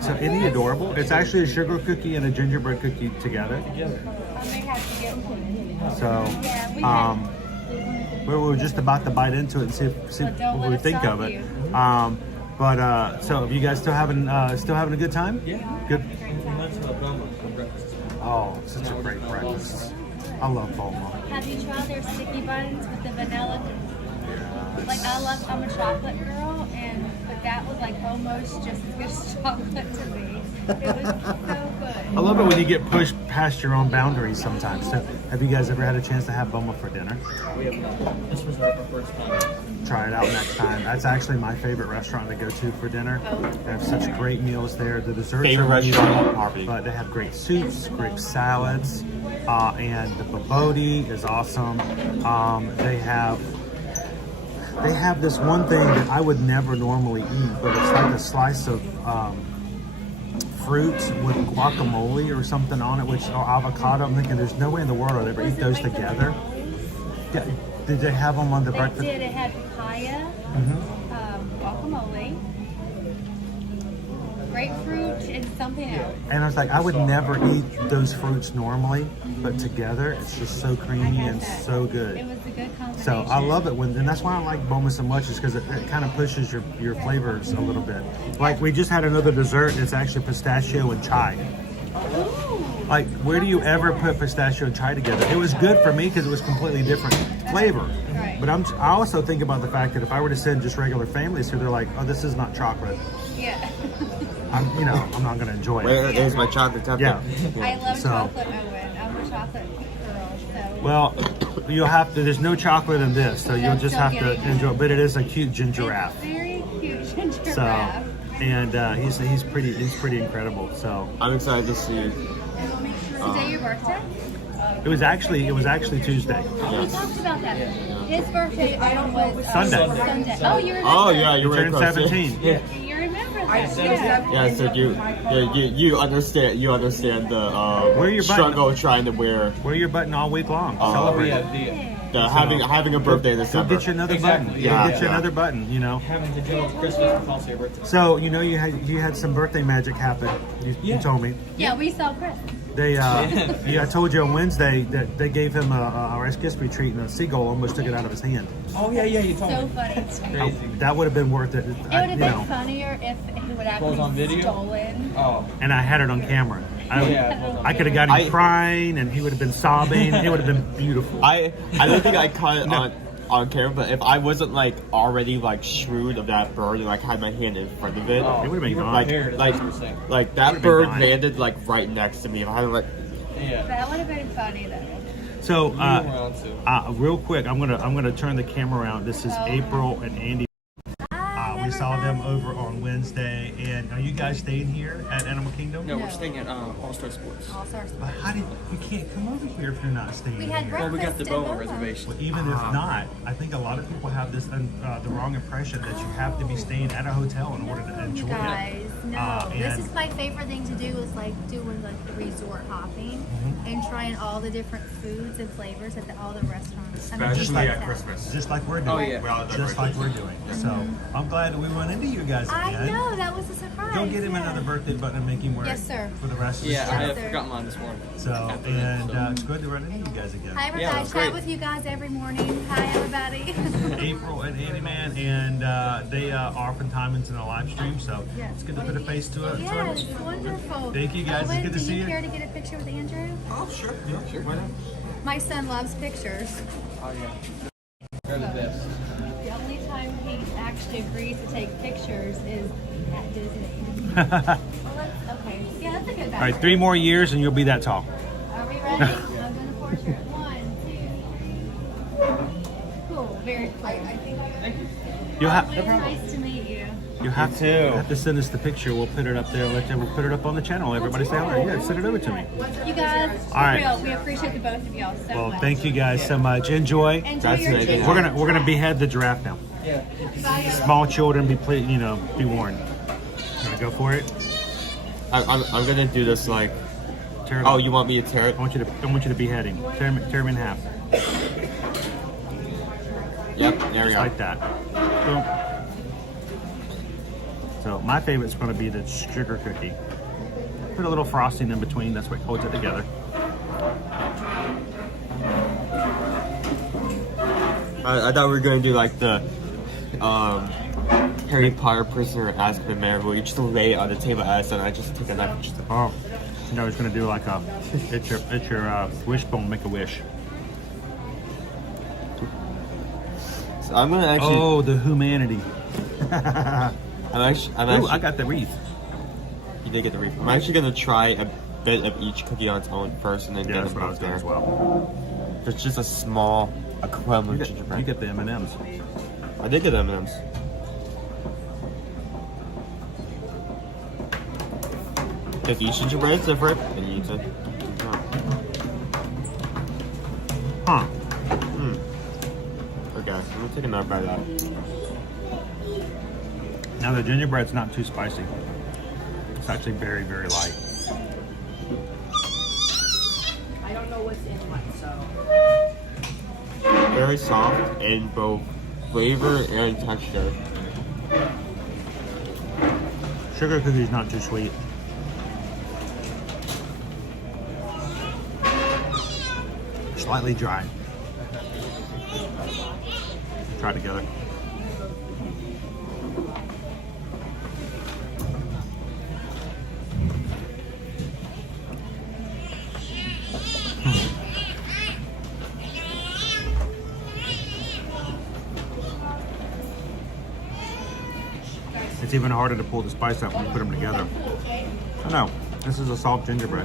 so isn't he adorable? It's actually a sugar cookie and a gingerbread cookie together. I may have to get one. So we were just about to bite into it and see what we think of it. So are you guys still having a good time? Yeah. Good. That's for breakfast. Oh, such a great breakfast. I love Boma. Have you tried their sticky buns with the vanilla? Like I'm a chocolate girl, but that was like almost just as good as chocolate to me. It was so good. I love it when you get pushed past your own boundaries sometimes. So, have you guys ever had a chance to have Boma for dinner? We have not. This was our first time. Try it out next time. That's actually my favorite restaurant to go to for dinner. They have such great meals there. The desserts Favorite are restaurant amazing, on property. but they have great soups, great salads, and the babodi is awesome. They have this one thing that I would never normally eat, but it's like a slice of fruit with guacamole or something on it, or avocado. I'm thinking there's no way in the world I'd ever eat those together. Yeah, did they have them on the breakfast? It did. It had papaya, guacamole, grapefruit, and something else. And I was like, I would never eat those fruits normally, but together it's just so creamy and so good. It was a good combination. So I love it and that's why I like Boma so much, is because it kind of pushes your flavors a little bit. Like we just had another dessert. It's actually pistachio and chai. Ooh. Like, where do you ever put pistachio and chai together? It was good for me because it was completely different flavor. Right. But I also think about the fact that if I were to send just regular families here, they're like, oh, this is not chocolate. Yeah. I'm not going to enjoy it. Where is my chocolate cup? Yeah. I love chocolate, Owen. I'm a chocolate girl, so. Well, you'll have to, there's no chocolate in this, so you'll just have to enjoy it. But it is a cute gingeraffe. Very cute gingeraffe. So, and he's pretty incredible. So I'm excited to see. Is today your birthday? It was actually Tuesday. We talked about that. His birthday was Sunday. Oh, you remember? Oh yeah, you turned 17. Yeah. You remember that? Yeah. Yeah, so you understand the Wear your struggle trying to wear your button all week long. Celebrate. Having a birthday in December. Go get you another button. Yeah, Get you another button. You know. Having to deal with Christmas is also your birthday. So you know you had some birthday magic happen. You told me. Yeah, we saw Chris. They I told you on Wednesday that they gave him a Rice Krispie treat and a seagull almost took it out of his hand. Oh yeah, you told me. So funny. That would have been worth it. It would have been funnier if he would have on video? stolen. Oh. And I had it on camera. I could have got him crying, and he would have been sobbing. It would have been beautiful. I don't think I caught it on camera, but if I wasn't like already like shrewd of that bird and like had my hand in front of it, it would have been gone. Like that bird landed like right next to me. If I had like. Yeah. That would have been funny though. So, real quick, I'm gonna turn the camera around. This is April and Andy. We saw them over on Wednesday, and are you guys staying here at Animal Kingdom? No, we're staying at All-Star Sports. All-Star Sports. But how did you can't come over here if you're not staying We had here? breakfast. Well, we got the Boa reservation. Well, even if not, I think a lot of people have this the wrong impression that you have to be staying at a hotel in order to enjoy Guys, it. no. This is my favorite thing to do is like doing like the resort hopping and trying all the different foods and flavors at all the restaurants. Especially at Christmas. Just like we're doing. Oh, yeah. Just like we're doing. So I'm glad that we went into you guys again. I know, that was a surprise. Go get him another birthday button and make him wear it for the rest of the Yeah, trip. I forgot mine this morning. So, it's good to run into you guys again. Hi everybody, I chat with you guys every morning. Hi everybody. April and Andy Man, and they are oftentimes into the live stream, so it's good to put a face to it. Yes, wonderful. Thank you guys, it's good to see you. Do you care to get a picture with Andrew? Oh, sure. Yeah, sure. Why not? My son loves pictures. Oh, yeah. They're the best. The only time he actually agrees to take pictures is at Disney. Okay. Yeah, that's a good All right, 3 more years and you'll be that tall. Are we ready? I'm doing the portrait. 1, 2, 3. Cool. Very cool. Thank you. You'll have. Nice to meet you. You have to send us the picture. We'll put it up there. We'll put it up on the channel. Everybody say hello. Yeah, send it over to me. You guys, all right. real, we appreciate the both of y'all so much. Well, thank you guys so much. Enjoy. We're gonna behead the giraffe now. Yeah. Small children, be warned. Gonna go for it. I'm gonna do this like. Tear it oh, off. you want me to tear it? I want you to behead him. Tear him in half. Yep, there we go. Like that. Boom. So my favorite is going to be the sugar cookie. Put a little frosting in between. That's what holds it together. I thought we were going to do like the Harry Potter prisoner of Azkaban manner, where you just lay it on the table as and I just take a knife and just. Oh, no, I was going to do like a it's your wishbone, make a wish. So I'm gonna actually. Oh, the humanity. I got the wreath. You did get the wreath. I'm actually gonna try a bit of each cookie on its own first, and then get them both there as well. There's just a small equivalent of gingerbread. You get the M&Ms. I did get the M&Ms. If each gingerbread is different, then you eat it. Huh. Okay, I'm gonna take another bite of that. Now the gingerbread's not too spicy. It's actually very, very light. I don't know what's in one, so. Very soft in both flavor and texture. Sugar cookie's not too sweet. Slightly dry. Try together. It's even harder to pull the spice out when you put them together. Oh no, this is a soft gingerbread.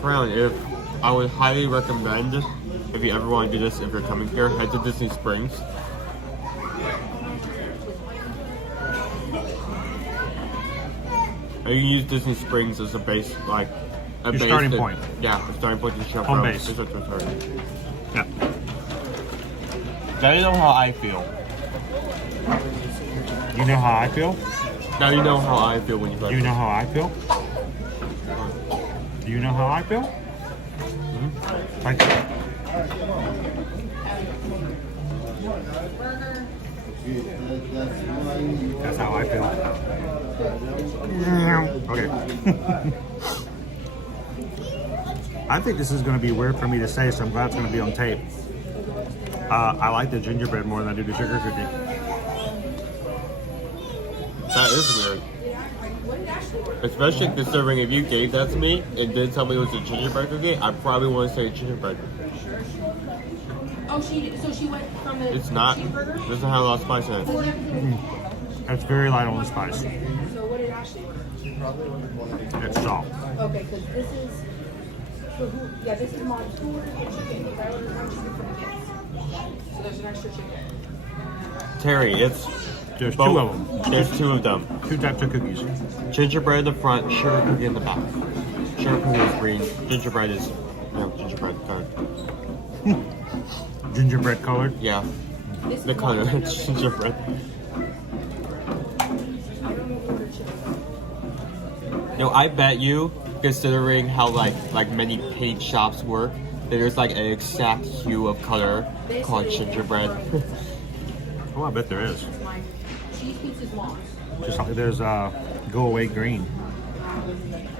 Crown, if I would highly recommend, if you ever want to do this, if you're coming here, head to Disney Springs. You can use Disney Springs as a base, like a Your base starting point. Yeah, the starting point to show Home base. Yeah. Now you know how I feel. You know how I feel? Now you know how I feel when you Do you know how I feel? Do you know how I feel? Thank you. That's how I feel. Okay. I think this is going to be weird for me to say, so I'm glad it's going to be on tape. I like the gingerbread more than I do the sugar cookie. That is weird. Especially considering if you gave that to me and then tell me it was a gingerbread cookie, I probably want to say gingerbread. Oh, so she went from the It's not. It cheeseburger? doesn't have a lot of spice in it. It's very light on the spice. So what did Ashley order? It's soft. Okay, because this is, so who, yeah, this is mom's. Who ordered the chicken? Because I ordered one chicken from the kids. So there's an extra chicken. Terry, it's There's both. two of them. There's two of them. Two types of cookies. Gingerbread in the front, sugar cookie in the back. Sugar cookie is green. Gingerbread is, gingerbread colored. Gingerbread colored? Yeah. The color is gingerbread. No, I bet you, considering how like many paint shops work, there's like an exact hue of color called gingerbread. Oh, I bet there is. Cheese pizza's long. Just like there's go away green.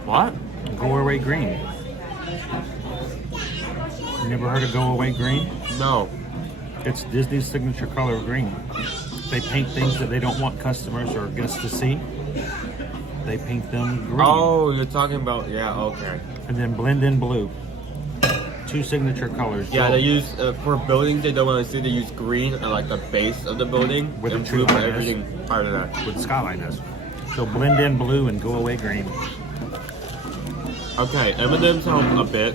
What? Go away green. You never heard of go away green? No. It's Disney's signature color of green. They paint things that they don't want customers or guests to see. They paint them green. Oh, you're talking about, yeah, okay. And then blend in blue. Two signature colors. Yeah, they use, for buildings they don't want to see, they use green at like the base of the building. With and the blue for true everything part of that. With the skyline is. So blend in blue and go away green. Okay, M&M's help a bit.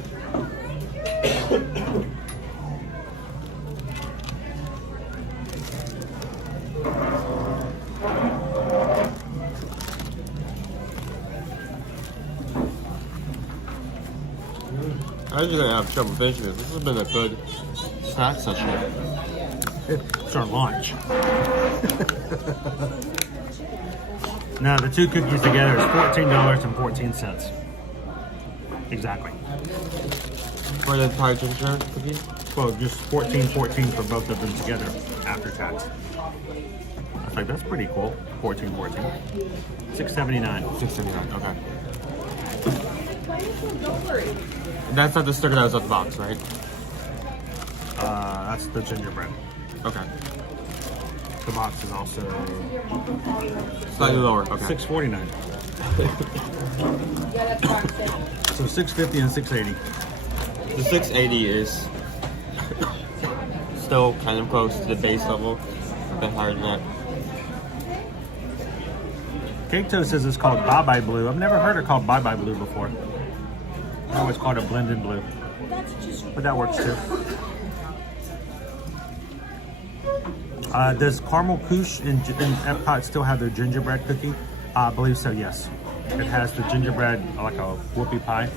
I'm just gonna have trouble finishing this. This has been a good snack session. It's our lunch. Now the two cookies together is $14.14. Exactly. For the entire ginger cookie? Well, just $14.14 for both of them together after tax. I was like, that's pretty cool. $14.14. $6.79. $6.79. Okay. Don't worry. That's not the sticker that was on the box, right? That's the gingerbread. Okay. The box is also Slightly lower. Okay. $6.49. Yeah, that's what I'm saying. So $6.50 and $6.80. The 680 is still kind of close to the base level, a bit higher than that. Cake Toast says it's called Bye Bye Blue. I've never heard it called Bye Bye Blue before. I always called it Blended Blue. But that works too. Does Caramel Couche in Epcot still have their gingerbread cookie? I believe so, yes. It has the gingerbread, like a whoopie pie,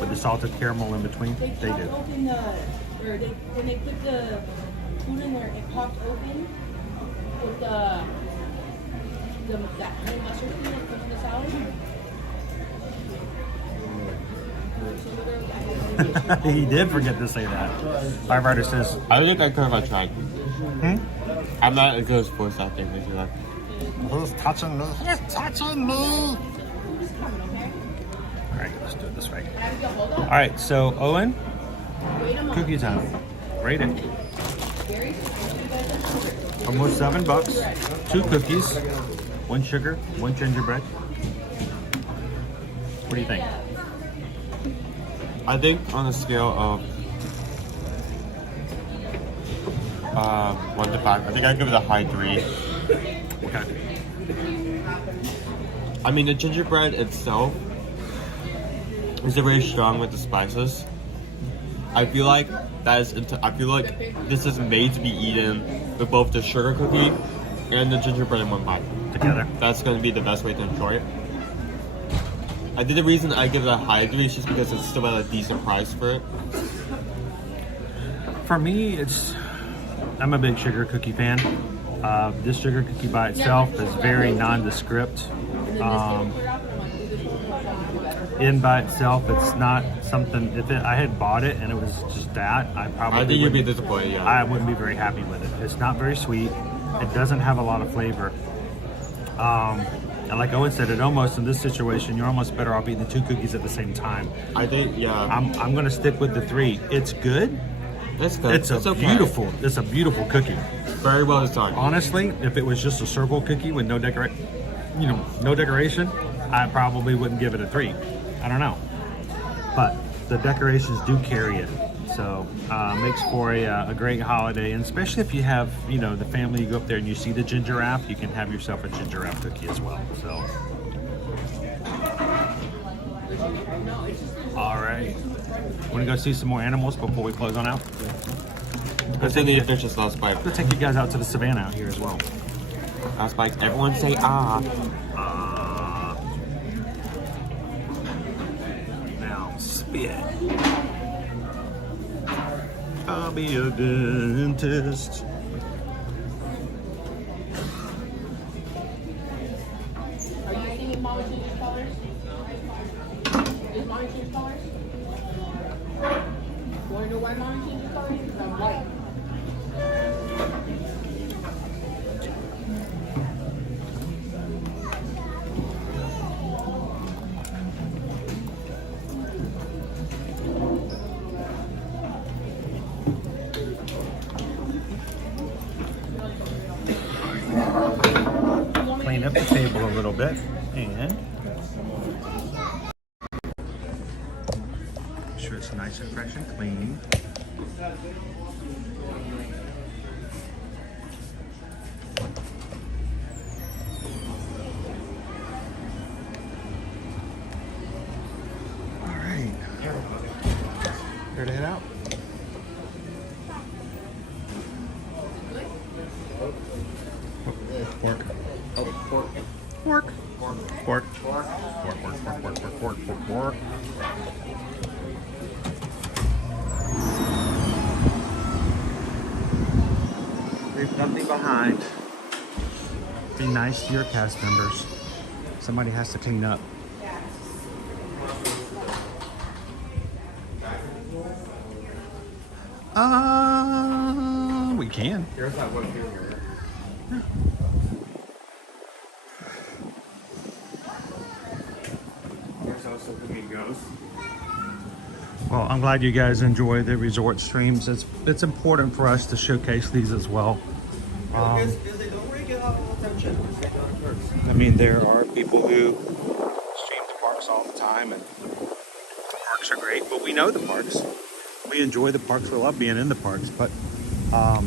with the salted caramel in between. They do. Open when they put the food in there, it popped open with that honey mustard thing that comes in the salad. He did forget to say that. Firefighter says, I don't think I could have tried. I'm not as good as voice acting as you are. Who's touching me? He's touching me! Alright, let's do it this way. Alright, so Owen, cookie time. Rate it. Almost $7. 2 cookies, 1 sugar, 1 gingerbread. What do you think? I think on a scale of 1 to 5. I think I'd give it a high 3. Okay. I mean, the gingerbread itself is very strong with the spices. I feel like this is made to be eaten with both the sugar cookie and the gingerbread in one bite. Together. That's going to be the best way to enjoy it. I think the reason I give it a high 3 is just because it's still at a decent price for it. For me, I'm a big sugar cookie fan. This sugar cookie by itself is very nondescript. In by itself, it's not something. If I had bought it and it was just that, I think you'd be disappointed. Yeah. I wouldn't be very happy with it. It's not very sweet. It doesn't have a lot of flavor. And like Owen said, in this situation, you're almost better off eating the 2 cookies at the same time. I think, yeah. I'm gonna stick with the 3. It's good. It's good. It's a beautiful cookie. Very well designed. Honestly, if it was just a circle cookie with no decoration, I probably wouldn't give it a 3. I don't know, but the decorations do carry it, so makes for a great holiday. And especially if you have, the family, you go up there and you see the ginger wrap, you can have yourself a ginger wrap cookie as well. So, all right, want to go see some more animals before we close on out? Let's see if there's just last bite. Let's take you guys out to the savannah out here as well. Last bite. Everyone say ah. Now spit. I'll be a dentist. Are you seeing Mama change colors? Is Mama change colors? Want to know why Mama changes colors? Because I'm white. Clean up the table a little bit and make sure it's nice and fresh and clean. All right, here to head out. Pork. Oh, pork. Pork. Pork. Pork. Pork. Pork. Leave nothing behind. Be nice to your cast members. Somebody has to clean up. We can. Here's that one here. Well, I'm glad you guys enjoy the resort streams. It's important for us to showcase these as well. I mean, there are people who stream the parks all the time, and the parks are great, but we know the parks. We enjoy the parks. We love being in the parks, but the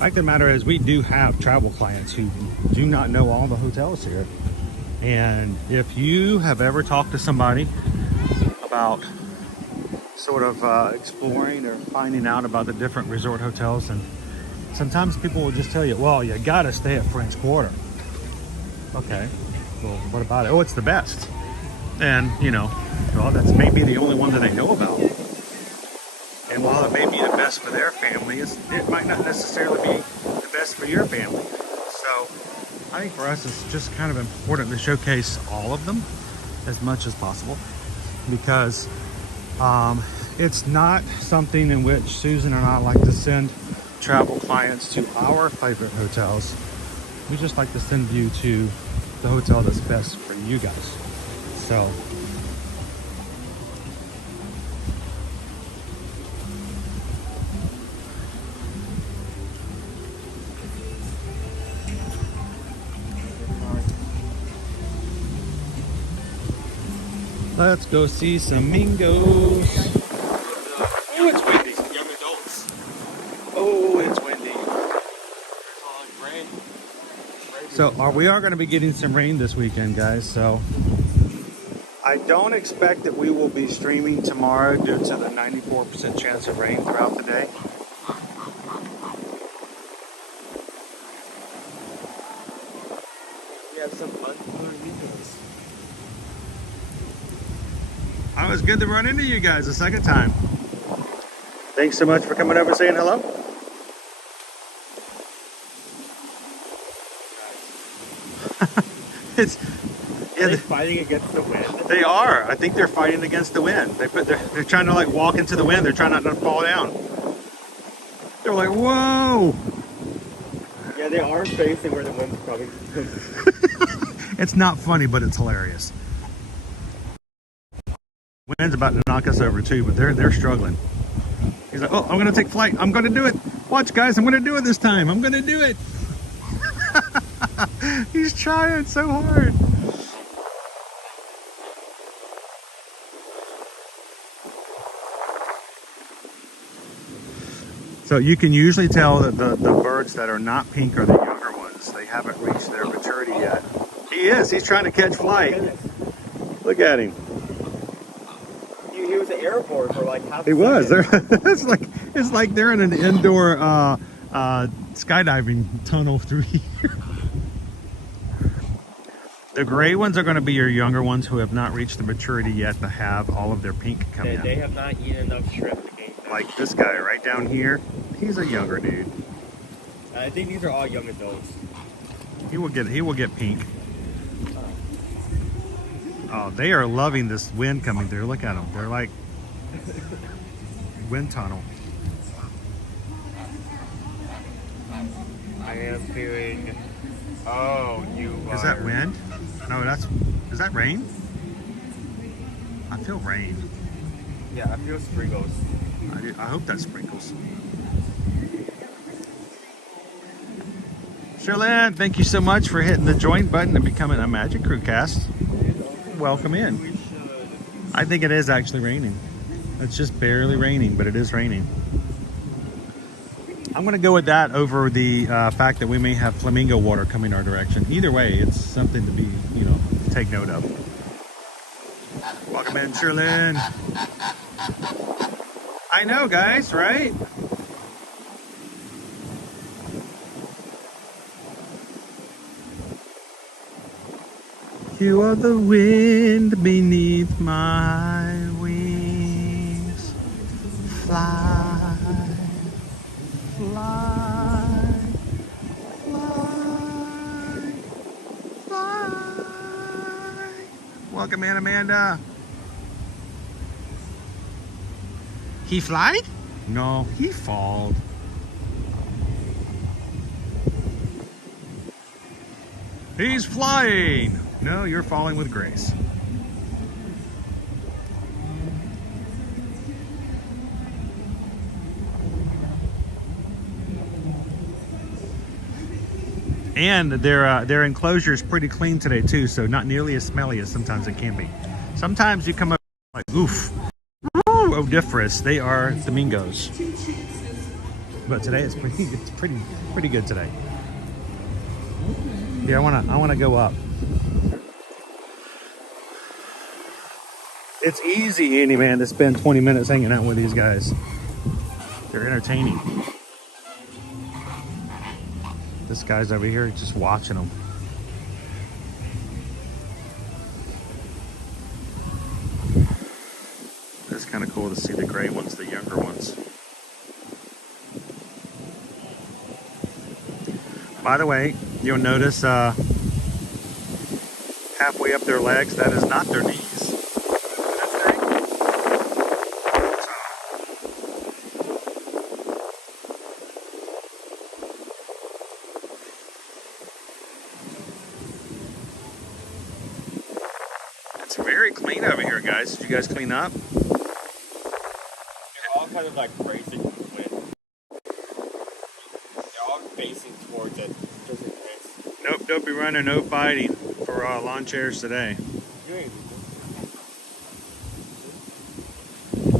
fact of the matter is we do have travel clients who do not know all the hotels here. And if you have ever talked to somebody about sort of exploring or finding out about the different resort hotels, and sometimes people will just tell you, well, you gotta stay at French Quarter. Okay, well, what about it? Oh, it's the best. And well, that's maybe the only one that they know about. And while it may be the best for their family, it might not necessarily be the best for your family. So I think for us, it's just kind of important to showcase all of them as much as possible, because it's not something in which Susan and I like to send travel clients to our favorite hotels. We just like to send you to the hotel that's best for you guys. So let's go see some Mingos. Oh, it's windy. Young adults. Oh, it's windy. So we are going to be getting some rain this weekend, guys. So I don't expect that we will be streaming tomorrow due to the 94% chance of rain throughout the day. We have some unclear videos. Oh, it's good to run into you guys a second time. Thanks so much for coming over and saying hello. Are they fighting against the wind? They are. I think they're fighting against the wind. They're trying to like walk into the wind. They're trying not to fall down. They're like, whoa! Yeah, they are facing where the wind's probably. It's not funny, but it's hilarious. Wind's about to knock us over too, but they're struggling. He's like, oh, I'm gonna take flight. I'm gonna do it. Watch, guys. I'm gonna do it this time. I'm gonna do it. He's trying so hard. So you can usually tell that the birds that are not pink are the younger ones. They haven't reached their maturity yet. He is. He's trying to catch flight. Look at him. He was airborne for like half. He was. It's like they're in an indoor skydiving tunnel through here. The gray ones are going to be your younger ones who have not reached the maturity yet to have all of their pink come in. They have not eaten enough shrimp to gain that. Like this guy right down here. He's a younger dude. I think these are all young adults. He will get pink. Oh, they are loving this wind coming through. Look at them. They're like wind tunnel. I am feeling. Oh, Is that wind? No, is that rain? I feel rain. Yeah, I feel sprinkles. I hope that's sprinkles. Sherlyn, thank you so much for hitting the join button and becoming a Magic Crew cast. Welcome in. I think it is actually raining. It's just barely raining, but it is raining. I'm going to go with that over the fact that we may have flamingo water coming our direction. Either way, it's something to be, take note of. Welcome in, Sherlyn. I know, guys, right? You are the wind beneath my wings. Fly, fly, fly, fly. Welcome in, Amanda. He flied? No, he falled. He's flying. No, you're falling with grace. And their enclosure is pretty clean today too, so not nearly as smelly as sometimes it can be. Sometimes you come up like, oof, ooh, odiferous. They are flamingos. But today it's pretty good today. Yeah, I wanna go up. It's easy, Andy, man, to spend 20 minutes hanging out with these guys. They're entertaining. This guy's over here just watching them. It's kind of cool to see the gray ones, the younger ones. By the way, you'll notice halfway up their legs, that is not their knees. It's very clean over here, guys. Did you guys clean up? They're all kind of like racing with the wind. They're all facing towards it. Just in case. Nope, don't be running, no fighting for lawn chairs today.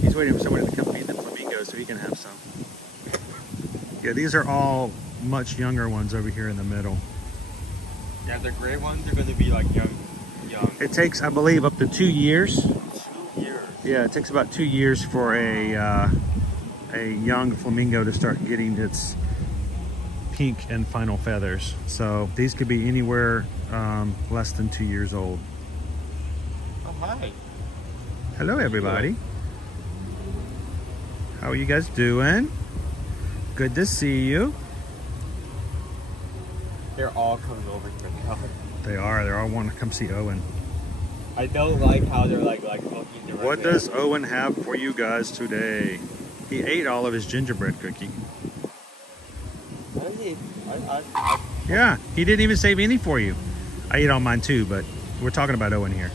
He's waiting for somebody to come feed the flamingos so he can have some. Yeah, these are all much younger ones over here in the middle. Yeah, the gray ones are going to be like young. It takes, I believe, up to 2 years. 2 years. Yeah, it takes about 2 years for a young flamingo to start getting its pink and final feathers. So these could be anywhere less than 2 years old. Oh, hi. Hello, everybody. How are you guys doing? Good to see you. They're all coming over here now. They all want to come see Owen. I don't like how they're like looking directly. What does Owen have for you guys today? He ate all of his gingerbread cookie. Yeah, he didn't even save any for you. I ate all mine too, but we're talking about Owen here.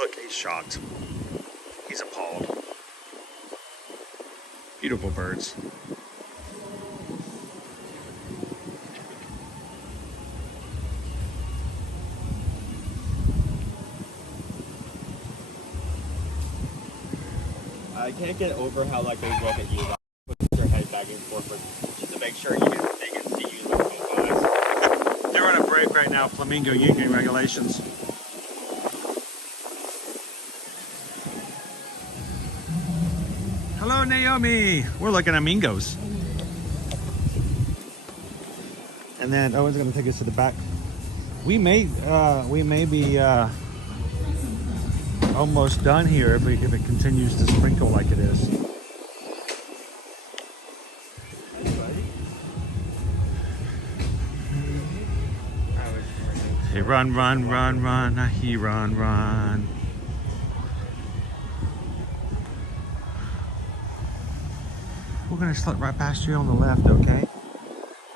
Look, he's shocked. He's appalled. Beautiful birds. I can't get over how like they look at you, like, put their head back and forth just to make sure they can see you with both eyes. They're on a break right now, Flamingo Union regulations. Hello, Naomi. We're looking at mingos. And then Owen's gonna take us to the back. We may be almost done here if it continues to sprinkle like it is. Hey, run, run, run, run, he run, run. We're gonna slip right past you on the left, okay?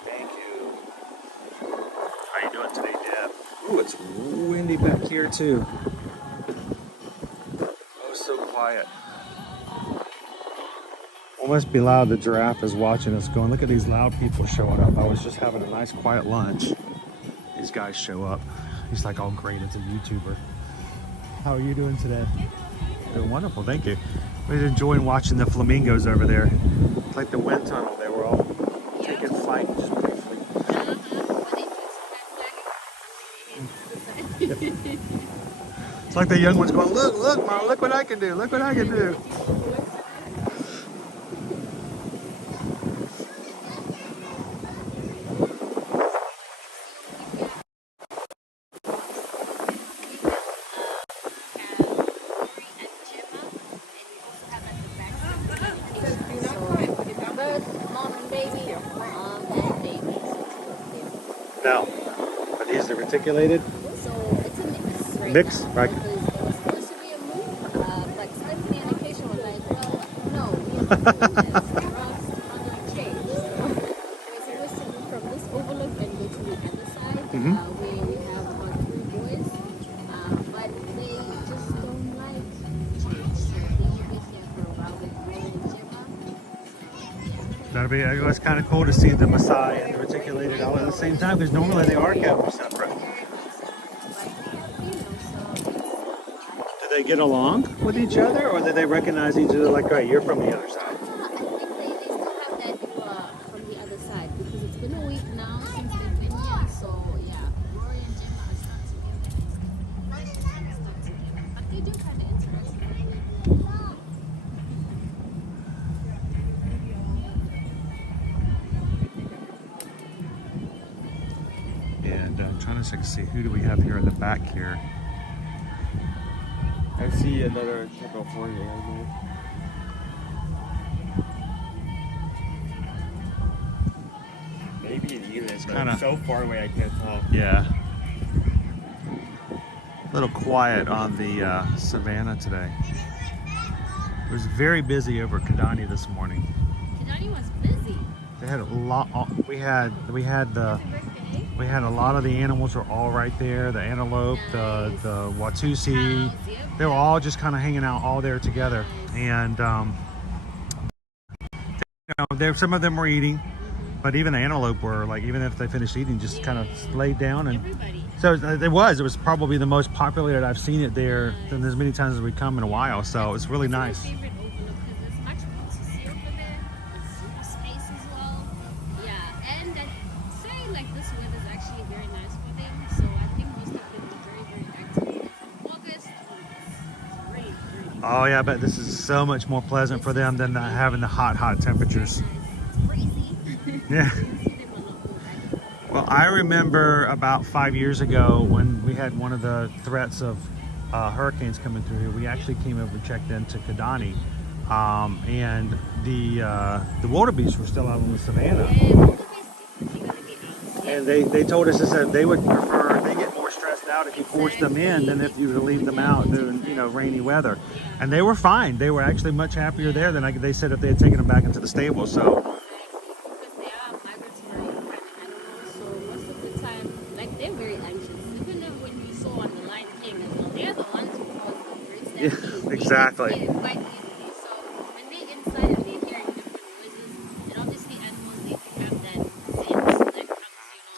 Thank you. How you doing today, Deb? Ooh, it's windy back here too. Oh, so quiet. Well, must be loud. The giraffe is watching us going, look at these loud people showing up. I was just having a nice quiet lunch. These guys show up. He's like all great as a YouTuber. How are you doing today? Doing wonderful, thank you. We're enjoying watching the flamingos over there. It's like the wind tunnel. They were all taking flight just briefly. It's like the young ones going, look, look, Mom, look what I can do. Look what I can do. Now, are these the reticulated? So it's a mix, right? Mix, Now, right? because there was supposed to be a move, but Stephanie and Acacia were like, well, no, we have to do this. We're all on a change. So they were supposed to move from this overlook and go to the other side, where we have about 3 boys, but they just don't like change. So they'll be here for a while with Ray and Gemma. That'll be, it was kind of cool to see the Maasai and the reticulated all at the same time, because normally they are kept separate. Do they get along with each other, or do they recognize each other like, right, you're from the other side? I think they still have that from the other side, because it's been a week now since they've been here, so yeah, Rory and Gemma are stuck together. But they do kind of interest me. And I'm trying to see, who do we have here in the back here? I see another typical 40 animal. Maybe an eland, It's but kinda- so far away I can't tell. Yeah. A little quiet on the savannah today. It was very busy over at Kadani this morning. Kadani was busy. They had a lot. We had a lot of the animals were all right there. The antelope, the Watusi, they were all just kind of hanging out all there together. And some of them were eating, but even the antelope were like, even if they finished eating, just kind of laid down. And so it was probably the most popular that I've seen it there than as many times as we come in a while. So it's really nice. Oh yeah, but this is so much more pleasant for them than having the hot temperatures. Yeah. Well, I remember about 5 years ago when we had one of the threats of hurricanes coming through here. We actually came over and checked into Kadani, and the wildebeest were still out on the savannah. And they told us that they would prefer, they get more stressed out if you force them in than if you leave them out during, you know, rainy weather. And they were fine. They were actually much happier there than they said if they had taken them back into the stable. So. Yeah, exactly.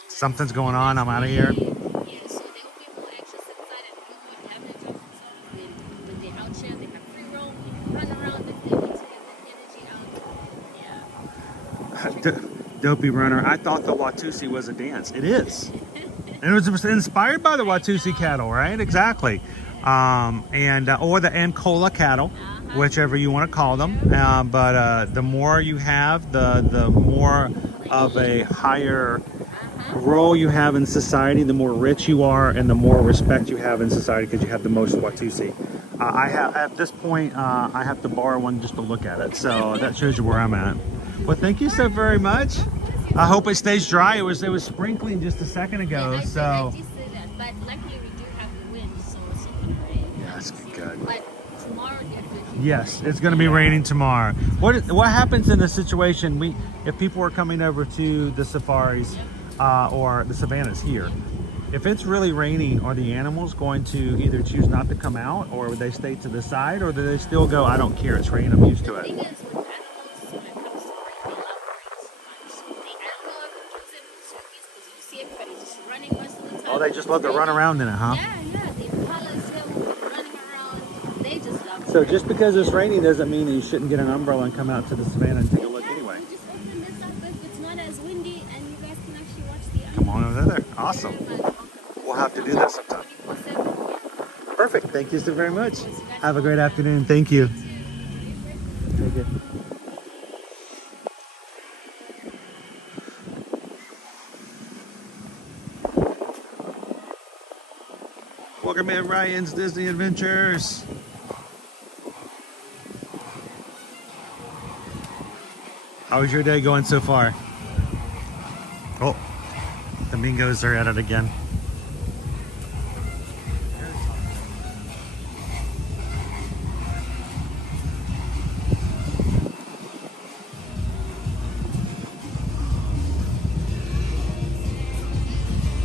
Something's going on, I'm out of here. Dopey runner. I thought the Watusi was a dance. It is. And it was inspired by the Watusi cattle, right? Exactly. Or the Ancola cattle, whichever you want to call them. But the more you have, the more of a higher role you have in society, the more rich you are, and the more respect you have in society because you have the most Watusi. I have at this point, I have to borrow one just to look at it, so that shows you where I'm at. Well, thank you so very much. I hope it stays dry. It was sprinkling just a second ago, so. But luckily we do have the wind, so it's okay. Yeah, that's good. But tomorrow definitely. Yes, it's going to be raining tomorrow. What happens in the situation if people are coming over to the safaris or the savannas here? If it's really raining, are the animals going to either choose not to come out, or would they stay to the side, or do they still go, I don't care, it's raining, I'm used to it? Oh, they just love to run around in it, huh? Yeah, the impalas running around, they just love it. So just because it's raining doesn't mean that you shouldn't get an umbrella and come out to the savannah and take a look anyway. Just open this up if it's not as windy and you guys can actually watch the animals. Come on over there. Awesome. We'll have to do that sometime. Perfect. Thank you so very much. Have a great afternoon. Thank you. Take care. Welcome in Ryan's Disney Adventures. How's your day going so far? Oh, the Mingos are at it again.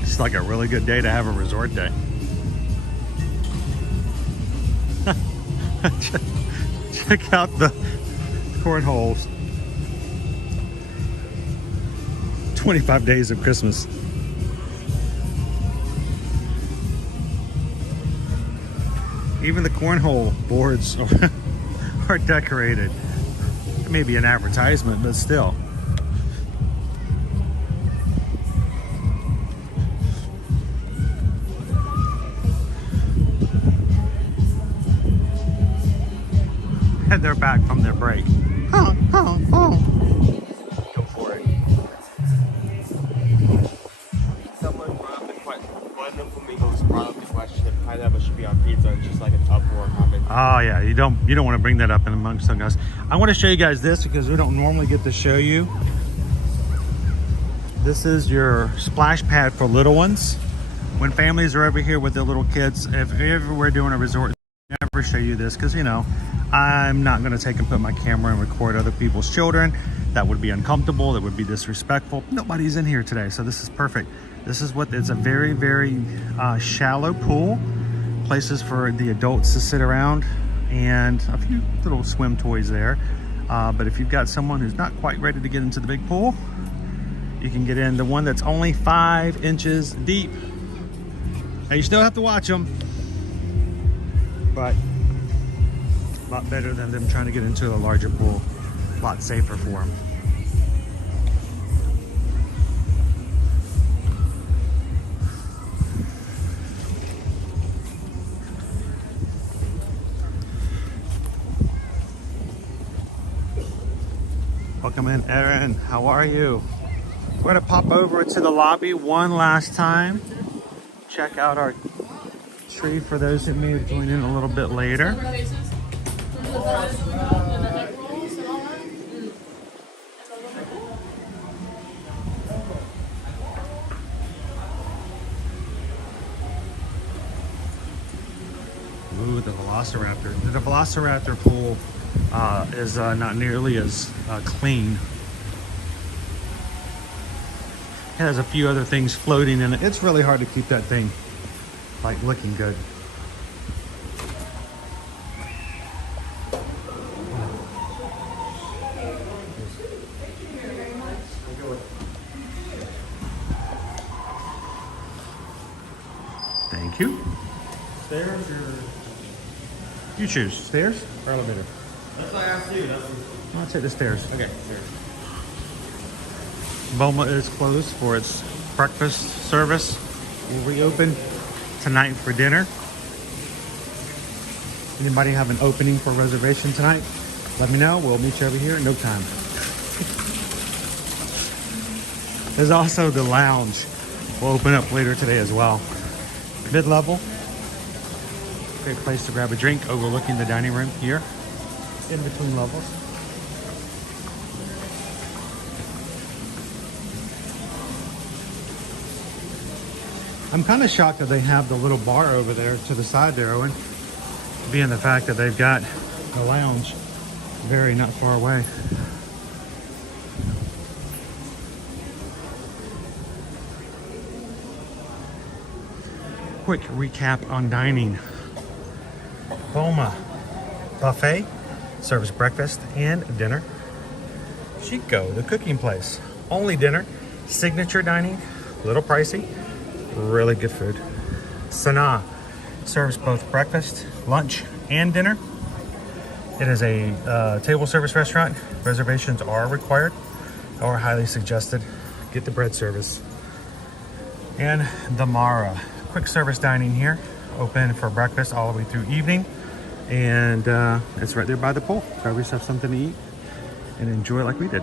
It's like a really good day to have a resort day. Check out the cornholes. 25 days of Christmas. Even the cornhole boards are decorated. It may be an advertisement, but still. And they're back from their break. Go for it. Someone brought up the question. One of the flamingos brought up the question if pineapple should be on pizza, just like an uproar happened. Oh yeah, you don't want to bring that up in amongst some guys. I want to show you guys this because we don't normally get to show you. This is your splash pad for little ones. When families are over here with their little kids, if ever we're doing a resort, I never show you this because, you know, I'm not going to take and put my camera and record other people's children. That would be uncomfortable. That would be disrespectful. Nobody's in here today, so this is perfect. This is what it's a very, very shallow pool. Places for the adults to sit around and a few little swim toys there. But if you've got someone who's not quite ready to get into the big pool, you can get in the one that's only 5 inches deep. Now you still have to watch them, but a lot better than them trying to get into a larger pool. A lot safer for them. Welcome in, Erin. How are you? We're gonna pop over to the lobby one last time. Check out our tree for those who may have joined in a little bit later. Ooh, the Velociraptor. The Velociraptor pool is not nearly as clean. It has a few other things floating in it. It's really hard to keep that thing like looking good. Thank you. Stairs or? You choose stairs or elevator. That's what I asked you. I'll take the stairs. Okay, stairs. Boma is closed for its breakfast service. We'll reopen tonight for dinner. Anybody have an opening for reservation tonight? Let me know. We'll meet you over here in no time. There's also the lounge. We'll open up later today as well. Mid-level. Great place to grab a drink overlooking the dining room here in between levels. I'm kind of shocked that they have the little bar over there to the side there, Owen. Being the fact that they've got the lounge very not far away. Quick recap on dining. Boma Buffet serves breakfast and dinner. Chico, the cooking place, only dinner. Signature dining, a little pricey, really good food. Savannah serves both breakfast, lunch, and dinner. It is a table service restaurant. Reservations are required or highly suggested. Get the bread service. And the Mara, quick service dining here, open for breakfast all the way through evening. And it's right there by the pool. Grab yourself something to eat and enjoy like we did.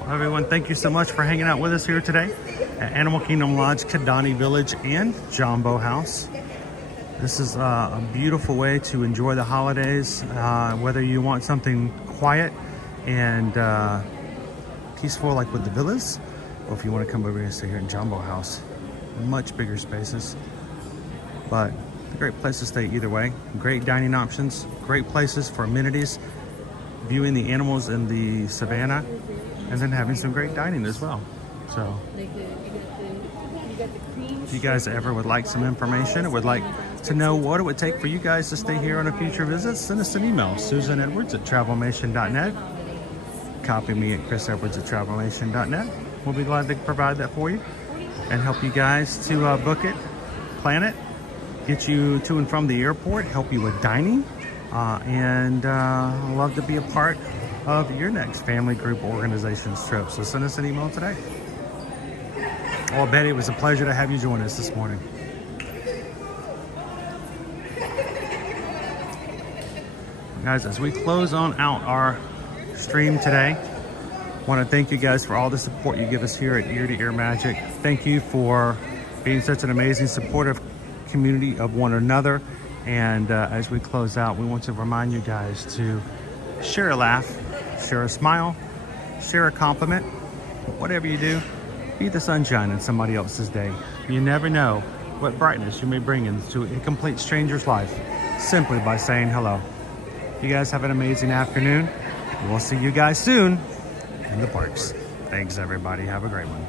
Well, everyone, thank you so much for hanging out with us here today at Animal Kingdom Lodge, Kadani Village, and Jambo House. This is a beautiful way to enjoy the holidays, whether you want something quiet and peaceful like with the villas, or if you want to come over here and stay here in Jambo House. Much bigger spaces, but a great place to stay either way. Great dining options, great places for amenities, viewing the animals in the savannah, and then having some great dining as well. So if you guys ever would like some information or would like to know what it would take for you guys to stay here on a future visit, send us an email, susanedwards@travelnation.net. Copy me at chrisedwards@travelnation.net. We'll be glad to provide that for you and help you guys to book it, plan it, get you to and from the airport, help you with dining, and love to be a part of your next family group organizations trip. So send us an email today. Well, Betty, it was a pleasure to have you join us this morning. Guys, as we close on out our stream today, I want to thank you guys for all the support you give us here at Ear to Ear Magic. Thank you for being such an amazing, supportive community of one another. And as we close out, we want to remind you guys to share a laugh, share a smile, share a compliment. Whatever you do, be the sunshine in somebody else's day. You never know what brightness you may bring into a complete stranger's life simply by saying hello. You guys have an amazing afternoon. We'll see you guys soon in the parks. Thanks, everybody. Have a great one.